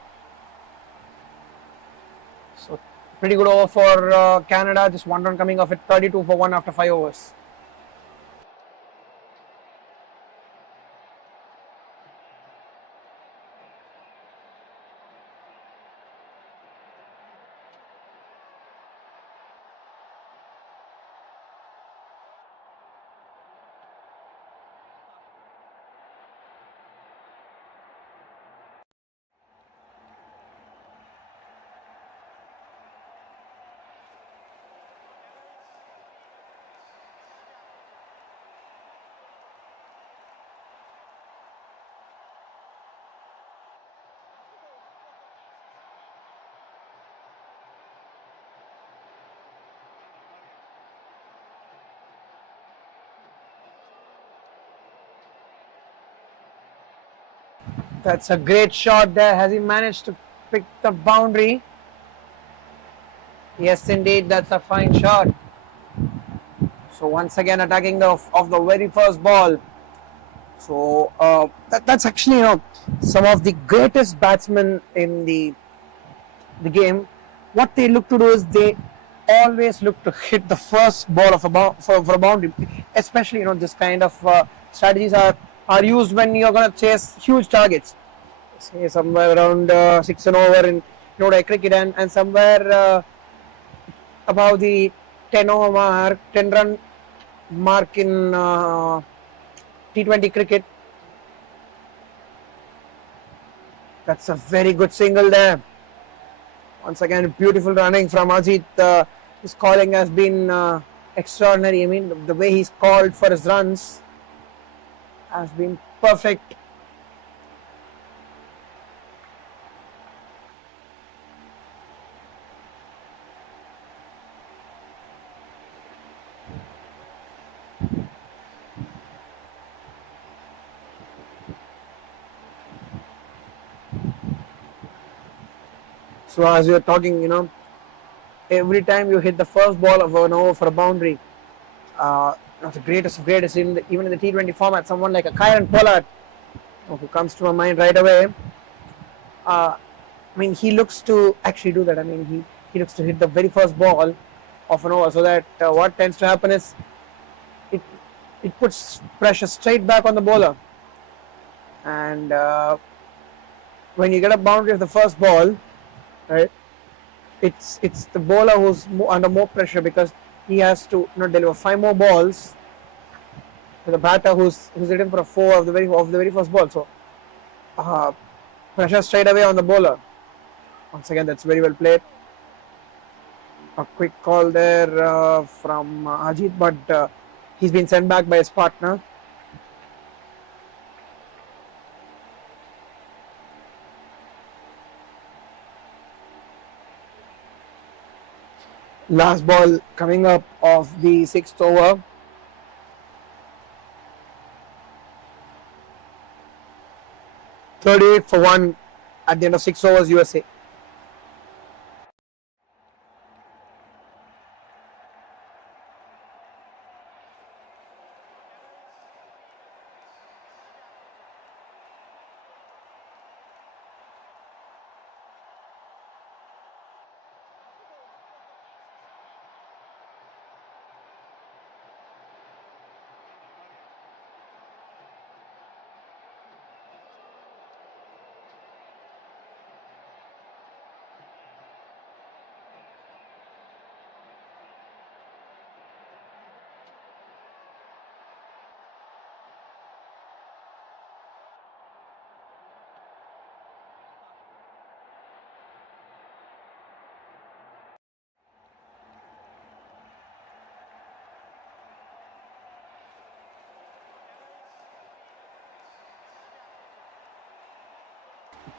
So pretty good over for Canada. Just one run coming off at 32 for 1 after 5 overs. That's a great shot there. Has he managed to pick the boundary? Yes, indeed, that's a fine shot. So once again attacking the of the very first ball. So that's actually some of the greatest batsmen in the game. What they look to do is they always look to hit the first ball of for a boundary. Especially this kind of strategies are used when you're going to chase huge targets. Say somewhere around 6 and over in cricket, and somewhere above the 10 over mark, 10 run mark in T20 cricket. That's a very good single there. Once again, beautiful running from Ajit. His calling has been extraordinary. I mean, the way he's called for his runs has been perfect. So as you're talking, every time you hit the first ball of an over for a boundary, the greatest of greatest even in the T20 format, someone like a Kieran Pollard, who comes to my mind right away. I mean, he looks to actually do that. I mean, he looks to hit the very first ball of an over, so that what tends to happen is it it puts pressure straight back on the bowler, and when you get a boundary of the first ball, right? It's the bowler who's under more pressure because he has to deliver 5 more balls to the batter who's hitting for a 4 of the very first ball. So uh, pressure straight away on the bowler. Once again, that's very well played. A quick call there from Ajit, but he's been sent back by his partner. Last ball coming up of the 6th over. .38 for 1 at the end of 6 overs, USA.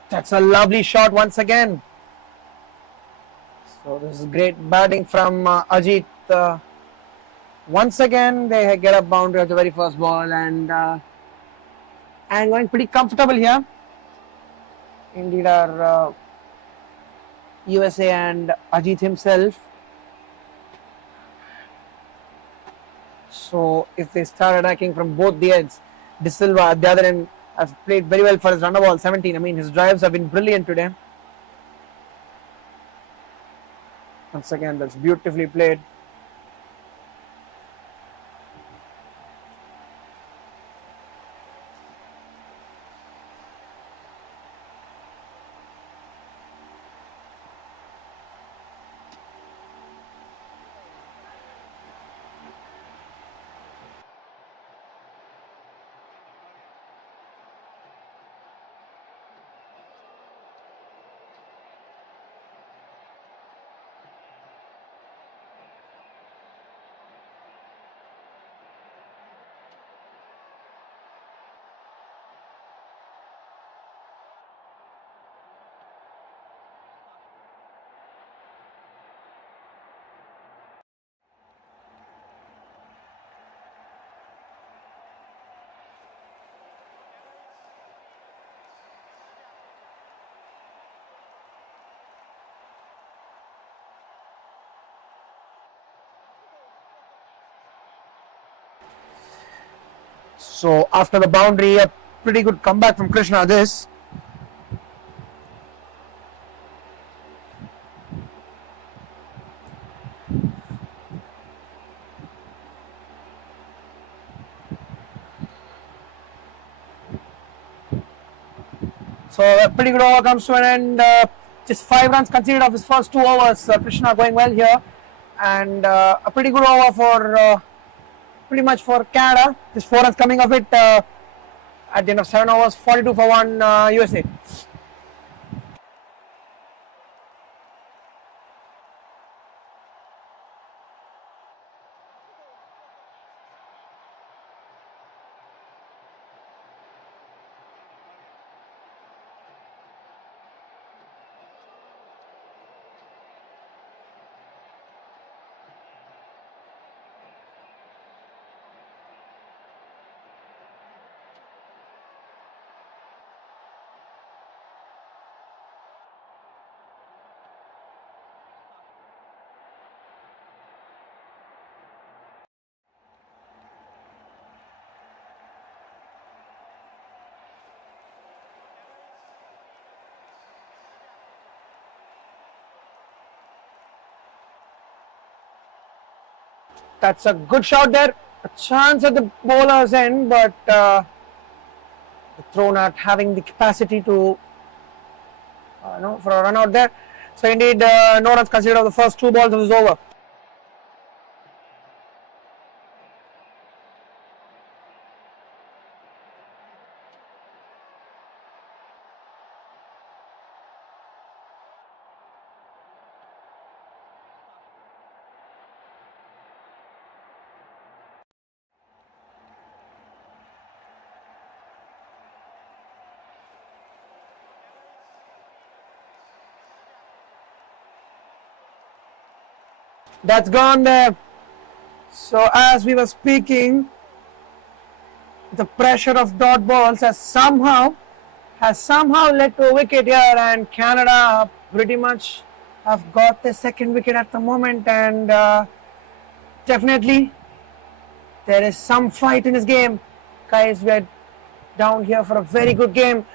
That's a lovely shot once again. So this is great batting from Ajit. Once again, they get a boundary at the very first ball and going pretty comfortable here. Indeed, our USA and Ajit himself. So if they start attacking from both the ends, De Silva at the other end has played very well for his runner ball 17. I mean, his drives have been brilliant today. Once again, that's beautifully played. So after the boundary, a pretty good comeback from Krishna. This. So a pretty good over comes to an end. Just 5 runs conceded off his first 2 overs. Krishna going well here, and a pretty good over for pretty much for Canada. Just 4 runs coming of it at the end of 7 overs, 42 for 1 USA. That's a good shot there. A chance at the bowler's end, but the throw not having the capacity to for a run out there. So indeed, no runs considered of the first 2 balls of this over. That's gone there. So as we were speaking, the pressure of dot balls has somehow led to a wicket here, and Canada pretty much have got the second wicket at the moment, and definitely there is some fight in this game. Guys, we're down here for a very good game.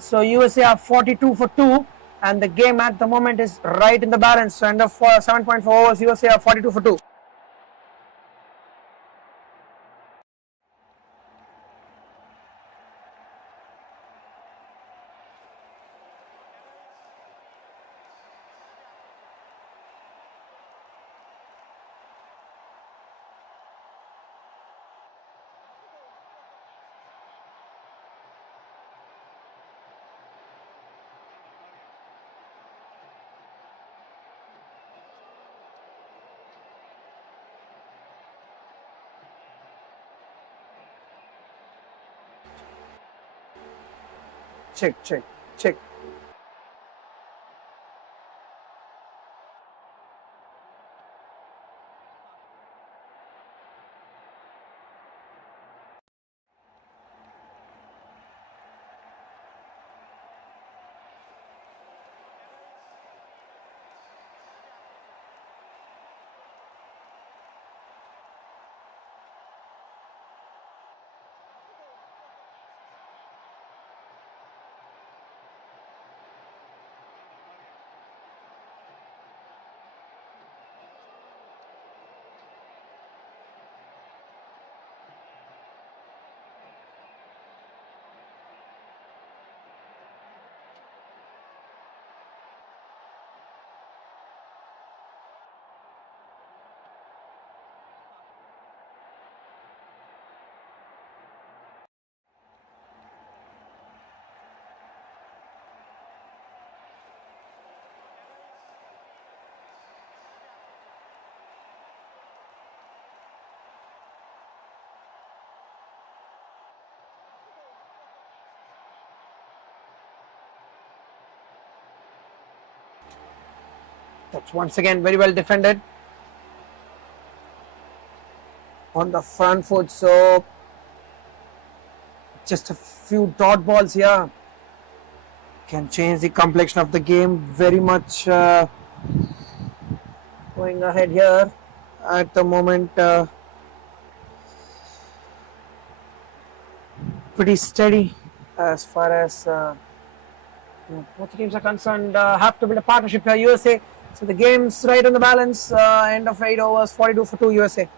So USA are 42 for 2, and the game at the moment is right in the balance. So end of 7.4 overs, USA are 42 for 2. Check, check, check. That's once again very well defended on the front foot. So just a few dot balls here can change the complexion of the game very much. Going ahead here at the moment, pretty steady as far as both teams are concerned. Have to build a partnership here, USA. So the game's right on the balance. End of 8 overs, 42 for 2 USA.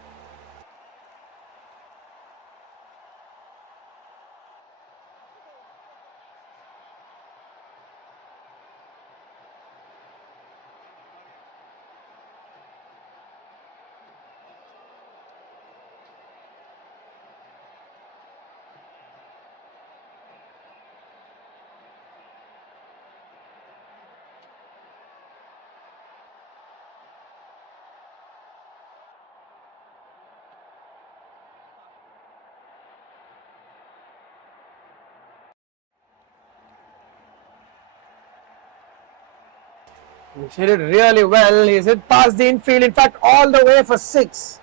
He hit it really well. He's hit past the infield, in fact, all the way for 6.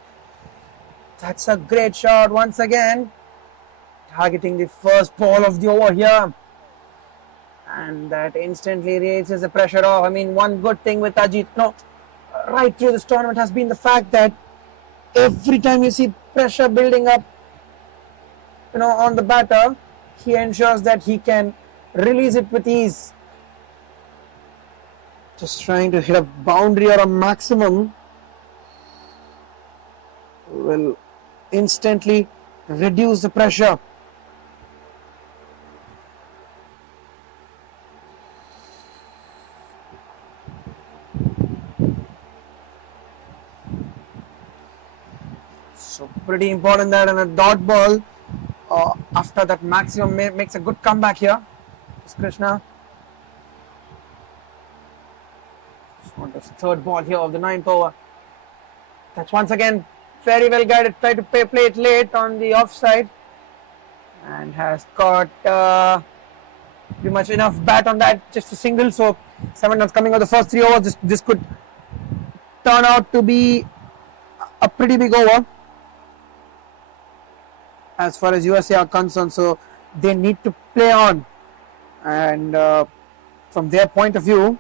That's a great shot once again. Targeting the first ball of the over here. And that instantly raises the pressure off. I mean, one good thing with Ajit, right through this tournament has been the fact that every time you see pressure building up, on the batter, he ensures that he can release it with ease. Just trying to hit a boundary or a maximum will instantly reduce the pressure. So pretty important that, and a dot ball after that maximum makes a good comeback here. It's Krishna. On the third ball here of the 9th over. That's once again very well guided. Tried to play it late on the offside and has got pretty much enough bat on that. Just a single. So 7 runs coming out the first 3 overs. This could turn out to be a pretty big over as far as USA are concerned. So they need to play on, and from their point of view,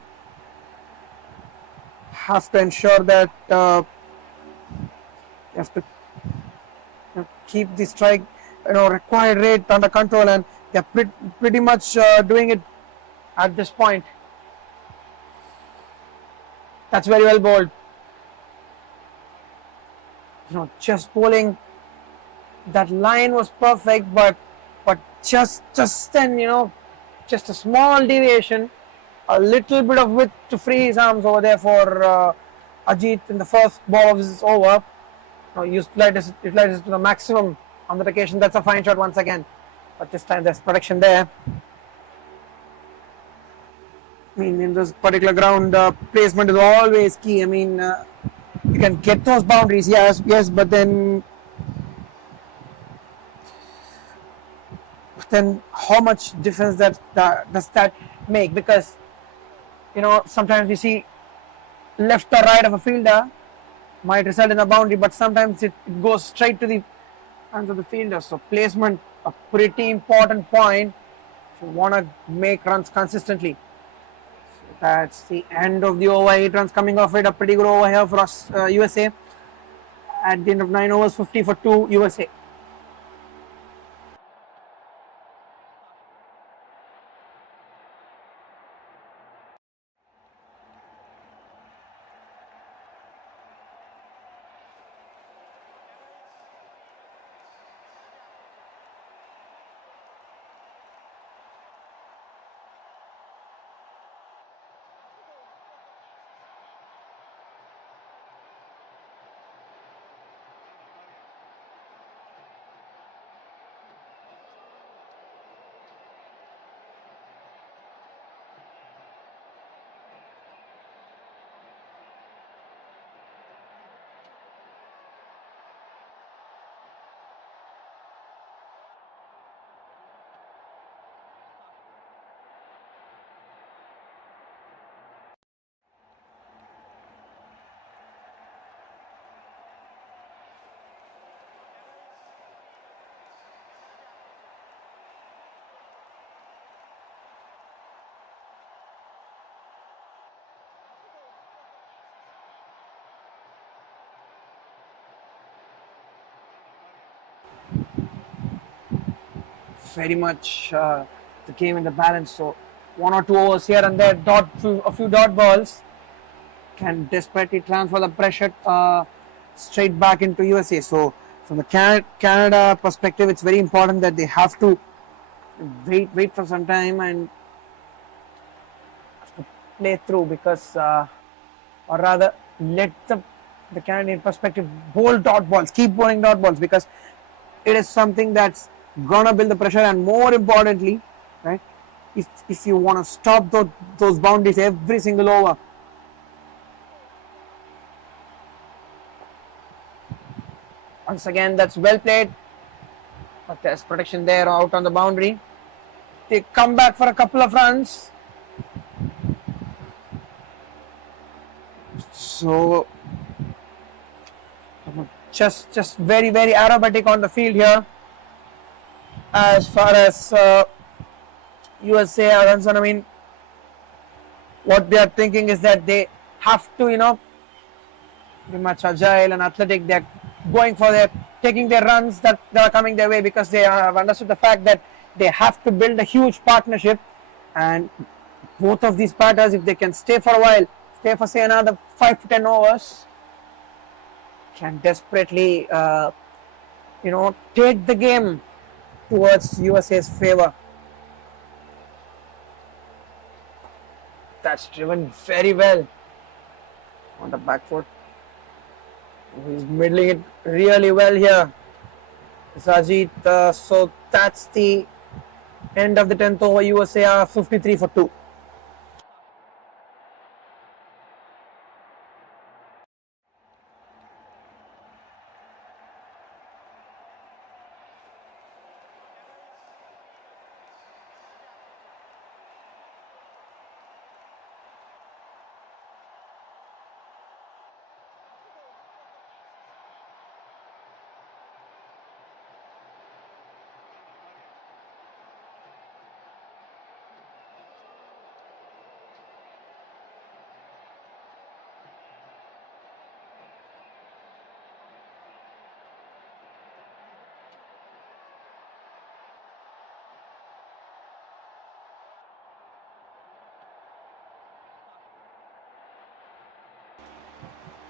have to ensure that you have to keep the strike required rate under control, and they're pretty much doing it at this point. That's very well bowled. Just bowling that line was perfect, but just then just a small deviation, a little bit of width to free his arms over there for Ajit in the first ball of this over. Utilizes it to the maximum on that occasion. That's a fine shot once again, but this time there's protection there. I mean, in this particular ground, placement is always key. I mean, you can get those boundaries, yes, but then how much difference does that make? Because sometimes you see left or right of a fielder might result in a boundary, but sometimes it goes straight to the hands of the fielder. So placement, a pretty important point if you want to make runs consistently. So that's the end of the over. 8 runs coming off it. A pretty good over here for us, USA. At the end of 9 overs, 50 for 2 USA. very much the game in the balance. So 1 or 2 overs here and there, a few dot balls can desperately transfer the pressure straight back into USA. So from the Canada perspective, it's very important that they have to wait for some time and have to play through, because or rather let the Canadian perspective bowl dot balls, keep bowling dot balls, because it is something that's gonna build the pressure. And more importantly, right, if you want to stop those boundaries every single over, once again that's well played, but there's protection there out on the boundary. They come back for a couple of runs. So just very aerobatic on the field here as far as USA are concerned. I mean, what they are thinking is that they have to, be much agile and athletic. They're going for taking their runs that are coming their way, because they have understood the fact that they have to build a huge partnership. And both of these batters, if they can stay for a while, stay for say another 5 to 10 overs, can desperately take the game towards USA's favor. That's driven very well on the back foot. He's middling it really well here, Sajid. So that's the end of the 10th over. USA are 53 for 2.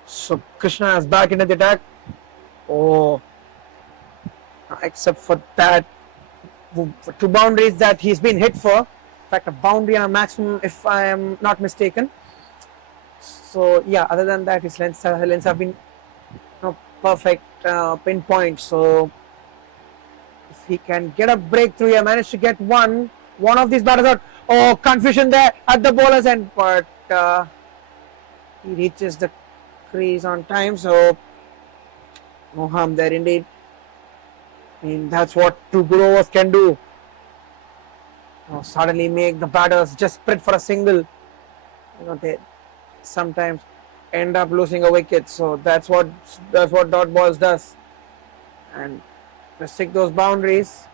So Krishna is back into the attack. Oh, except for that, for 2 boundaries that he's been hit for. In fact, a boundary and a maximum, if I am not mistaken. So yeah, other than that, his lengths have been perfect pinpoint. So if he can get a breakthrough here, managed to get one of these batters out. Oh, confusion there at the bowler's end, but he reaches the crease on time, so no harm there indeed. I mean, that's what 2 good overs can do. Suddenly make the batters just sprint for a single. They sometimes end up losing a wicket. So that's what dot balls does. And restrict those boundaries.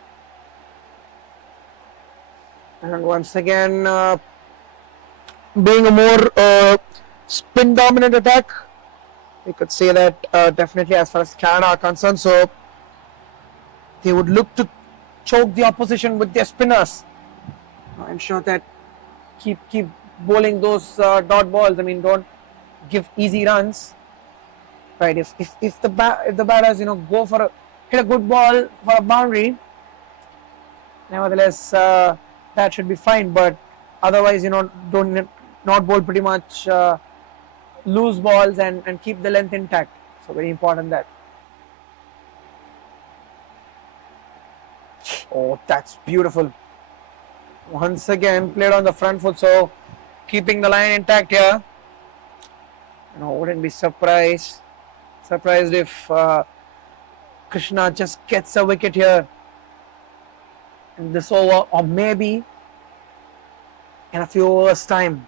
And once again, being a more spin dominant attack, we could say that definitely as far as Canada are concerned. So they would look to choke the opposition with their spinners. Ensure that keep bowling those dot balls. I mean, don't give easy runs. Right? If the batters go for hit a good ball for a boundary, nevertheless that should be fine. But otherwise, don't not bowl pretty much loose balls and keep the length intact. So very important that. Oh, that's beautiful. Once again played on the front foot, so keeping the line intact here. Wouldn't be surprised if Krishna just gets a wicket here in this over, or maybe in a few overs time.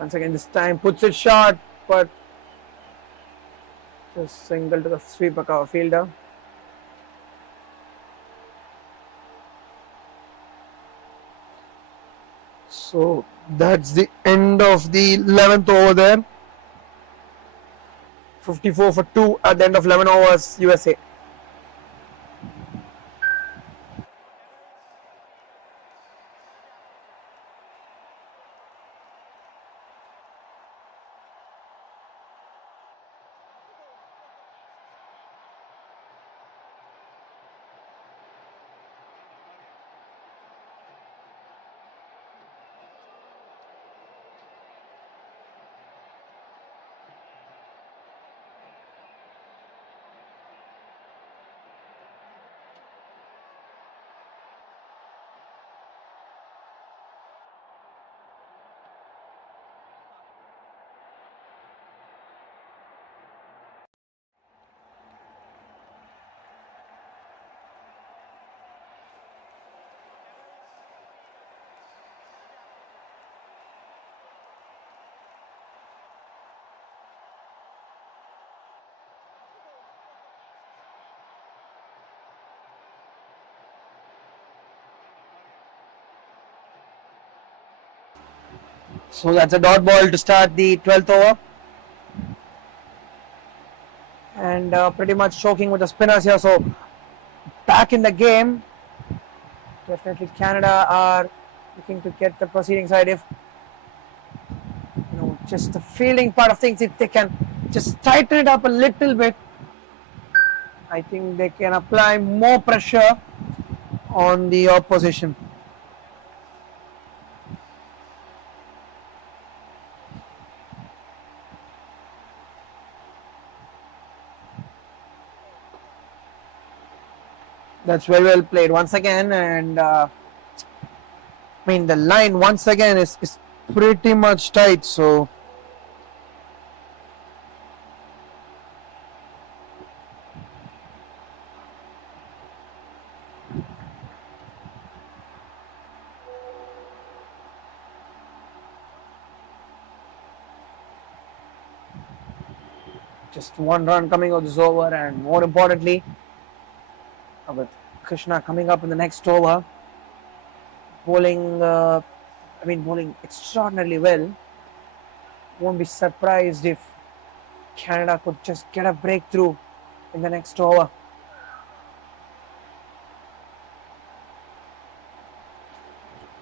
Once again, this time puts it short, but just single to the sweeper cover fielder. So that's the end of the 11th over there. 54 for 2 at the end of 11 overs, USA. So that's a dot ball to start the 12th over. And pretty much choking with the spinners here. So back in the game. Definitely Canada are looking to get the proceeding side. If just the fielding part of things, if they can just tighten it up a little bit, I think they can apply more pressure on the opposition. That's very well played once again, and I mean the line once again is pretty much tight. So just one run coming out this over, and more importantly, with Krishna coming up in the next over, bowling. Bowling extraordinarily well. Won't be surprised if Canada could just get a breakthrough in the next over.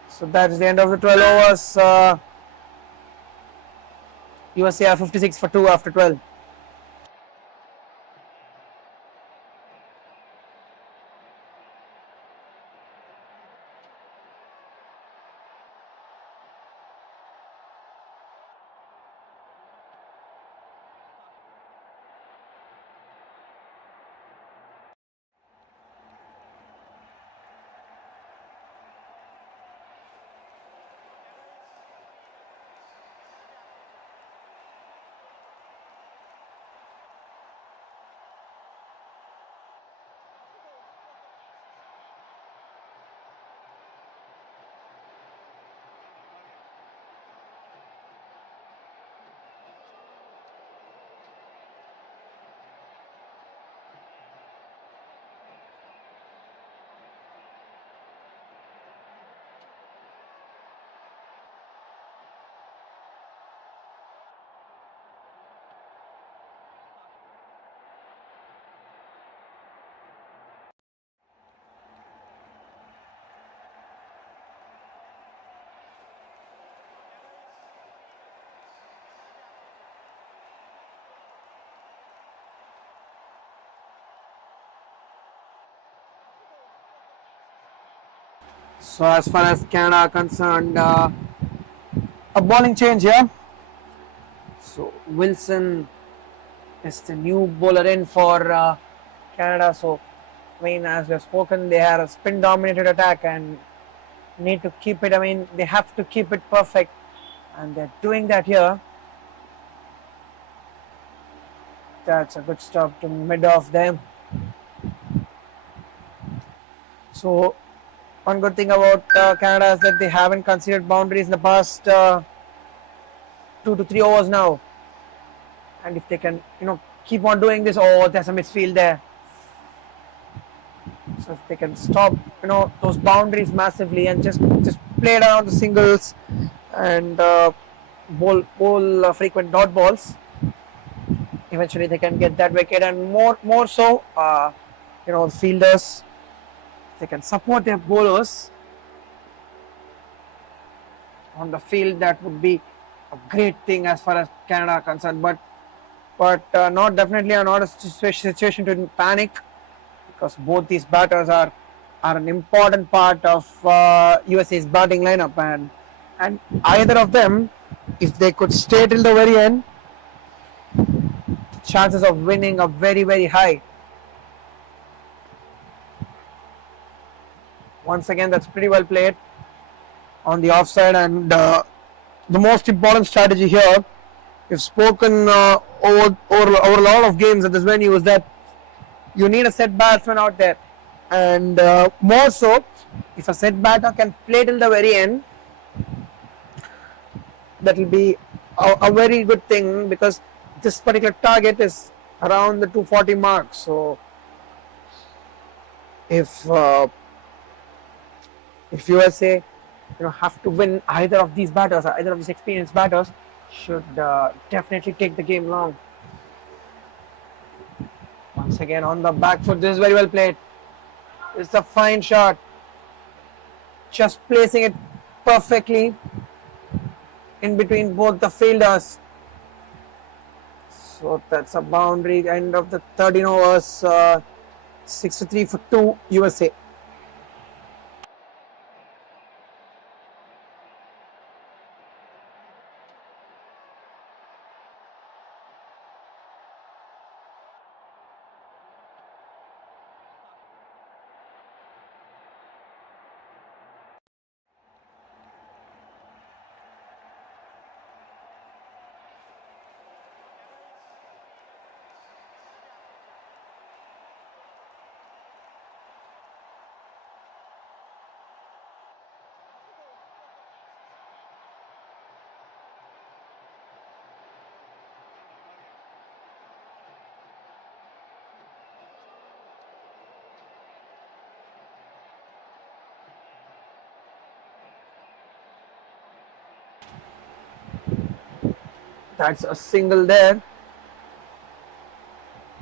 So that's the end of the 12 overs. USA are 56 for 2 after 12. So as far as Canada are concerned, a bowling change here. So Wilson is the new bowler in for Canada. So as we have spoken, they are a spin dominated attack and need to keep it. They have to keep it perfect, and they're doing that here. That's a good stop to mid off them. So one good thing about Canada is that they haven't conceded boundaries in the past 2 to 3 overs now. And if they can, keep on doing this, there's a misfield there. So if they can stop, those boundaries massively and just play around the singles and bowl frequent dot balls, eventually they can get that wicket. And more so, the fielders, they can support their bowlers on the field. That would be a great thing as far as Canada are concerned. But not a situation to panic, because both these batters are an important part of USA's batting lineup, and either of them, if they could stay till the very end, the chances of winning are very, very high. Once again, that's pretty well played on the offside, and the most important strategy here, we've spoken over a lot of games at this venue, is that you need a set batsman out there, and more so, if a set batter can play till the very end, that will be a very good thing, because this particular target is around the 240 mark. So if USA have to win. Either of these batters, either of these experienced batters, should definitely take the game long. Once again on the back foot. This is very well played. It's a fine shot. Just placing it perfectly in between both the fielders. So that's a boundary. End of the 13 overs. 63 for 2 USA. That's a single there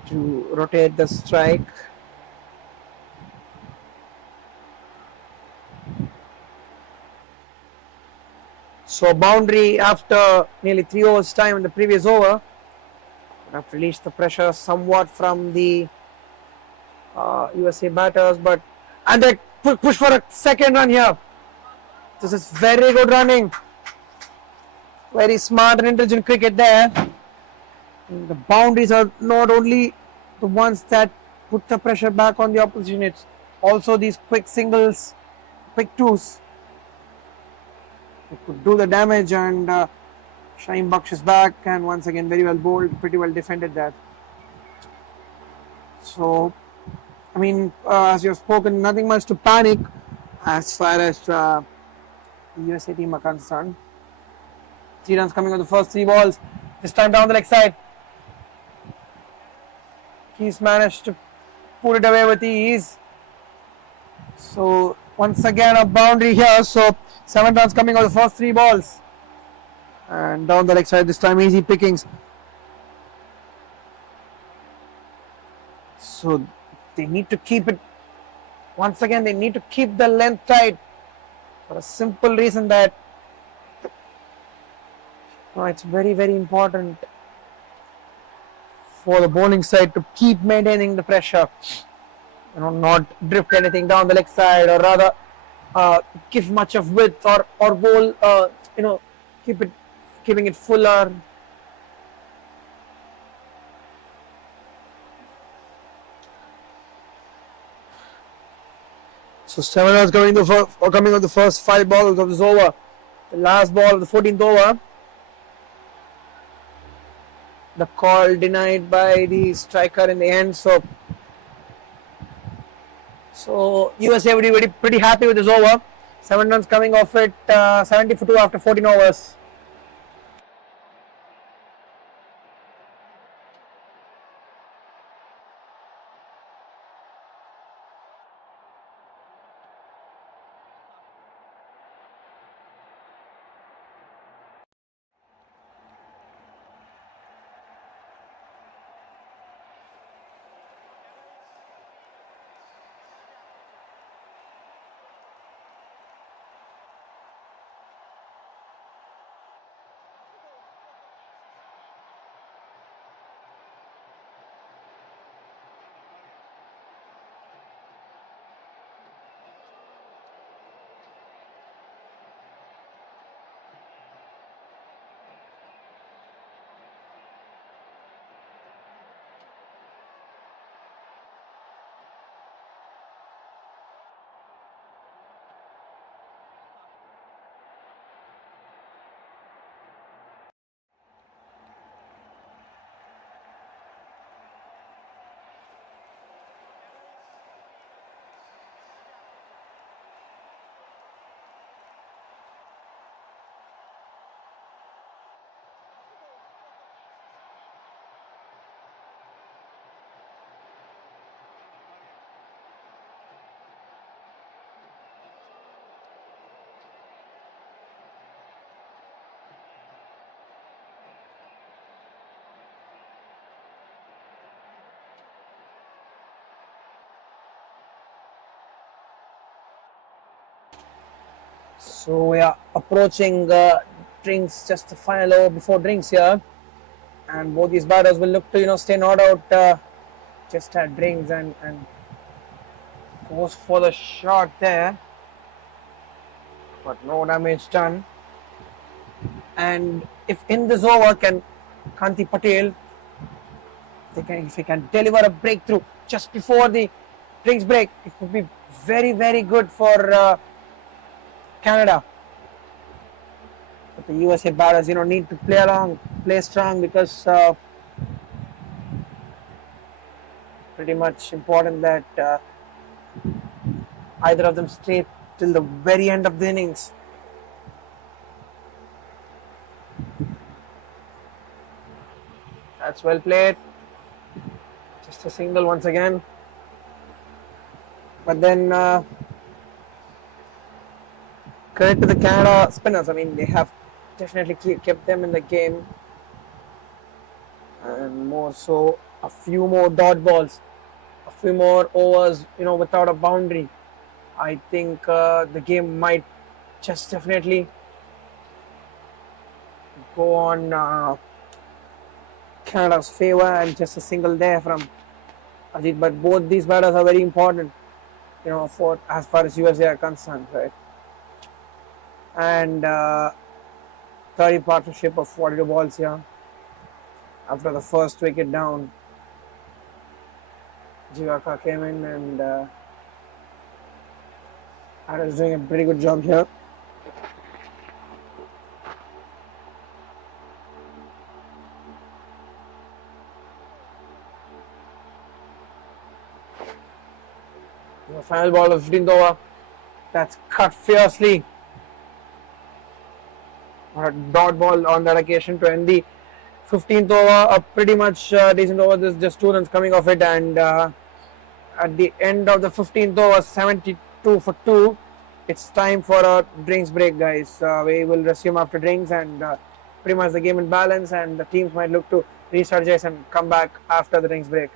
to rotate the strike. So boundary after nearly 3 overs time in the previous over. Have released the pressure somewhat from the USA batters, but and they push for a second run here. This is very good running. Very smart and intelligent cricket there. And the boundaries are not only the ones that put the pressure back on the opposition, it's also these quick singles, quick twos. They could do the damage, and Shaim Baksh is back, and once again very well bowled, pretty well defended that. So, I mean, as you've spoken, nothing much to panic as far as the USA team are concerned. 3 runs coming on the first 3 balls. This time down the leg side. He's managed to put it away with ease. So once again a boundary here. So 7 runs coming on the first 3 balls. And down the leg side this time, easy pickings. So they need to keep it. Once again they need to keep the length tight for a simple reason that it's very important for the bowling side to keep maintaining the pressure. Not drift anything down the leg side, or rather give much of width, or bowl, keeping it fuller. So 7 runs coming on the first 5 balls of this over. The last ball of the 14th over. The call denied by the striker in the end. So USA would be pretty happy with this over. 7 runs coming off it, 70 for 2 after 14 overs. So we are approaching drinks, just the final over before drinks here, and both these batters will look to stay not out. Just had drinks and goes for the shot there, but no damage done. And if in this over can Kanti Patel, if he can deliver a breakthrough just before the drinks break, it would be very good for Canada. But the USA batters, need to play along, play strong because pretty much important that either of them stay till the very end of the innings. That's well played. Just a single once again. But then credit to the Canada spinners. I mean, they have definitely kept them in the game, and more so, a few more dot balls, a few more overs, without a boundary. I think the game might just definitely go on Canada's favor, and just a single there from Ajit. But both these batters are very important, for as far as USA are concerned, right? And 30 partnership of 42 balls here. After the first wicket down, Jivaka came in and is doing a pretty good job here. The final ball of 15th over, that's cut fiercely. A dot ball on that occasion to end the 15th over. A pretty much decent over. There's just 2 runs coming off it, and at the end of the 15th over, 72 for 2. It's time for a drinks break, guys. We will resume after drinks, and pretty much the game in balance, and the teams might look to re-strategize and come back after the drinks break.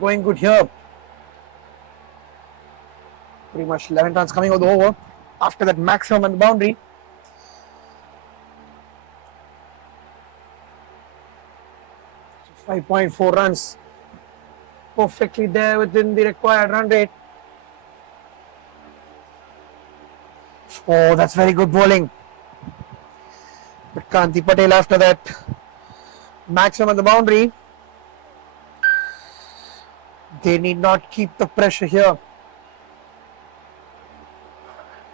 Going good here. Pretty much 11 runs coming out the over. After that maximum on the boundary. So 5.4 runs. Perfectly there within the required run rate. Oh, that's very good bowling. But Kanti Patel after that maximum on the boundary. They need not keep the pressure here.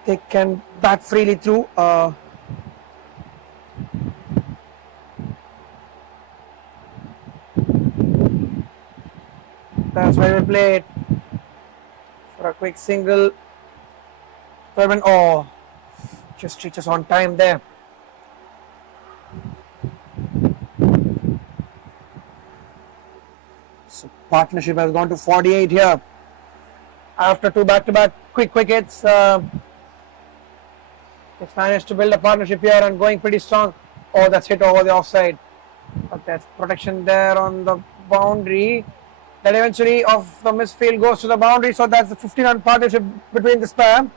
They can bat freely through. That's very well played. For a quick single. Thurman, oh, just reaches on time there. So partnership has gone to 48 here. After two back-to-back quick wickets, they've managed to build a partnership here and going pretty strong. Oh, that's hit over the offside. But that's protection there on the boundary. That eventually of the misfield goes to the boundary. So that's the 15-run partnership between this pair.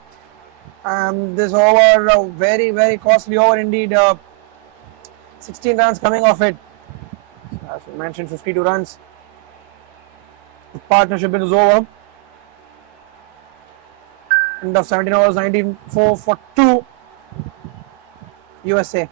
And this over, a very, very costly over indeed. 16 runs coming off it. So as we mentioned, 52 runs. The partnership is over. End of 17 overs, 19-4 for 2 USA.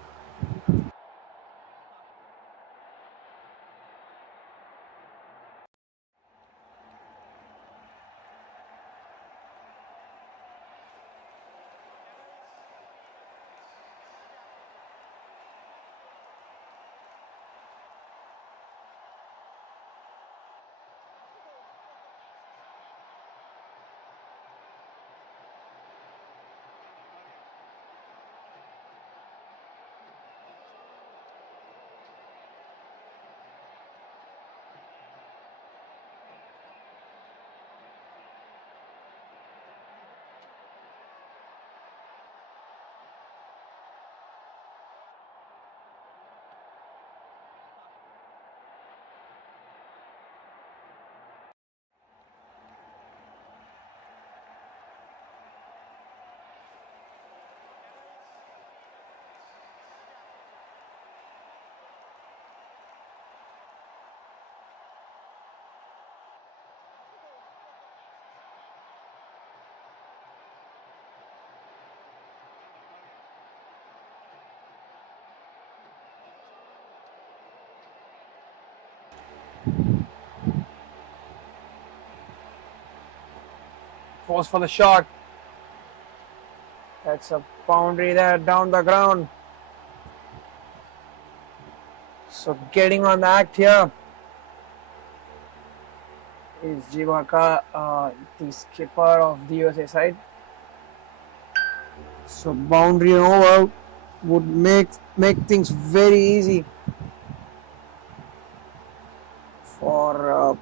Force for the shot. That's a boundary there down the ground. So getting on the act here is Jivaka, the skipper of the USA side. So boundary over would make things very easy for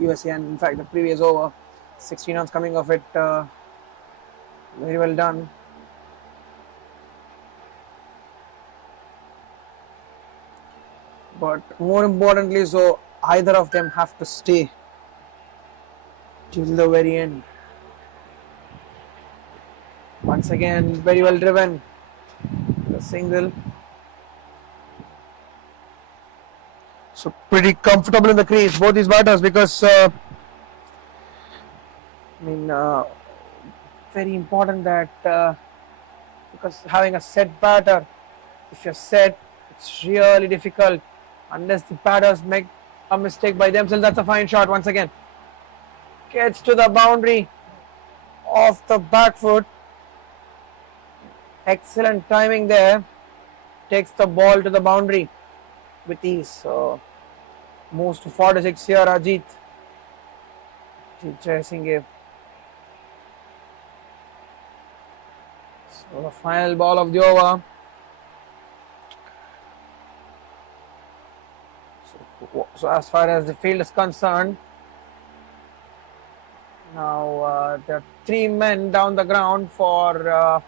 USA, and in fact the previous over, 16 runs coming off it, very well done. But more importantly, so either of them have to stay till the very end. Once again, very well driven. The single. So pretty comfortable in the crease, both these batters, because very important that because having a set batter, if you're set, it's really difficult unless the batters make a mistake by themselves. That's a fine shot once again. Gets to the boundary off the back foot. Excellent timing there. Takes the ball to the boundary with ease. So moves to 46 here, Ajit. Chasing it. So the final ball of the over. So as far as the field is concerned, now there are 3 men down the ground for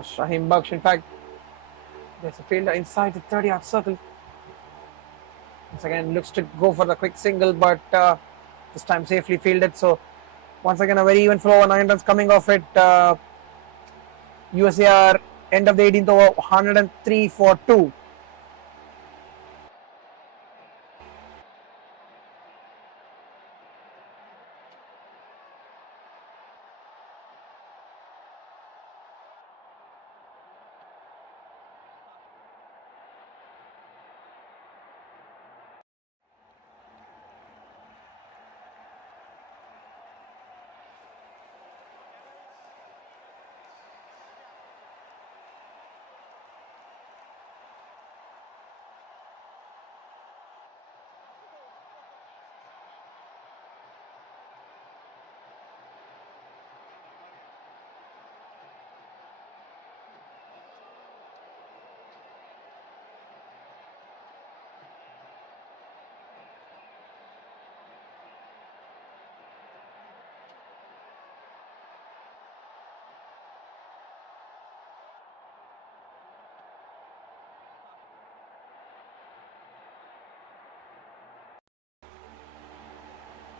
Shaheen Baksh. In fact, There's a fielder inside the 30-yard circle. Once again, looks to go for the quick single, but this time safely fielded. So once again, a very even flow, 9 runs coming off it. USA are end of the 18th over, 103 for 2.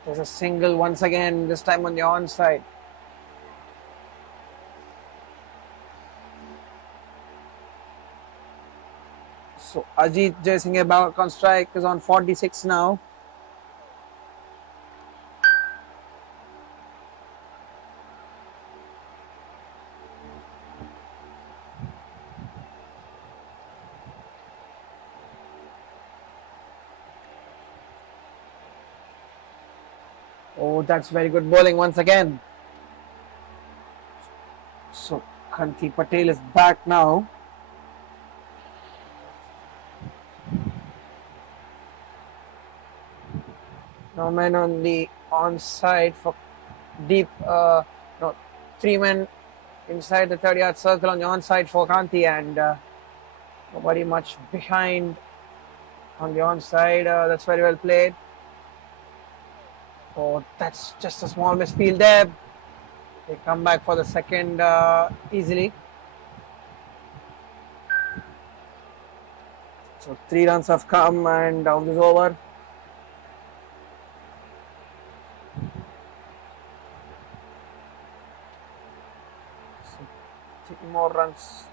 There's a single once again, this time on the onside. So Ajit Jaisinghe back on strike is on 46 now. Oh, that's very good bowling once again. So Kanti Patel is back now. No men on the onside for deep, no, 3 men inside the 30-yard circle on the onside for Kanti, and nobody much behind on the onside. That's very well played. Oh, that's just a small misfield there. They come back for the second easily. So 3 runs have come and out is over. So 3 more runs,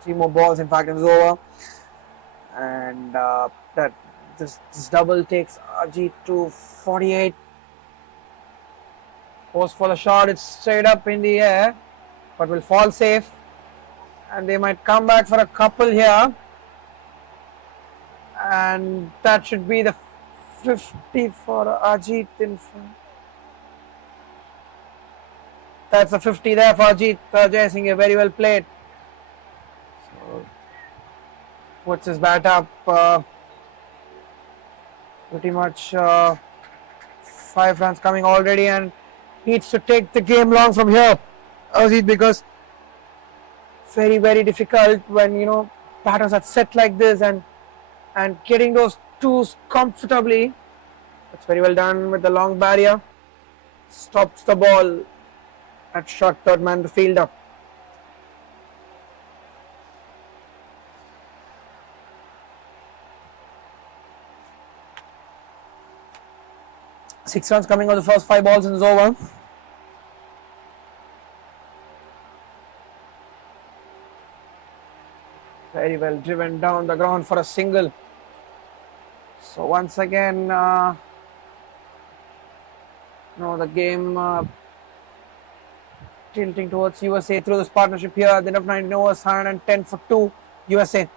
3 more balls. In fact, it is over. And that this double takes Ajit to 48. Goes for the shot. It's straight up in the air, but will fall safe. And they might come back for a couple here. And that should be the 50 for Ajit in front. That's a 50 there for Ajit Jaisinghe. Very well played. So puts his bat up pretty much 5 runs coming already, and needs to take the game long from here, Ajit, because very, very difficult when batters are set like this, and getting those twos comfortably. That's very well done with the long barrier. Stops the ball at short third man, the fielder. Six runs coming on the first 5 balls in this over. Very well driven down the ground for a single. So once again, the game tilting towards USA through this partnership here. At the end of 19 overs, 110 for 2 USA.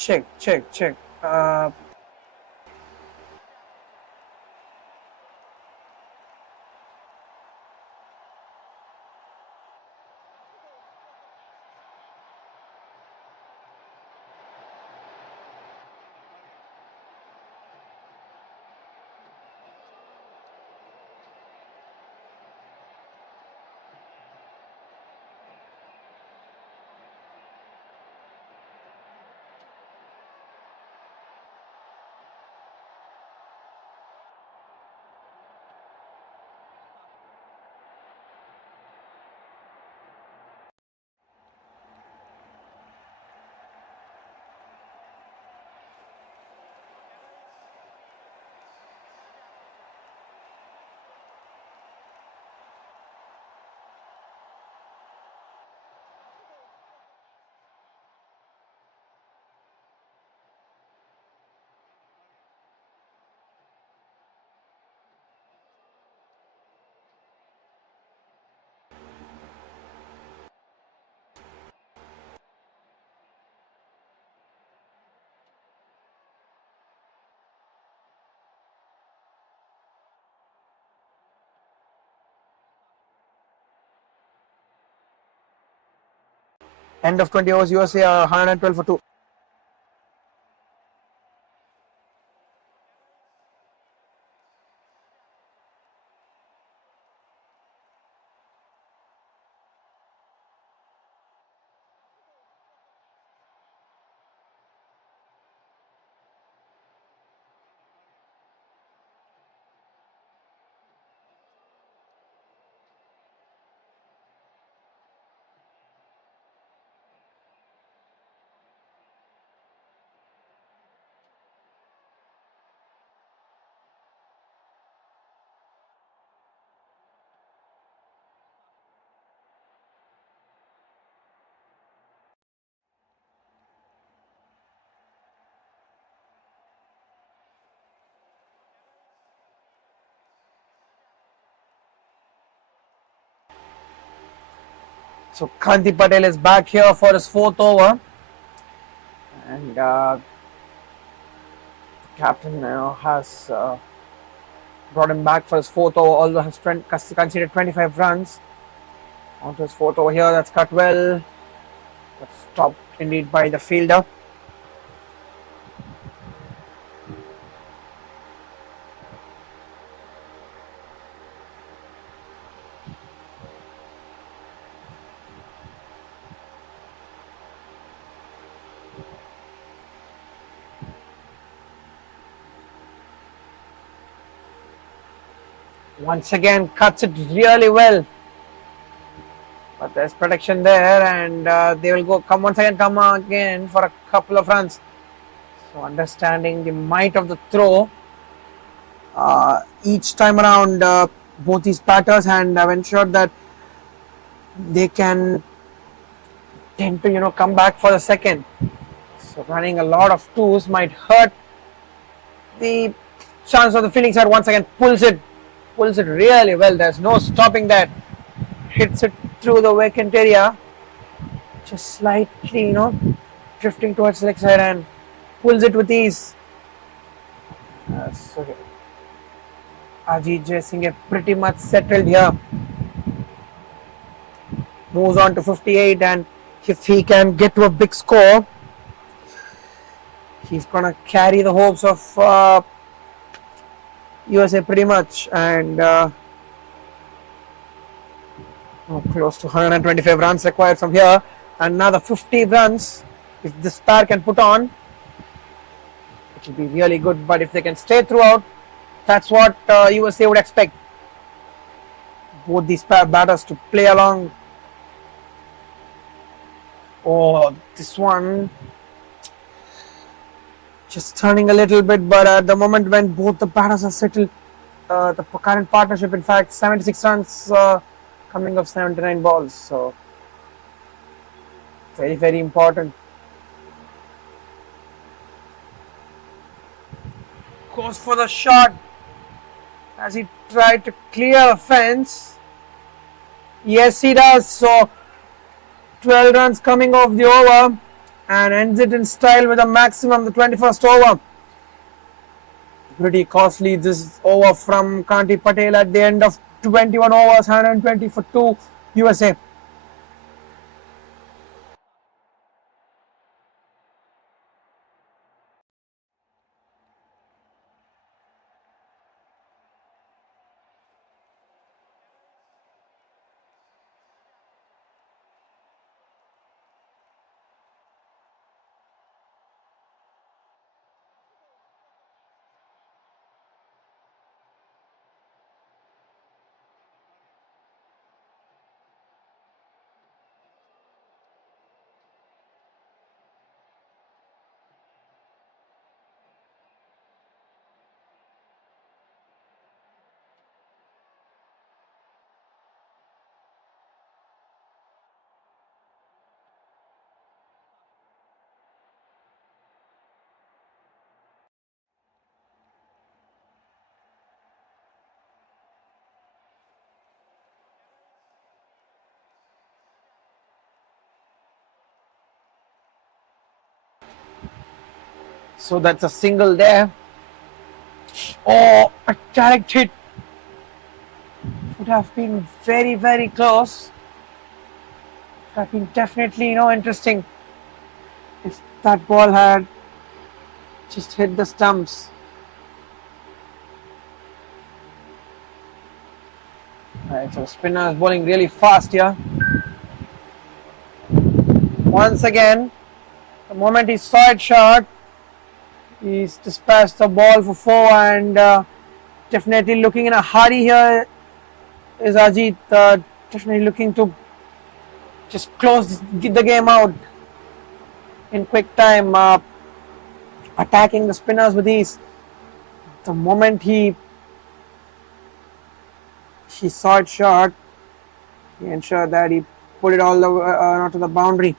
Check. End of 20 overs, USA 112 for 2. So Kanti Patel is back here for his 4th over, and captain now has brought him back for his 4th over, although has conceded 25 runs. Onto his 4th over here, that's cut well. That's stopped indeed by the fielder. Once again, cuts it really well. But there's protection there, and they will come again for a couple of runs. So understanding the might of the throw each time around, both these batters, and have ensured that they can tend to come back for the second. So running a lot of twos might hurt the chance of the fielding side. Once again, pulls it really well. There's no stopping that. Hits it through the vacant area, just slightly, drifting towards the leg side, and pulls it with ease. So Ajit Jaisingh pretty much settled here. Moves on to 58, and if he can get to a big score, he's gonna carry the hopes of USA pretty much, and close to 125 runs required from here. Another 50 runs if this pair can put on, it will be really good. But if they can stay throughout, that's what USA would expect. Both these batters to play along. Oh, this one just turning a little bit, but at the moment when both the batters are settled, the current partnership, in fact, 76 runs coming of 79 balls. So very, very important. Goes for the shot as he tried to clear a fence. Yes, he does. So 12 runs coming off the over, and ends it in style with a maximum the 21st over. Pretty costly this over from Kanti Patel at the end of 21 overs, 120 for 2 USA. So that's a single there. Oh, a direct hit would have been very, very close. Would have been definitely, interesting if that ball had just hit the stumps. Right, so spinner is bowling really fast here. Once again, the moment he saw it short, he's dispatched the ball for 4 and definitely looking in a hurry here is Ajit. Definitely looking to just get the game out in quick time, attacking the spinners with ease. The moment he saw it short, he ensured that he put it all the way not to the boundary.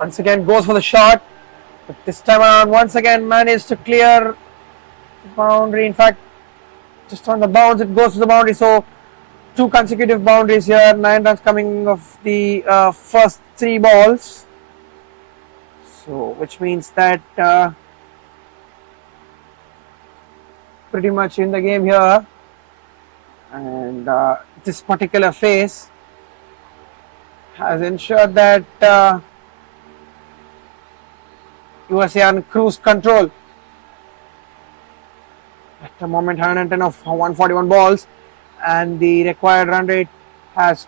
Once again goes for the shot, but this time around once again managed to clear the boundary. In fact, just on the bounce it goes to the boundary. So 2 consecutive boundaries here. 9 runs coming of the first 3 balls. So which means that pretty much in the game here, and this particular phase has ensured that USA on cruise control. At the moment, 110 of 141 balls, and the required run rate has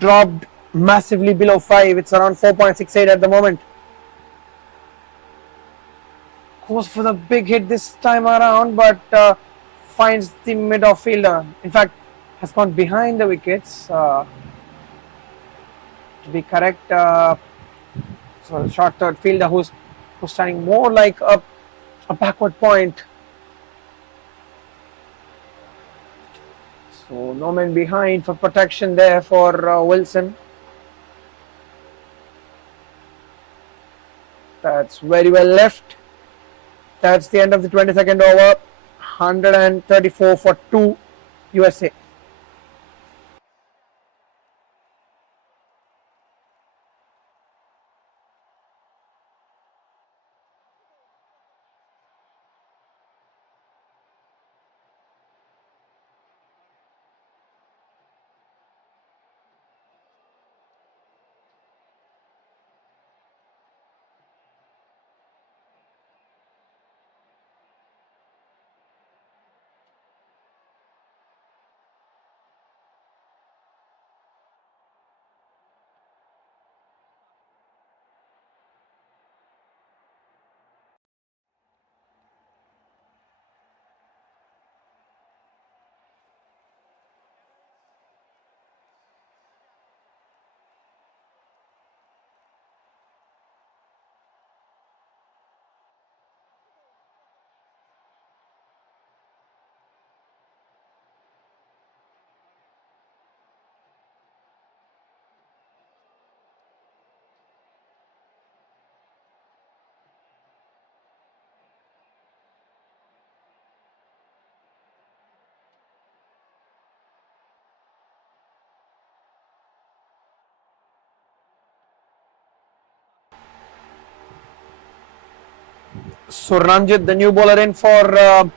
dropped massively below 5. It's around 4.68 at the moment. Goes for the big hit this time around, but finds the mid-off fielder. In fact, has gone behind the wickets. To be correct, so the short third fielder who's standing more like a backward point. So no man behind for protection there for Wilson. That's very well left. That's the end of the 22nd over. 134 for 2 USA. So Ranjit, the new bowler in for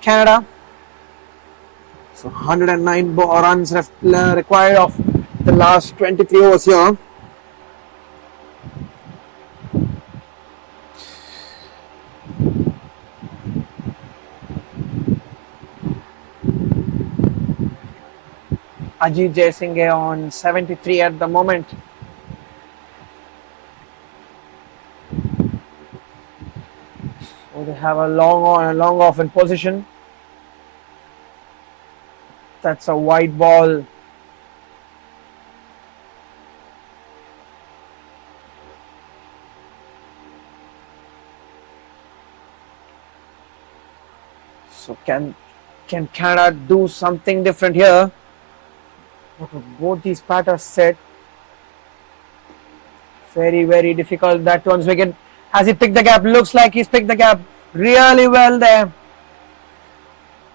Canada. So 109 runs required of the last 23 overs here. Ajit Jaisinghe on 73 at the moment. So they have a long on and long off in position. That's a wide ball. So can Canada do something different here? Both these batters set. Very difficult. That one's wicket. Has he picked the gap? Looks like he's picked the gap really well there.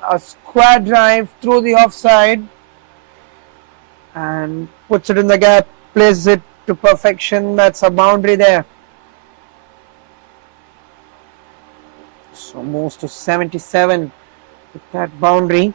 A square drive through the offside and puts it in the gap, places it to perfection. That's a boundary there. So moves to 77 with that boundary.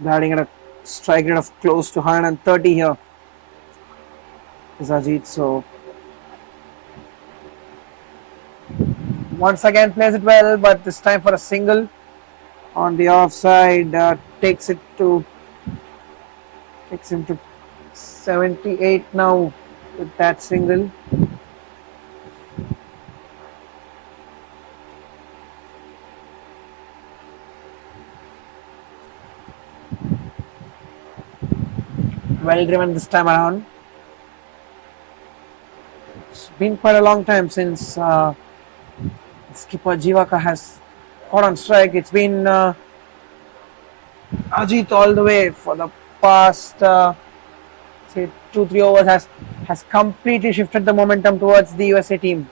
Batting at a strike rate of close to 130 here is Ajit. So once again plays it well, but this time for a single on the offside. Takes him to 78 now with that single. Well driven this time around. It's been quite a long time since skipper Jivaka has caught on strike. It's been Ajit all the way for the past say 2-3 overs has completely shifted the momentum towards the USA team.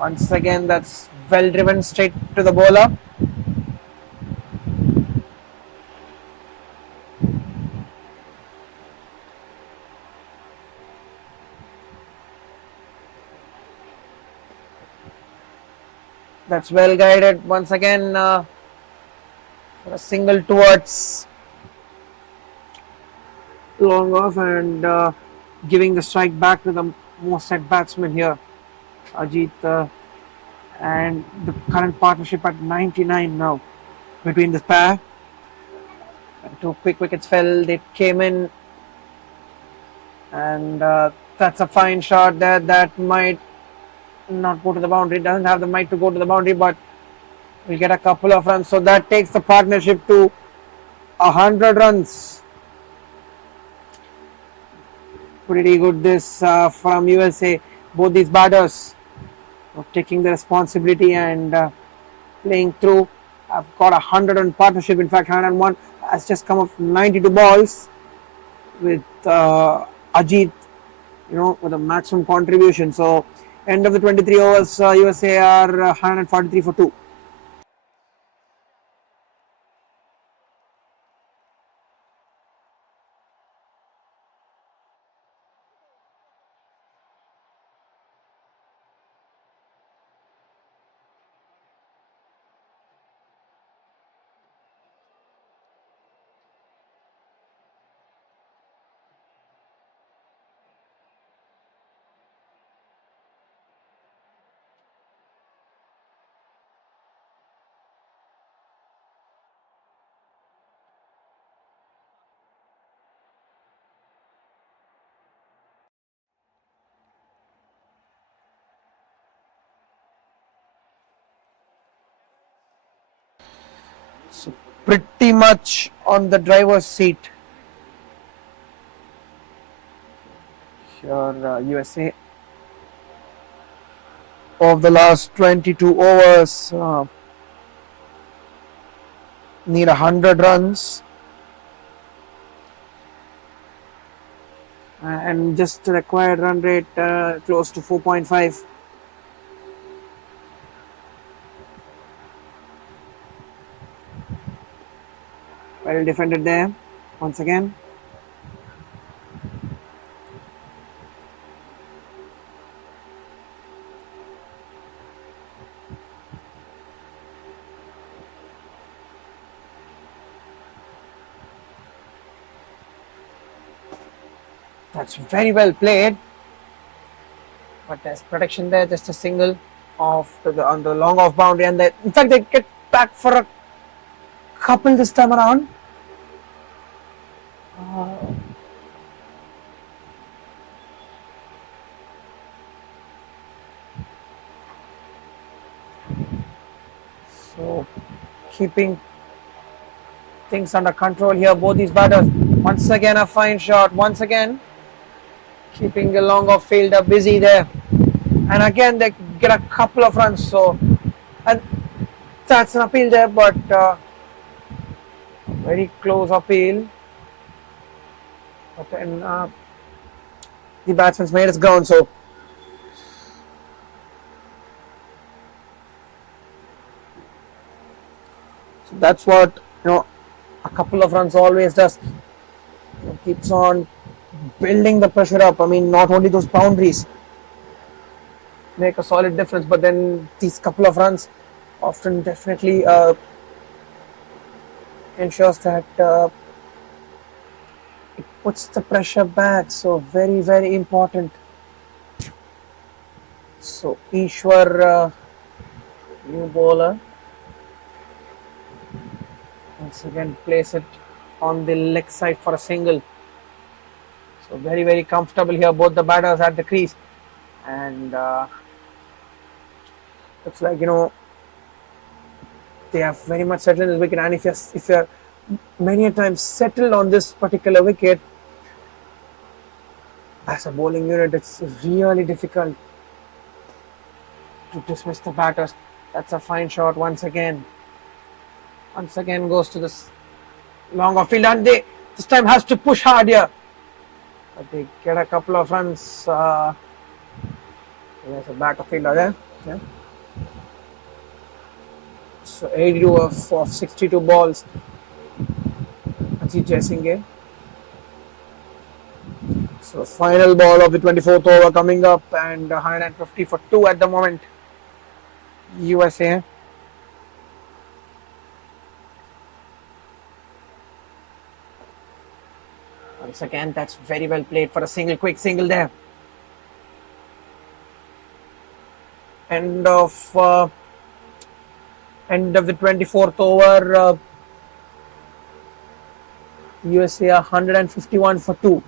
Once again, that's well driven straight to the bowler. That's well guided once again for a single towards long off and giving the strike back to the most set batsman here, Ajit, and the current partnership at 99 now between this pair. And two quick wickets fell, they came in, and that's a fine shot there that might not go to the boundary. Doesn't have the might to go to the boundary, but we'll get a couple of runs. So that takes the partnership to 100 runs. Pretty good this from USA. Both these batters taking the responsibility and playing through. I've got 100 run partnership. In fact, 101 has just come off 92 balls with Ajit, with a maximum contribution. So end of the 23 overs, USA are 143 for 2. So pretty much on the driver's seat. Here USA of the last 22 overs, need 100 runs. And just required run rate close to 4.5. Well defended there once again. That's very well played. But there's protection there, just a single off to on the long off boundary, and in fact they get back for a couple this time around. So keeping things under control here, both these batters. Once again a fine shot, once again keeping the long off fielder busy there, and again they get a couple of runs. So, and that's an appeal there, but very close appeal. But then the batsman's made his ground, so that's what a couple of runs always does. Keeps on building the pressure up. I mean, not only those boundaries make a solid difference, but then these couple of runs often definitely ensures that it puts the pressure back. So very, very important. So Ishwar, new bowler, once again place it on the leg side for a single. So very, very comfortable here, both the batters at the crease, and looks like they have very much settled in this wicket. And if you're many a times settled on this particular wicket, as a bowling unit, it's really difficult to dismiss the batters. That's a fine shot once again. Once again goes to this long off field, and they this time has to push hard here. But they get a couple of runs. There's a back of fielder there. Yeah. So 82 of 62 balls. Ajit Jaisinghe. So final ball of the 24th over coming up, and 150 for 2 at the moment. USA. Once again, that's very well played for a single, quick single there. End of the 24th over. USA 151 for 2.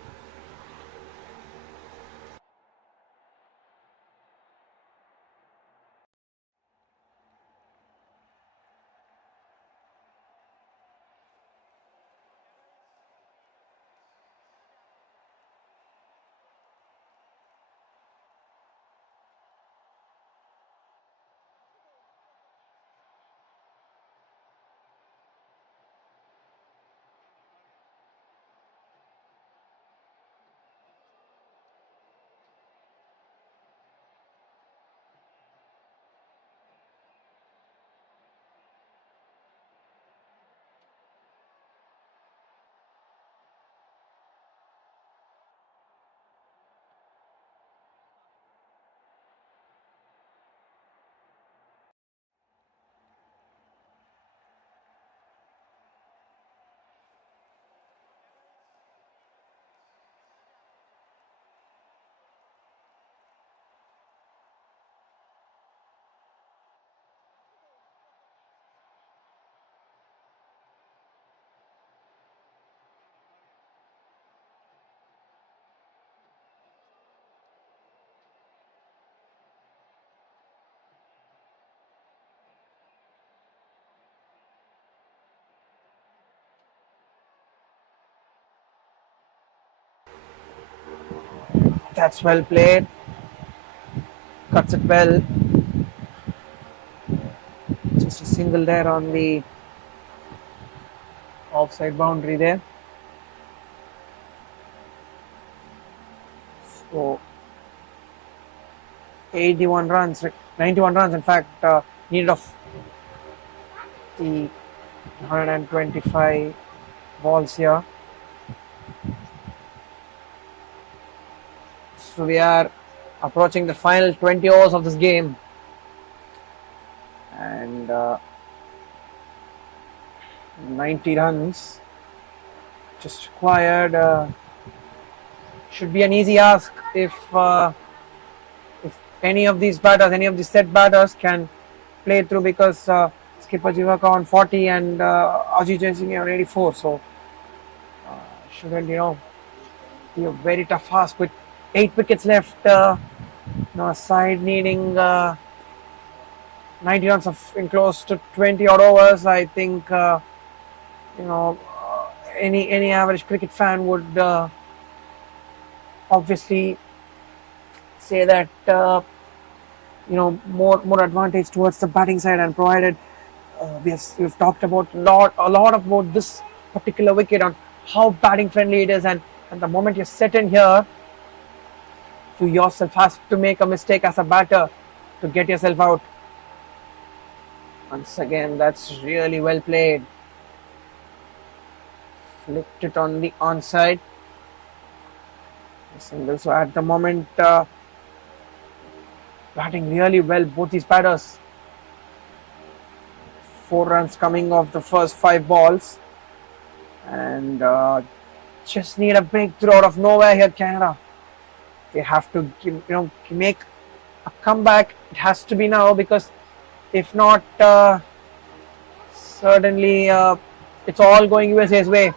That's well played. Cuts it well. Just a single there on the Offside boundary there. So 81 runs, 91 runs in fact, needed of the 125 balls here. So we are approaching the final 20 overs of this game, and 90 runs just required. Should be an easy ask if any of these batters, any of these set batters can play through, because skipper Jivaka on 40 and Ajit Jaisingh on 84. So shouldn't be a very tough ask with 8 wickets left. Side needing 90 runs in close to 20 odd overs. I think you know any average cricket fan would obviously say that more advantage towards the batting side, and provided we've talked about a lot about this particular wicket on how batting friendly it is, and the moment you set in here, you yourself have to make a mistake as a batter to get yourself out. Once again, that's really well played. Flicked it on the onside. Single. So at the moment, batting really well, both these batters. 4 runs coming off the first 5 balls, and just need a breakthrough out of nowhere here, Canada. They have to make a comeback. It has to be now, because if not, certainly it's all going USA's way.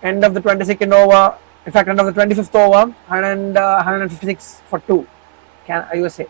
End of the 22nd over, in fact, end of the 25th over, 156 for 2. USA.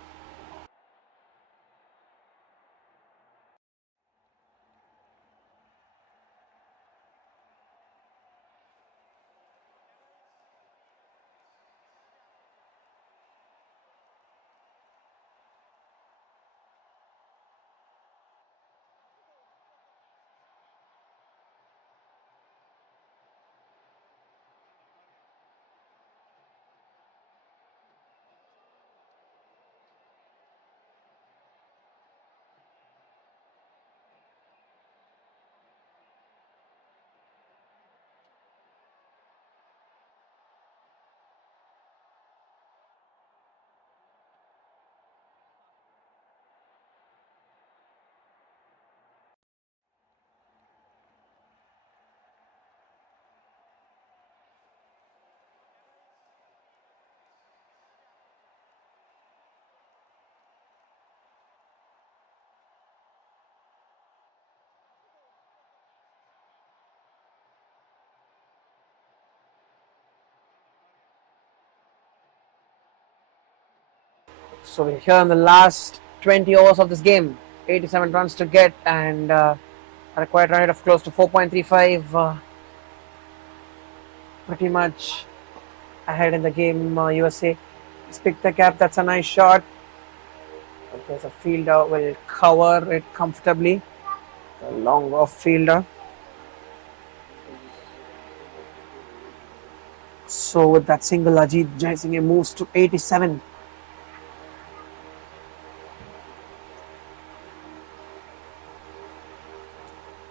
So we're here in the last 20 overs of this game. 87 runs to get, and a required run rate of close to 4.35. Pretty much ahead in the game. USA has picked the cap. That's a nice shot. There's a fielder will cover it comfortably. A long off fielder. So with that single, Ajit Jaisingh moves to 87.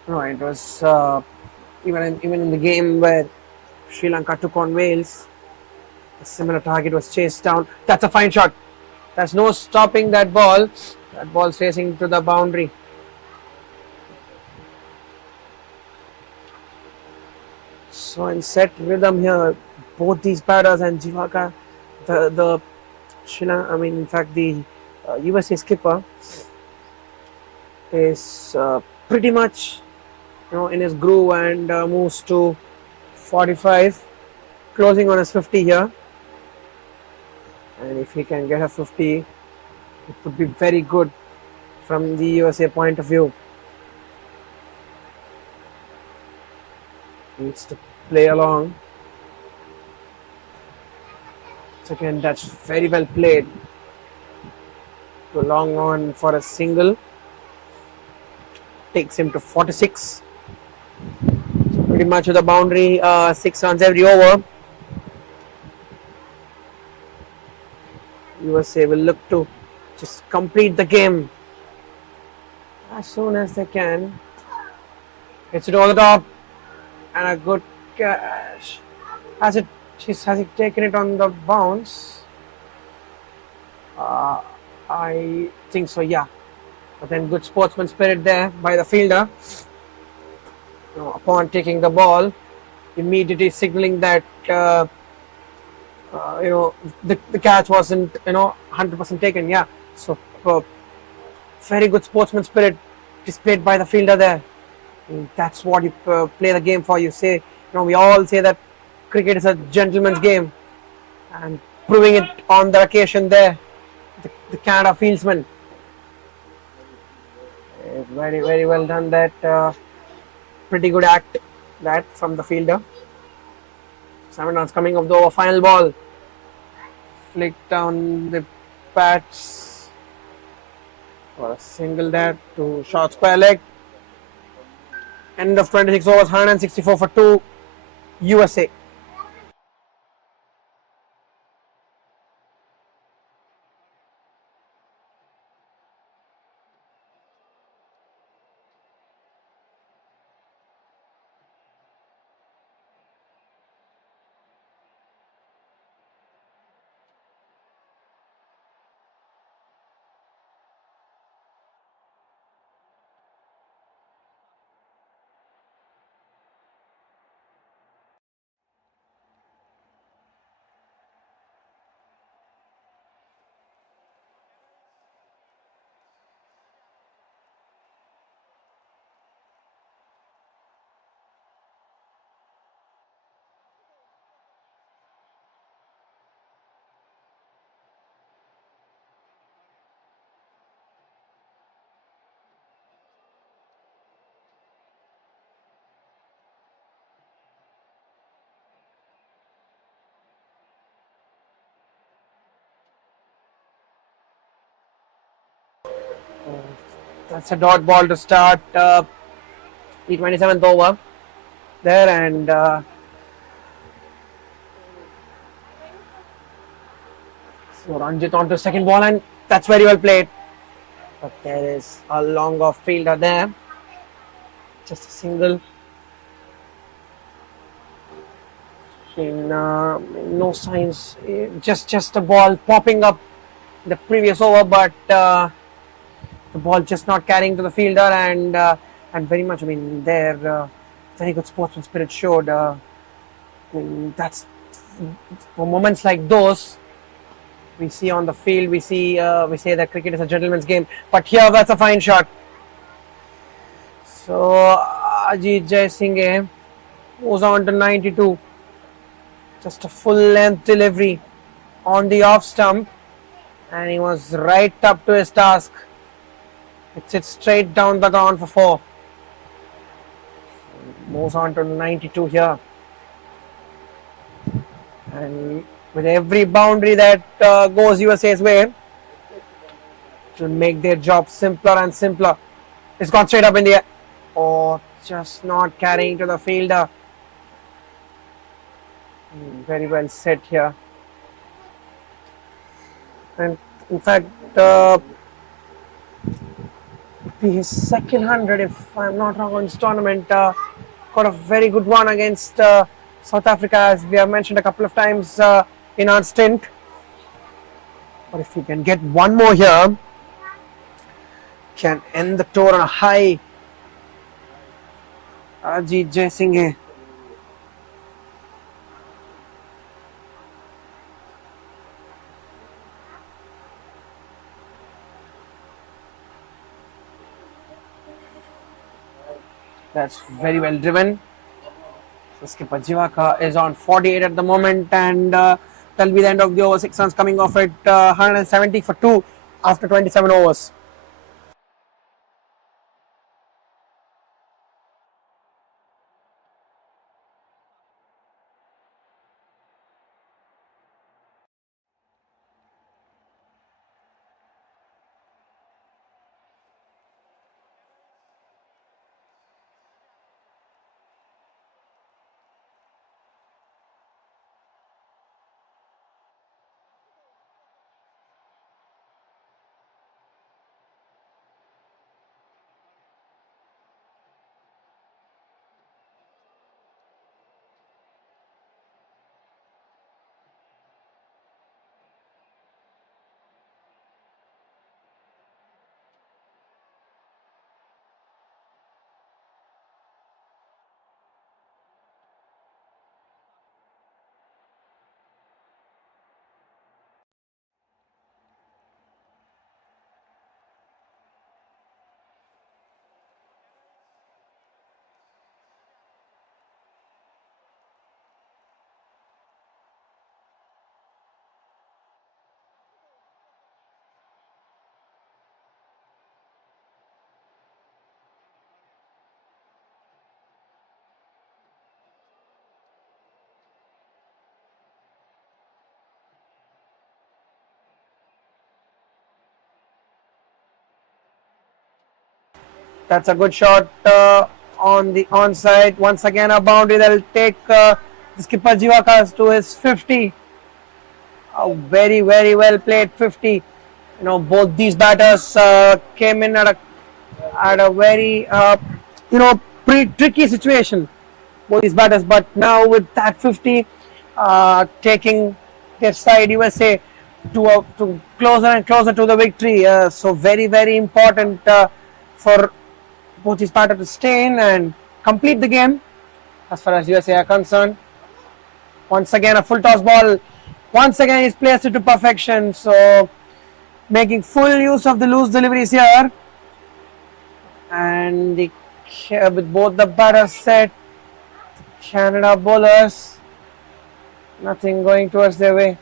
No, it was even in the game where Sri Lanka took on Wales, a similar target was chased down. That's a fine shot. There's no stopping that ball. That ball's facing to the boundary. So in set rhythm here, both these batters and Jivaka, the Sri Lanka, in fact, the USA skipper is pretty much in his groove, and moves to 45, closing on his 50 here. And if he can get a 50, it would be very good from the USA point of view. Needs to play along. So again, that's very well played. To long on for a single. takes him to 46. Pretty much with a boundary, 6 runs every over. USA will look to just complete the game as soon as they can. Hits it over the top and a good catch. Has it taken it on the bounce? Uh, I think so, yeah. But then good sportsman spirit there by the fielder. Upon taking the ball, immediately signaling that the catch wasn't 100% taken. Yeah, so very good sportsman spirit displayed by the fielder there. And that's what you play the game for. You say, we all say that cricket is a gentleman's game, and proving it on the occasion there, the Canada fieldsman. Very, very well done. That pretty good act that from the fielder. 7 runs coming off the over. Final ball. Flick down the bats for a single there to short square leg. End of 26 overs, 164 for 2, USA. That's a dot ball to start the 27th over there, and so Ranjit on to second ball, and that's very well played. But there is a longer fielder there. Just a single. No signs. Just a ball popping up the previous over, but the ball just not carrying to the fielder, and very much. I mean, their very good sportsman spirit showed. That's for moments like those we see on the field. We say that cricket is a gentleman's game, but here that's a fine shot. So Ajit Jaisinghe moves on to 92. Just a full length delivery on the off stump, and he was right up to his task. It's it straight down the ground for 4. Moves on to 92 here. And with every boundary that goes USA's way, it will make their job simpler and simpler. It's gone straight up in the air. Oh, just not carrying to the fielder. Very well set here. And in fact, his second 100, if I'm not wrong, on this tournament, got a very good one against South Africa, as we have mentioned a couple of times in our stint. But if he can get one more here, can end the tour on a high. Ajit Jaisinghe. That's very well driven. So skipper Jivaka is on 48 at the moment, and that'll be the end of the over. 6 runs coming off at 170 for 2 after 27 overs. That's a good shot on the onside. Once again, a boundary that will take the skipper Jivakas to his 50. A very, very well played 50. Both these batters came in at a very, pretty tricky situation. Both these batters, but now with that 50, taking their side USA to closer and closer to the victory. So very, very important for both these batters to stay in and complete the game as far as USA are concerned. Once again, a full toss ball. Once again, he's placed it to perfection. So making full use of the loose deliveries here. And with both the batters set, Canada bowlers, nothing going towards their way.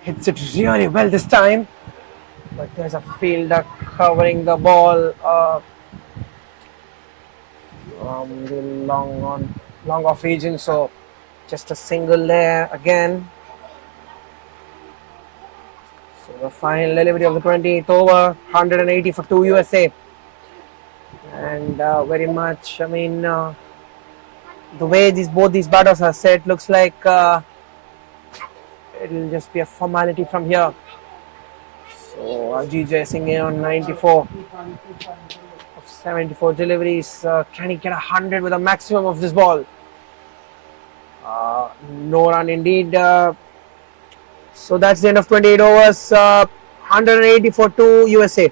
Hits it really well this time, but there's a fielder covering the ball from the long off region. So just a single there again. So the final delivery of the 28th over, 180 for 2 USA, and very much. The way both these batters are set, looks like it'll just be a formality from here. So Ajit Singh on 94 of 74 deliveries. Can he get 100 with a maximum of this ball? No run indeed. So that's the end of 28 overs. 180 for 2 USA.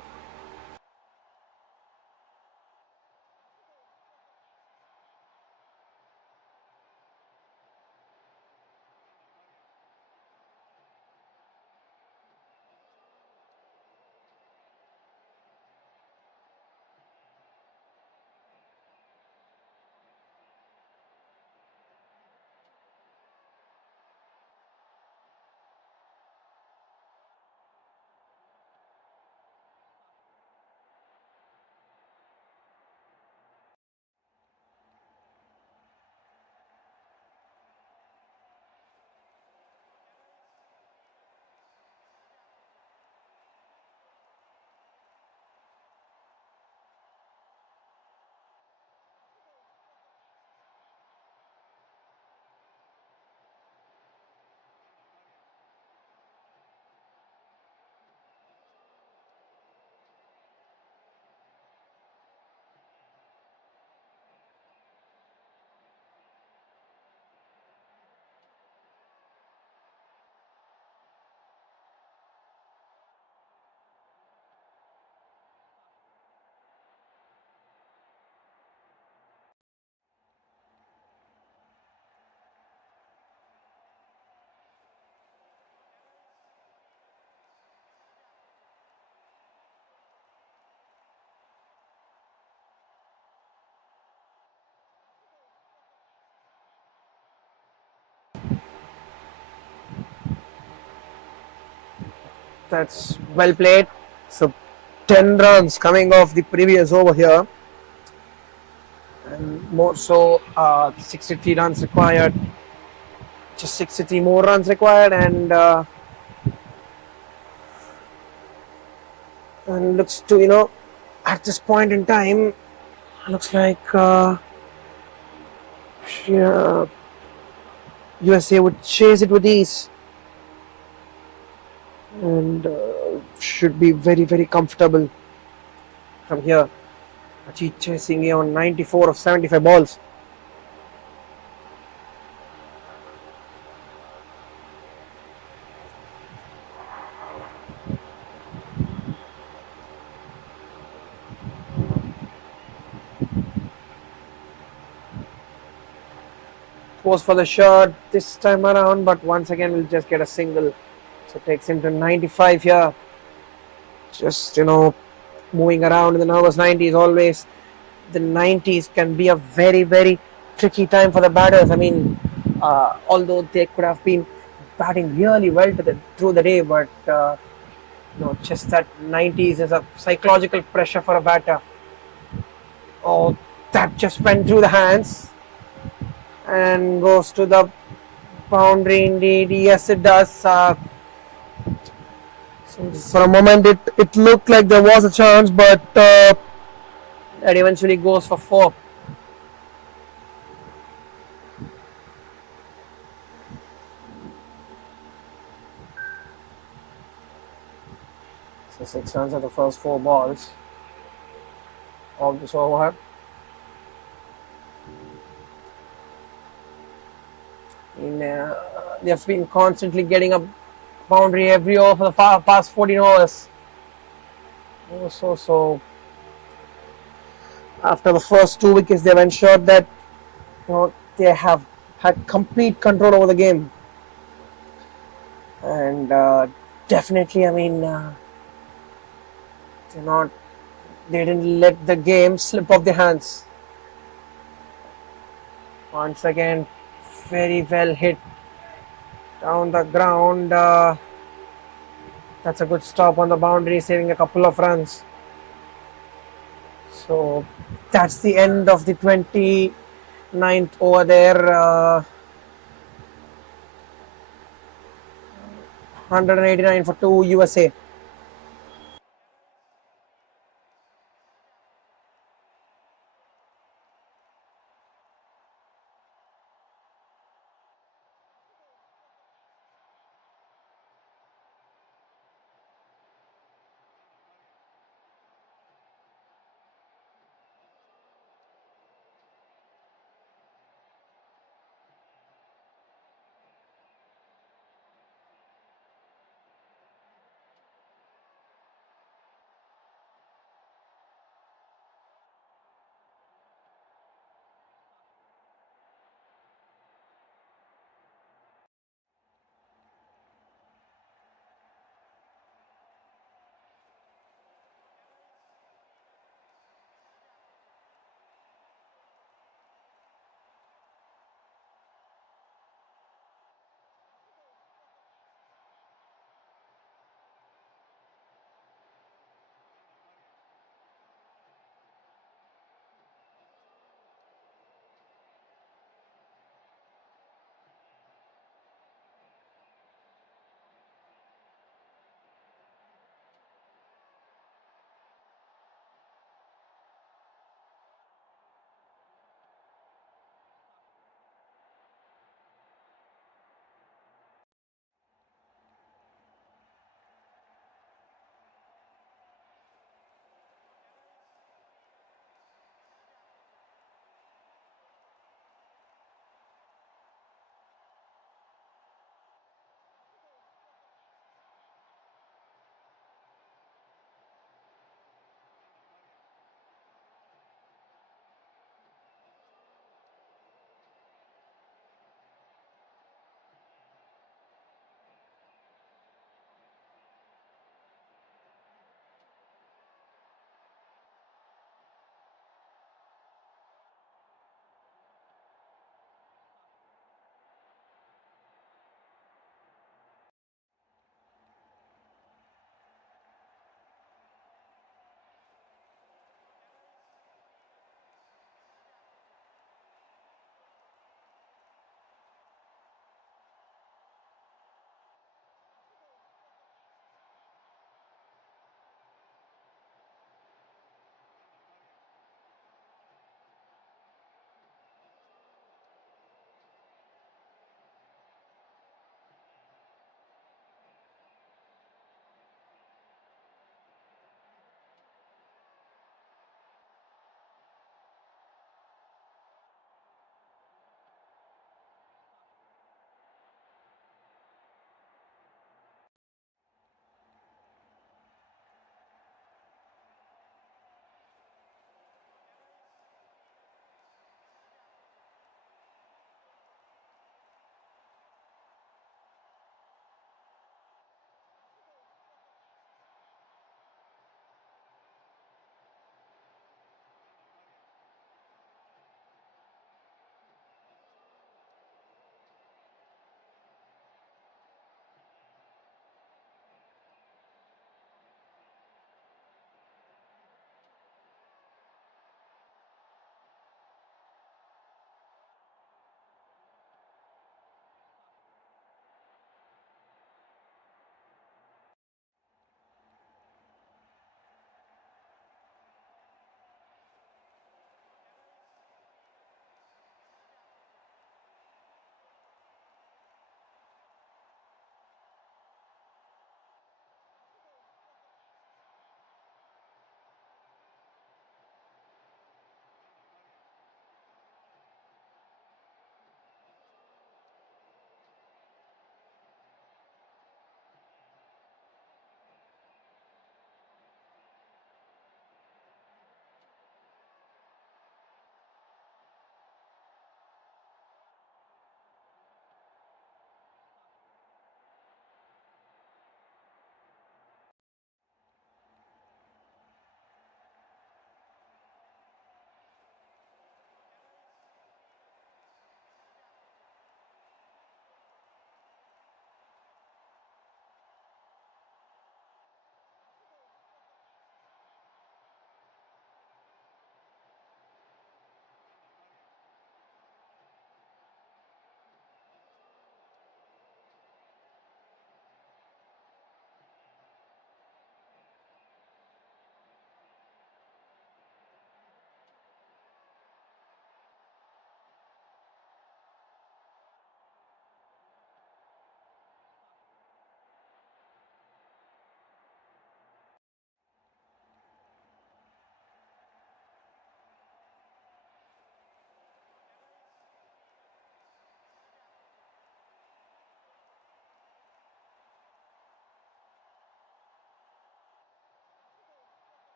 That's well played. So 10 runs coming off the previous over here, and more so 63 runs required. Just 63 more runs required, and looks to at this point in time, looks like yeah, USA would chase it with ease and should be very, very comfortable from here. Ajit chasing on 94 of 75 balls. goes for the shot this time around, but once again we'll just get a single. So takes him to 95 here. Just moving around in the nervous 90s always. The 90s can be a very, very tricky time for the batters. I mean, although they could have been batting really well through the day, but just that 90s is a psychological pressure for a batter. Oh, that just went through the hands and goes to the boundary indeed. Yes, it does. So for a moment, it looked like there was a chance, but that eventually goes for four. So 6 runs at the first four balls of this over. They've been constantly getting a boundary every over for the past 14 overs. So after the first 2 wickets, they've ensured that they have had complete control over the game, and definitely, I mean, they're not. They didn't let the game slip off their hands. Once again, very well hit down the ground. That's a good stop on the boundary, saving a couple of runs. So that's the end of the 29th over there. 189 for 2 USA.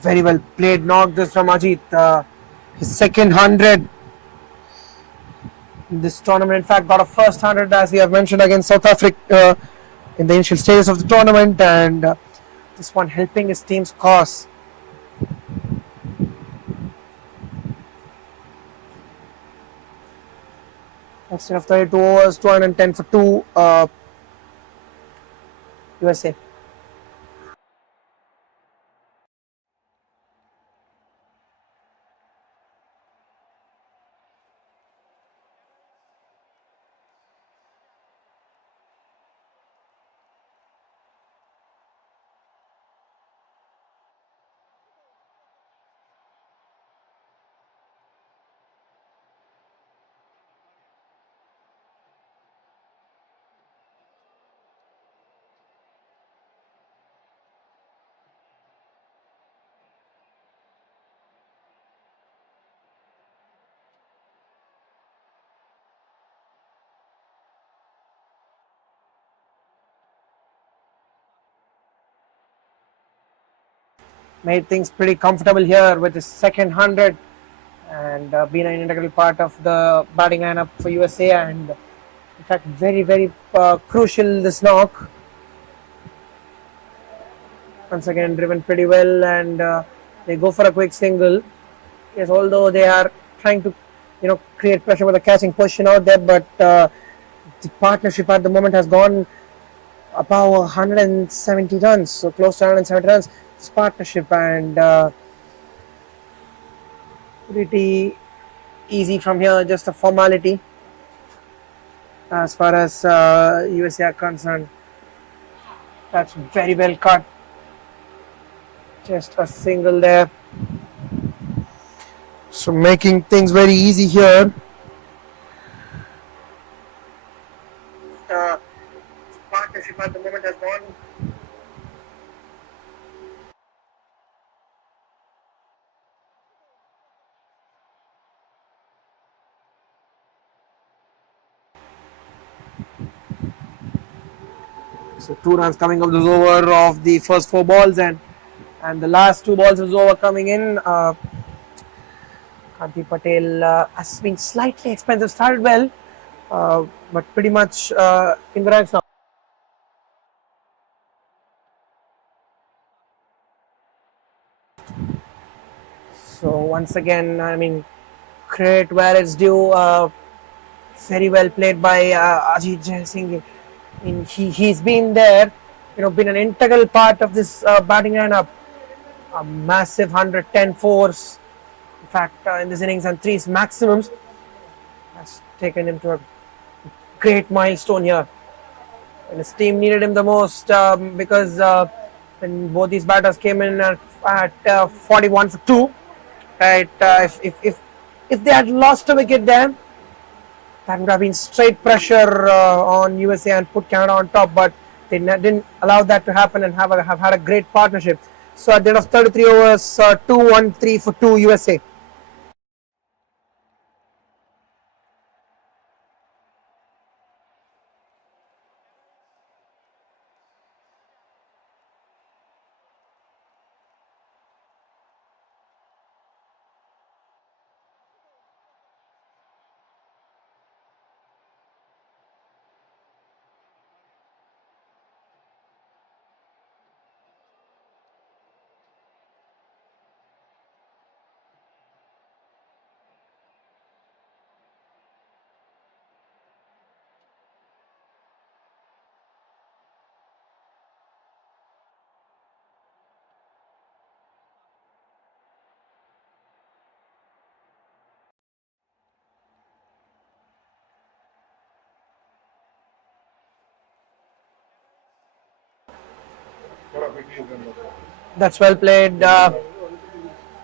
Very well played knock this from Ajit. His second 100 in this tournament. In fact, got a first 100 as we have mentioned against South Africa in the initial stages of the tournament, and this one helping his team's cause. Instead of 32 overs, 210 for 2 USA. Made things pretty comfortable here with his second 100 and been an integral part of the batting lineup for USA, and in fact very crucial this knock. Once again driven pretty well, and they go for a quick single. Yes, although they are trying to create pressure with a catching position out there, but the partnership at the moment has gone above 170 runs, so close to 170 runs. This partnership, and pretty easy from here, just a formality as far as USA are concerned. That's very well cut. Just a single there. So making things very easy here. Partnership at the moment has gone. So 2 runs coming off this over of the first 4 balls, and the last 2 balls is over coming in. Kanti Patel has been slightly expensive. Started well, but pretty much in the ranks now. So once again, I mean, credit where it's due. Very well played by Ajit Jai Singh. He's been there, been an integral part of this batting lineup. A massive 110 fours, in fact, in this innings, and threes maximums, has taken him to a great milestone here. And his team needed him the most because when both these batters came in at 41 for 2, right? If they had lost a wicket there, that would have been straight pressure on USA and put Canada on top, but they didn't allow that to happen and have had a great partnership. So at the end of 33 overs, 2-1-3 for 2 USA. That's well played.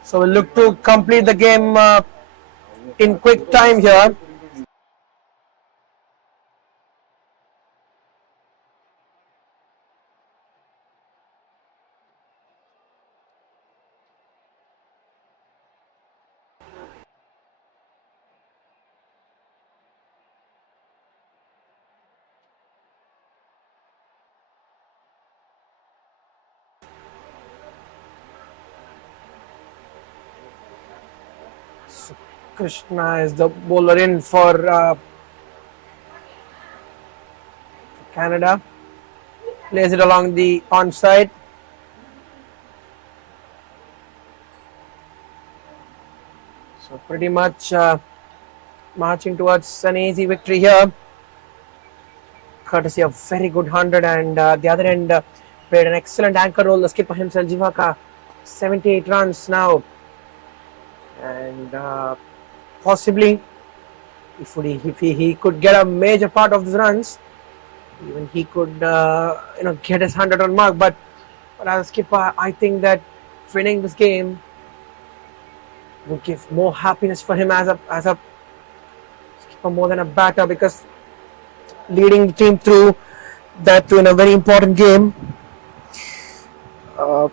So we'll look to complete the game in quick time here. Krishna is the bowler in for Canada. Plays it along the onside. So pretty much marching towards an easy victory here, courtesy of very good 100. And the other end played an excellent anchor role. The skipper himself, Jivaka, 78 runs now, and possibly if he could get a major part of the runs, even he could get his 100 run mark. But as a skipper, I think that winning this game would give more happiness for him as a skipper more than a batter, because leading the team through that to in a very important game. Uh,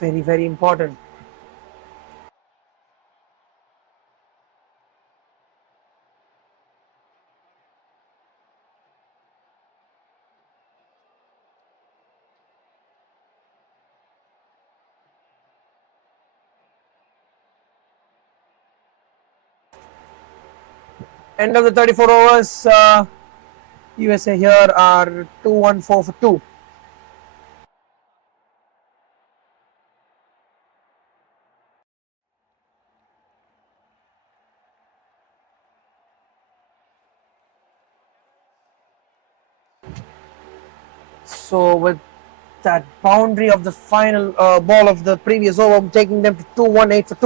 Very, very important. End of the 34 overs. USA here are 2-1-4 for 2. So with that boundary of the final ball of the previous over, taking them to 2-1-8 for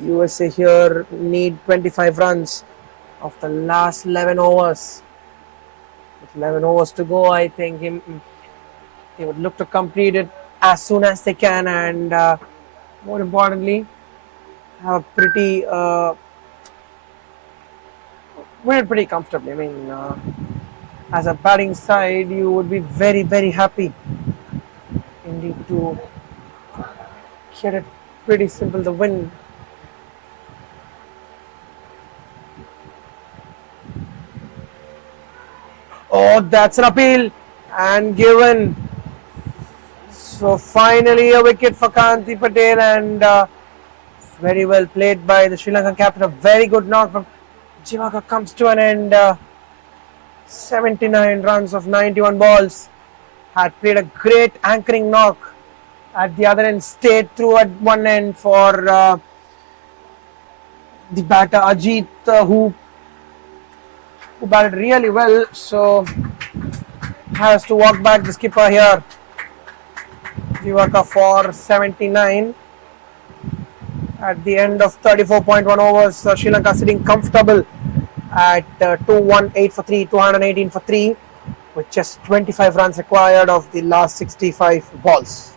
2. USA here need 25 runs of the last 11 overs. With 11 overs to go, I think they would look to complete it as soon as they can, and more importantly, have a win it pretty comfortably. I mean, as a batting side, you would be very, very happy indeed to get it pretty simple to win. Oh, that's an appeal and given. So finally a wicket for Kanti Patel, and very well played by the Sri Lankan captain. A very good knock from Jivaka comes to an end. 79 runs of 91 balls. Had played a great anchoring knock at the other end, stayed through at one end for the batter Ajit, who batted really well. So has to walk back the skipper here. Jivaka for 79 at the end of 34.1 overs. Sri Lanka sitting comfortable at 218 for 3, 218 for 3, with just 25 runs required of the last 65 balls.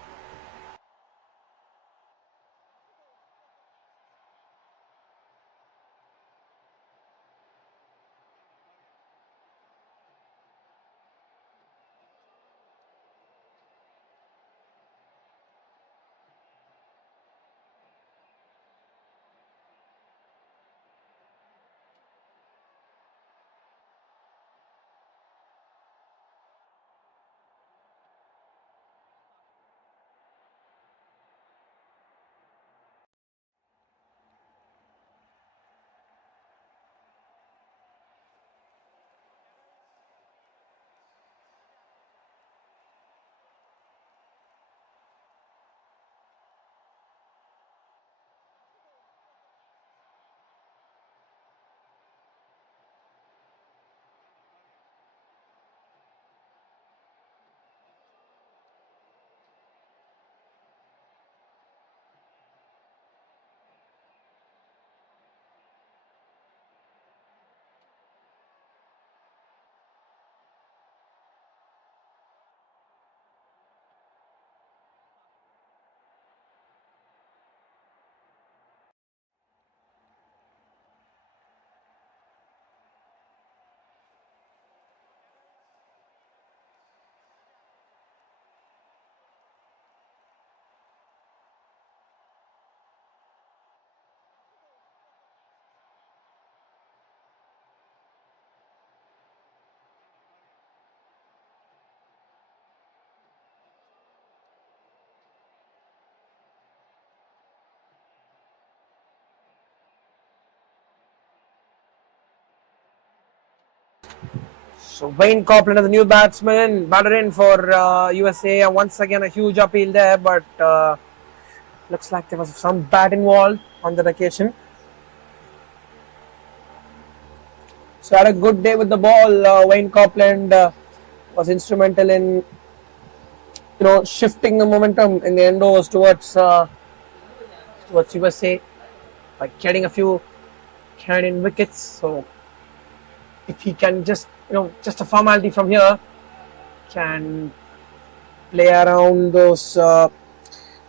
So Wayne Copeland is the new batter in for USA, and once again a huge appeal there, but looks like there was some bat involved on that occasion. So had a good day with the ball. Wayne Copeland was instrumental in shifting the momentum in the end overs towards USA by getting a few Canadian wickets. So if he can just a formality from here, can play around those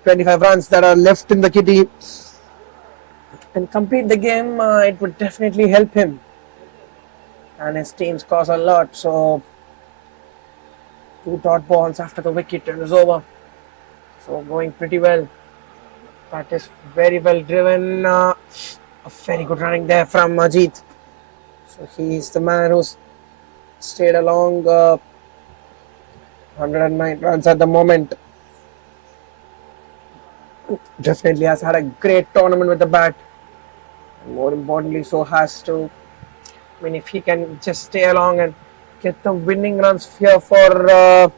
25 runs that are left in the kitty and complete the game, it would definitely help him and his team scores a lot. So two dot balls after the wicket and it's over. So going pretty well. That is very well driven. A very good running there from Ajit. So he is the man who's stayed along 109 runs at the moment. Definitely has had a great tournament with the bat. And more importantly, so has to. I mean, if he can just stay along and get the winning runs here for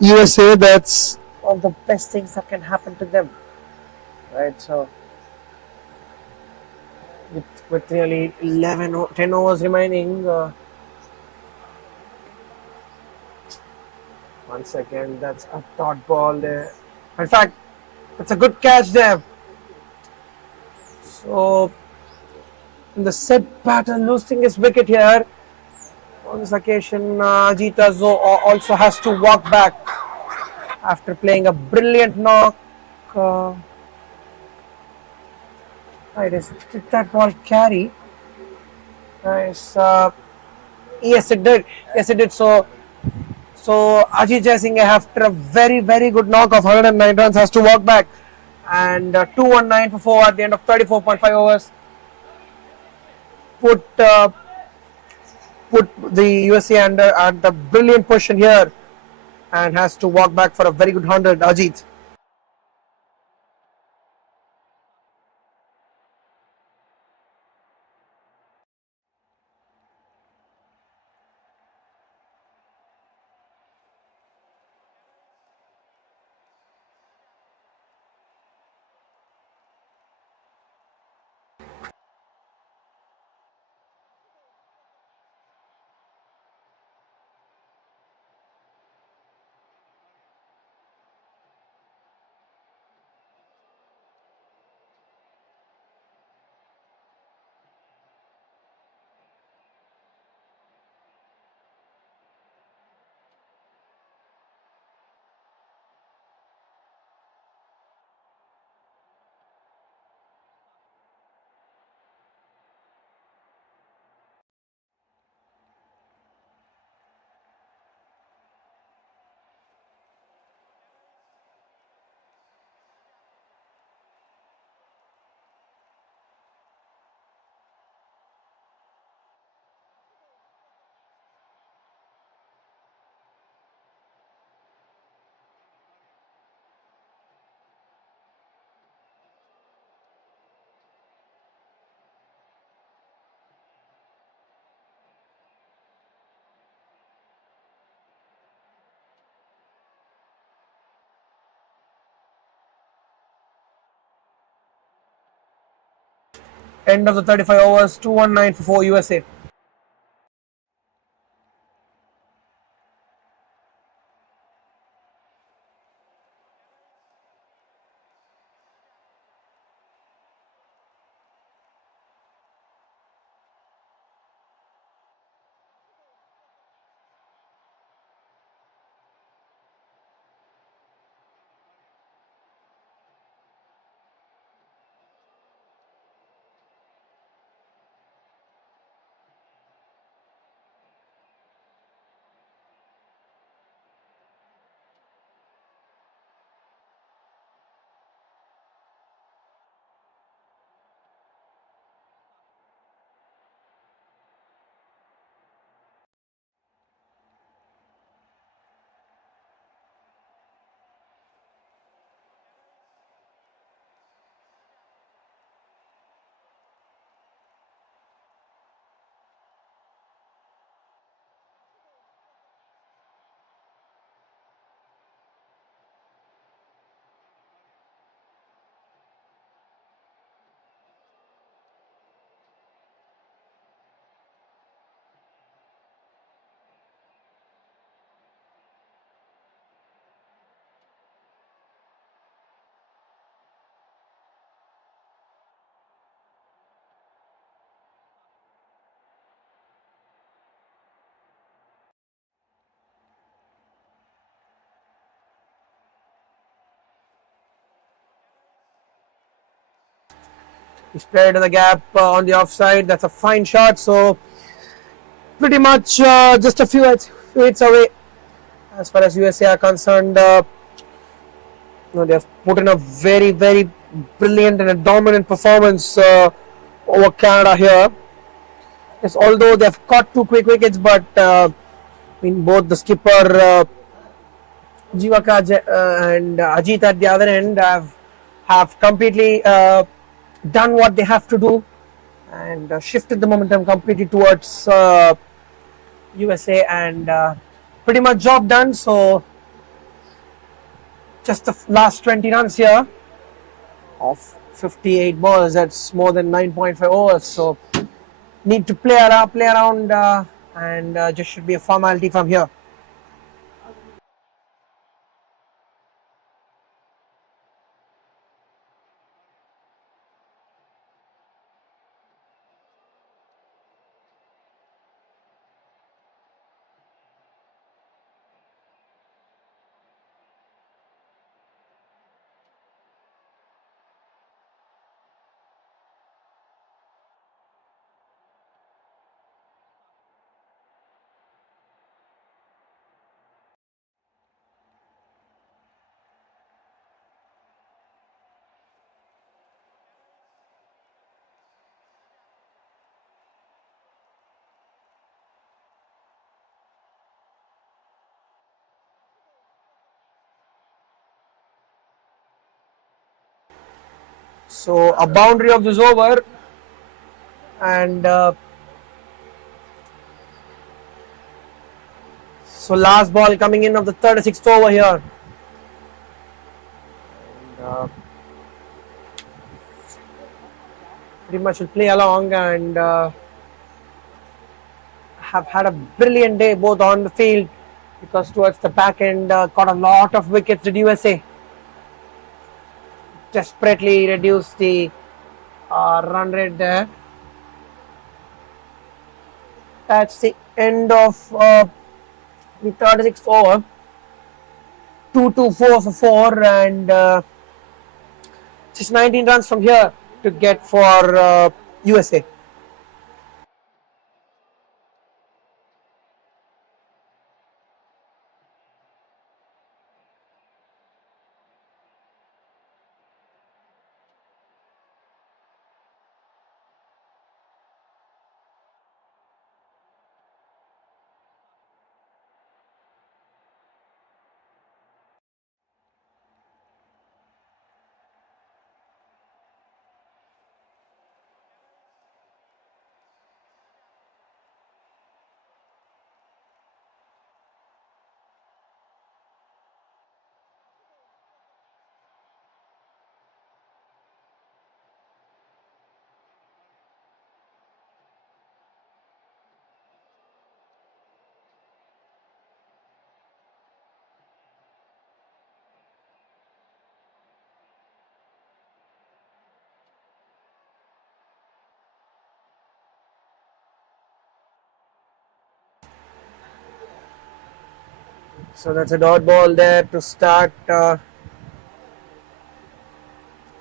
USA, that's one of the best things that can happen to them. Right, so with nearly 10 overs remaining, once again, that's a dot ball there. In fact, that's a good catch there. So, in the set pattern, losing his wicket here. On this occasion, Ajit also has to walk back after playing a brilliant knock. Uh, did that ball carry? Nice. Yes, it did. Yes, it did. So Ajit Jaisingh, after a very, very good knock of 109 runs, has to walk back. And 219 for 4 at the end of 34.5 overs. Put put the USA under at the brilliant position here and has to walk back for a very good 100. Ajit. End of the 35 overs, 219 for 4 USA. He's played in the gap on the offside. That's a fine shot. So pretty much just a few hits away as far as USA are concerned. They've put in a very brilliant and a dominant performance over Canada here. Yes, although they've caught two quick wickets, but both the skipper Jivaka and Ajit at the other end have completely done what they have to do and shifted the momentum completely towards USA and pretty much job done. So just the last 20 runs here of 58 balls. That's more than 9.5 overs. So need to play around, and just should be a formality from here. So a boundary of this over, and so last ball coming in of the 36th over here. And, pretty much will play along and have had a brilliant day both on the field because towards the back end got a lot of wickets. Did USA desperately reduce the run rate there? That's the end of the 36th over. 2-4 for 4 and just 19 runs from here to get for USA. So that's a dot ball there to start.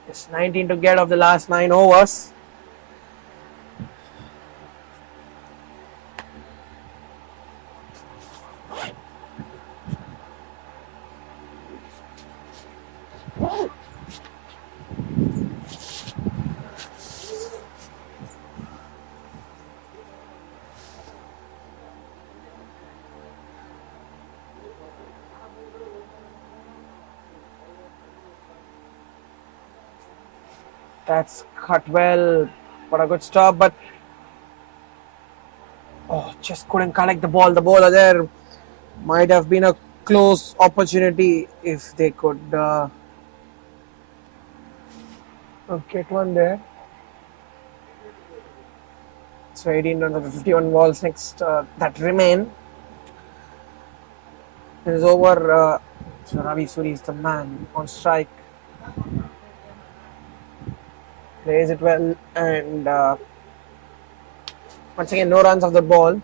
Just 19 to get of the last 9 overs. That's cut well. What a good stop, but just couldn't collect the ball. The bowler there might have been a close opportunity if they could get one there. So 18 runs of the 51 balls next that remain. It is over. So Ravi Suri is the man on strike. Plays it well and once again no runs of the ball.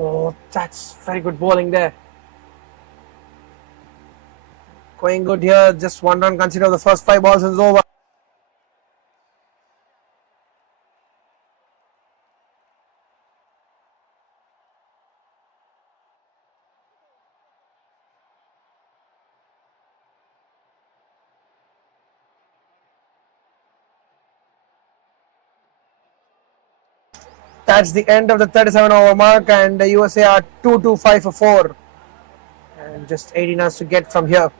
Oh, that's very good bowling there. Going good here. Just one run consider the first five balls is over. That's the end of the 37 over mark, and the USA are 2-2-5 for 4. And just 18 runs to get from here.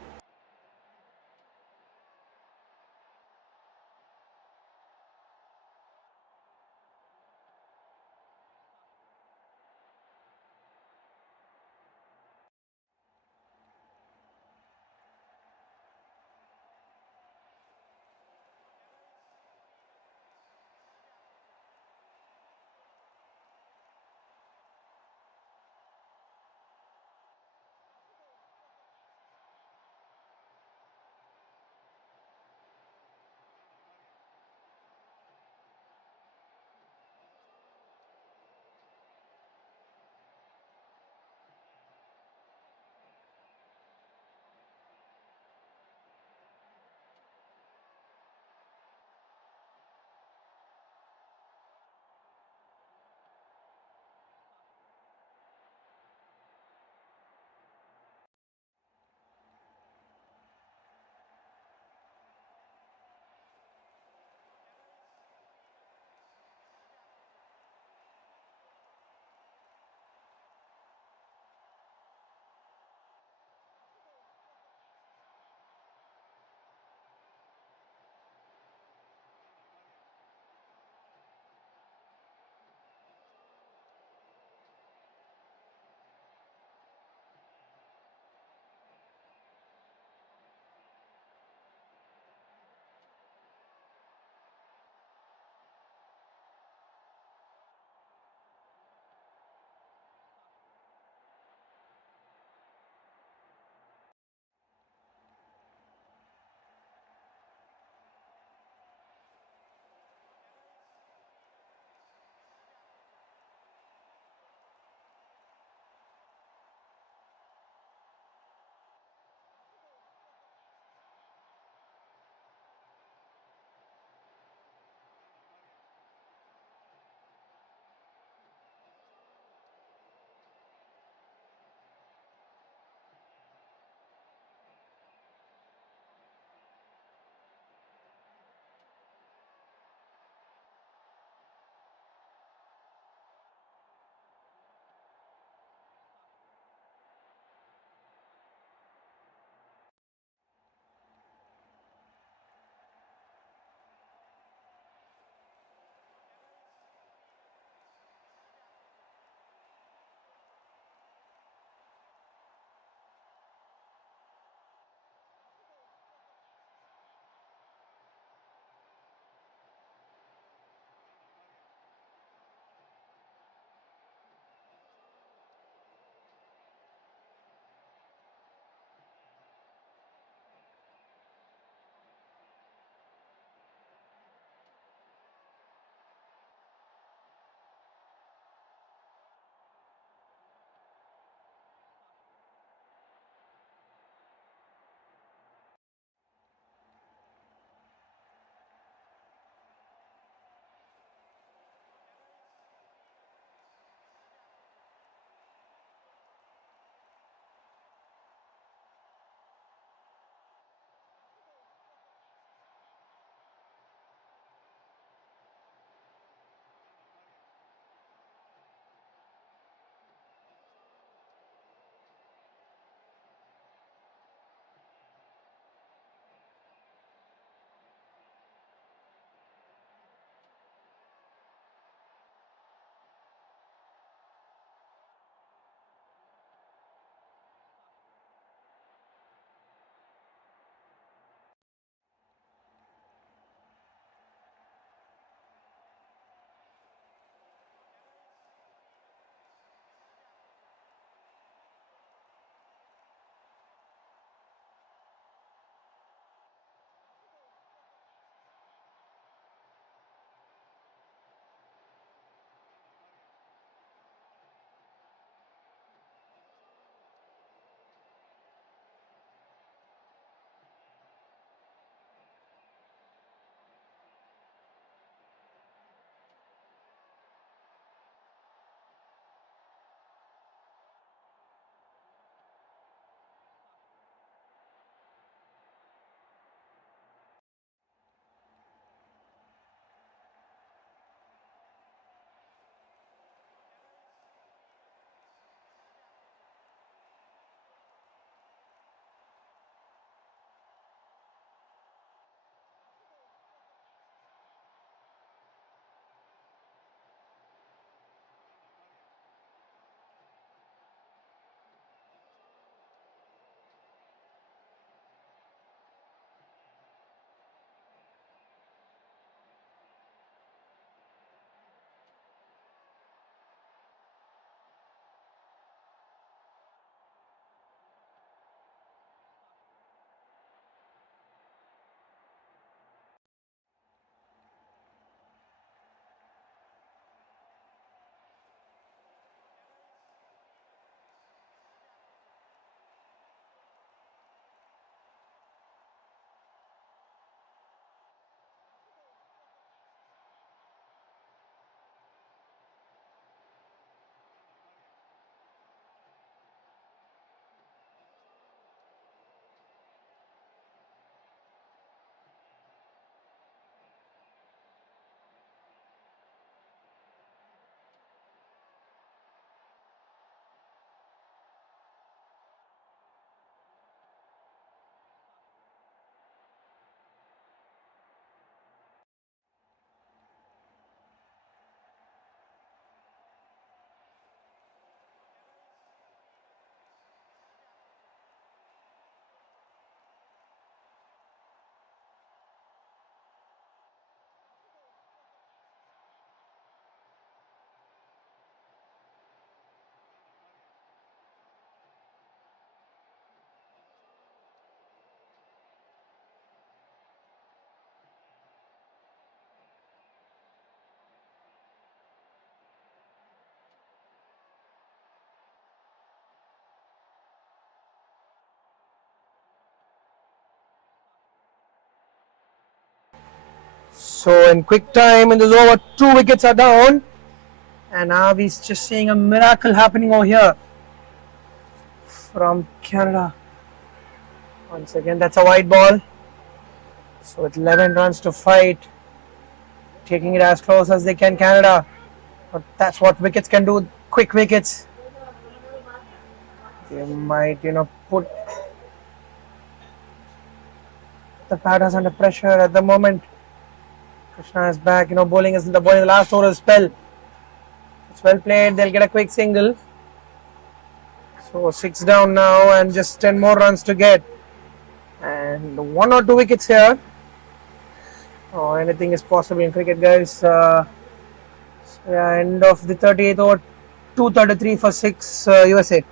So in quick time in this over, 2 wickets are down, and now we're just seeing a miracle happening over here from Canada. Once again, that's a wide ball. So with 11 runs to fight, taking it as close as they can, Canada. But that's what wickets can do. Quick wickets. They might, put the batters under pressure at the moment. Krishna is back. Bowling is the last over of the spell. It's well played. They'll get a quick single. So 6 down now, and just 10 more runs to get. And 1 or 2 wickets here. Oh, anything is possible in cricket, guys. So yeah, end of the 38th over, 233 for 6 USA.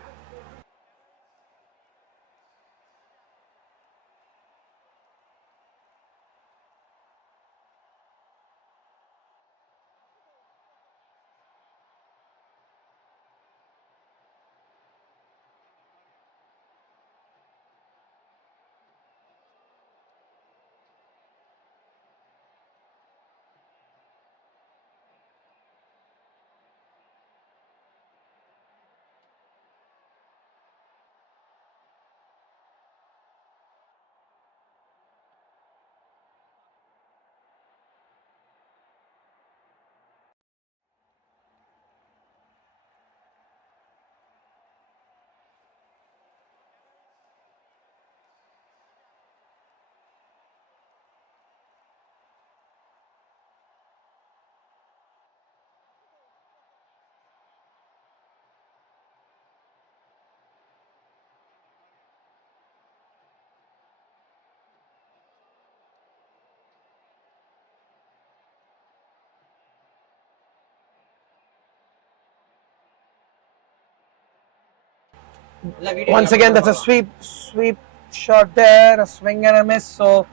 Once again, that's a sweep shot there, a swing and a miss. So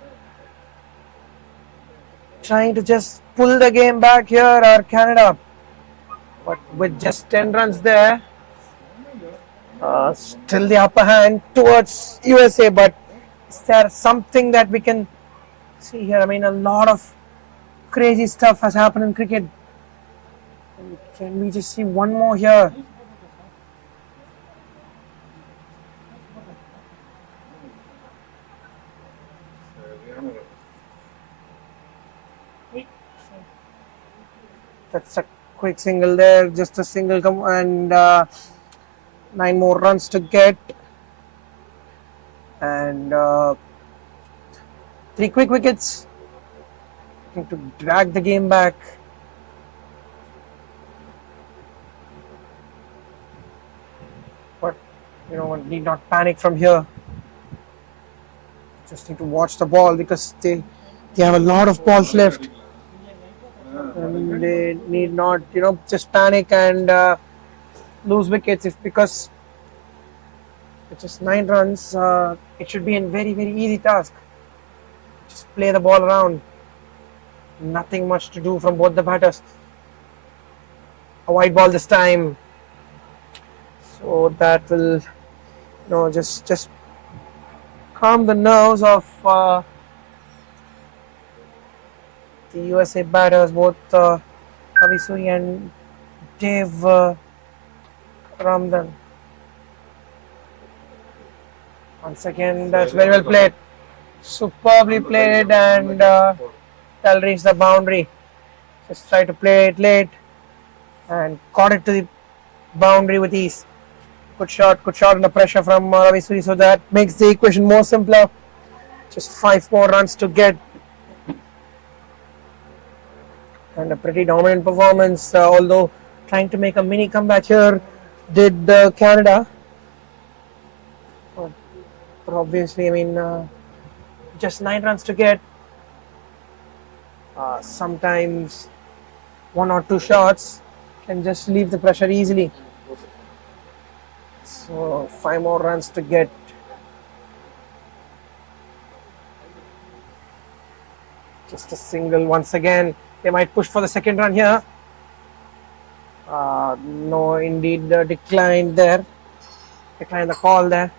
trying to just pull the game back here are Canada, but with just 10 runs there, still the upper hand towards USA. But is there something that we can see here? I mean, a lot of crazy stuff has happened in cricket. Can we just see one more here? That's a quick single there, just a single, and 9 more runs to get, and 3 quick wickets to drag the game back. But one need not panic from here. Just need to watch the ball because they have a lot of balls left. And they need not, just panic and lose wickets. Because it's just 9 runs, it should be a very, very easy task. Just play the ball around. Nothing much to do from both the batters. A wide ball this time. So that will, just calm the nerves of the USA batters, both Ravi Suri and Dave Ramdan. Once again, that's very well played. Superbly played, and that'll reach the boundary. Just try to play it late and caught it to the boundary with ease. Good shot under pressure from Ravi Suri, so that makes the equation more simpler. Just 5 more runs to get. And a pretty dominant performance, although trying to make a mini comeback here did Canada. But obviously, I mean, just 9 runs to get. Sometimes 1 or 2 shots can just leave the pressure easily. So 5 more runs to get. Just a single once again. They might push for the second run here. No, indeed, declined there. Declined the call there.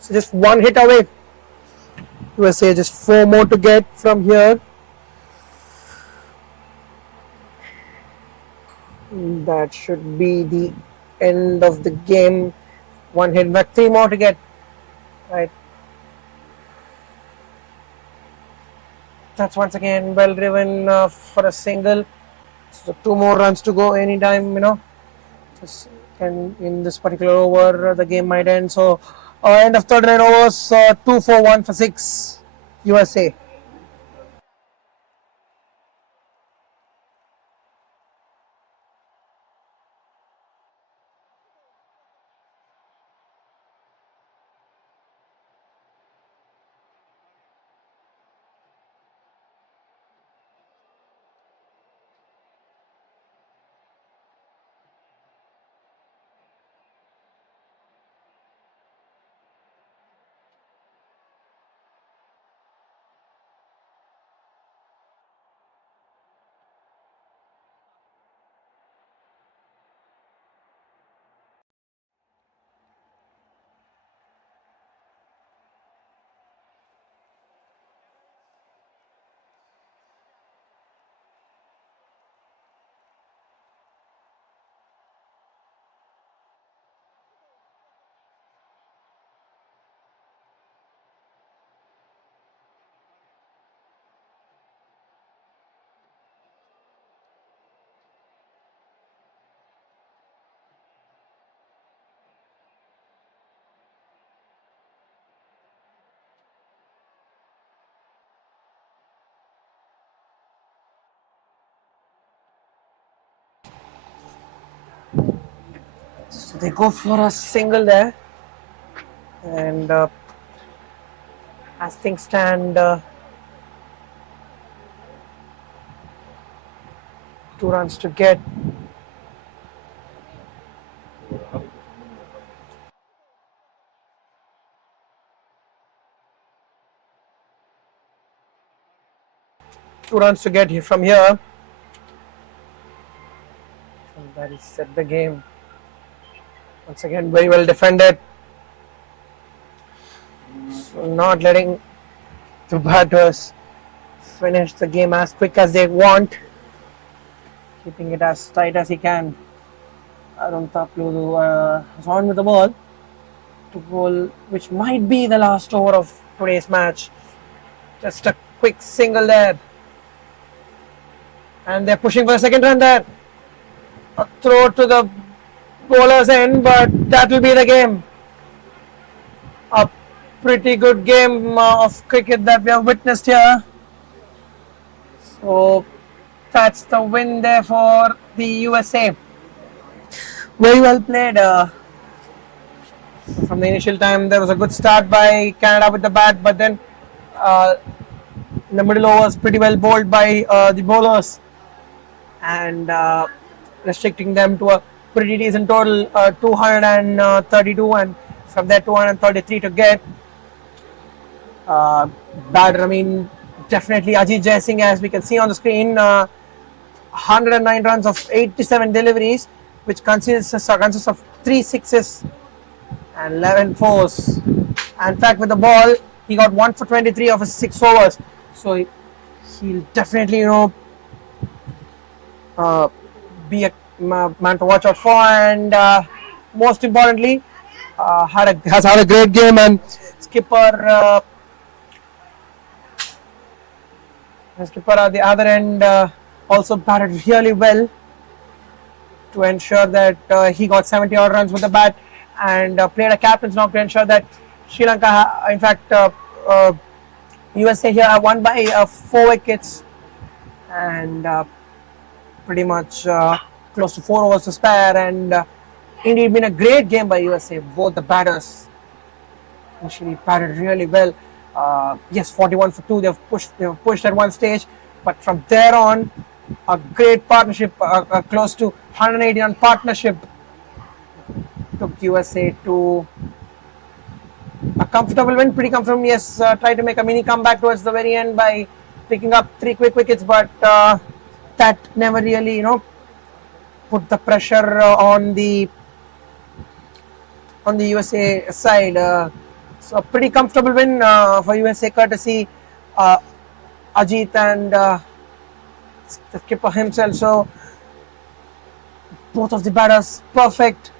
So just 1 hit away USA just 4 more to get from here. That should be the end of the game. One hit back, 3 more to get. Right. That's once again well driven for a single. So 2 more runs to go anytime, Just in this particular over, the game might end. So, end of 39 overs, 2 for 1 for 6, USA. So they go for a single there. And as things stand, 2 runs to get. Two runs to get from here. And that is set the game. Once again, very well defended. So not letting the batters finish the game as quick as they want. Keeping it as tight as he can. Arun Taplu is on with the ball. To goal, which might be the last over of today's match. Just a quick single there. And they're pushing for the second run there. A throw to the bowler's end, but that will be the game. A pretty good game of cricket that we have witnessed here. So that's the win there for the USA. Very well played. From the initial time, there was a good start by Canada with the bat, but then in the middle overs, pretty well bowled by the bowlers, and restricting them to a pretty decent total, 232, and from there 233 to get. Batter, I mean, definitely Ajit Jaisingh, as we can see on the screen, 109 runs of 87 deliveries, which consists of 3 sixes and 11 fours. And in fact, with the ball, he got 1 for 23 of his 6 overs. So he'll definitely, be a man to watch out for. And most importantly, has had a great game. And skipper at the other end also batted really well to ensure that he got 70 odd runs with the bat, and played a captain's knock to ensure that Sri Lanka, in fact, USA here are won by 4 wickets, and pretty much close to 4 overs to spare. And indeed, been a great game by USA. Both the batters initially batted really well. Yes, 41 for 2. They've pushed at one stage, but from there on, a great partnership, close to 180 run partnership, took USA to a comfortable win, pretty comfortable. Yes, tried to make a mini comeback towards the very end by picking up 3 quick wickets, but that never really, put the pressure on the USA side. So a pretty comfortable win for USA, courtesy uh, Ajit and the skipper himself. So both of the batters perfect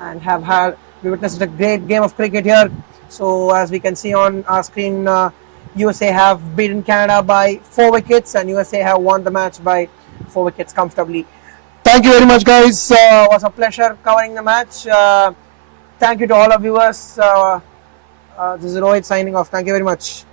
and have had we witnessed a great game of cricket here. So as we can see on our screen, USA have beaten Canada by 4 wickets, and USA have won the match by 4 wickets comfortably. Thank you very much, guys. It was a pleasure covering the match. Thank you to all our viewers. This is Rohit signing off. Thank you very much.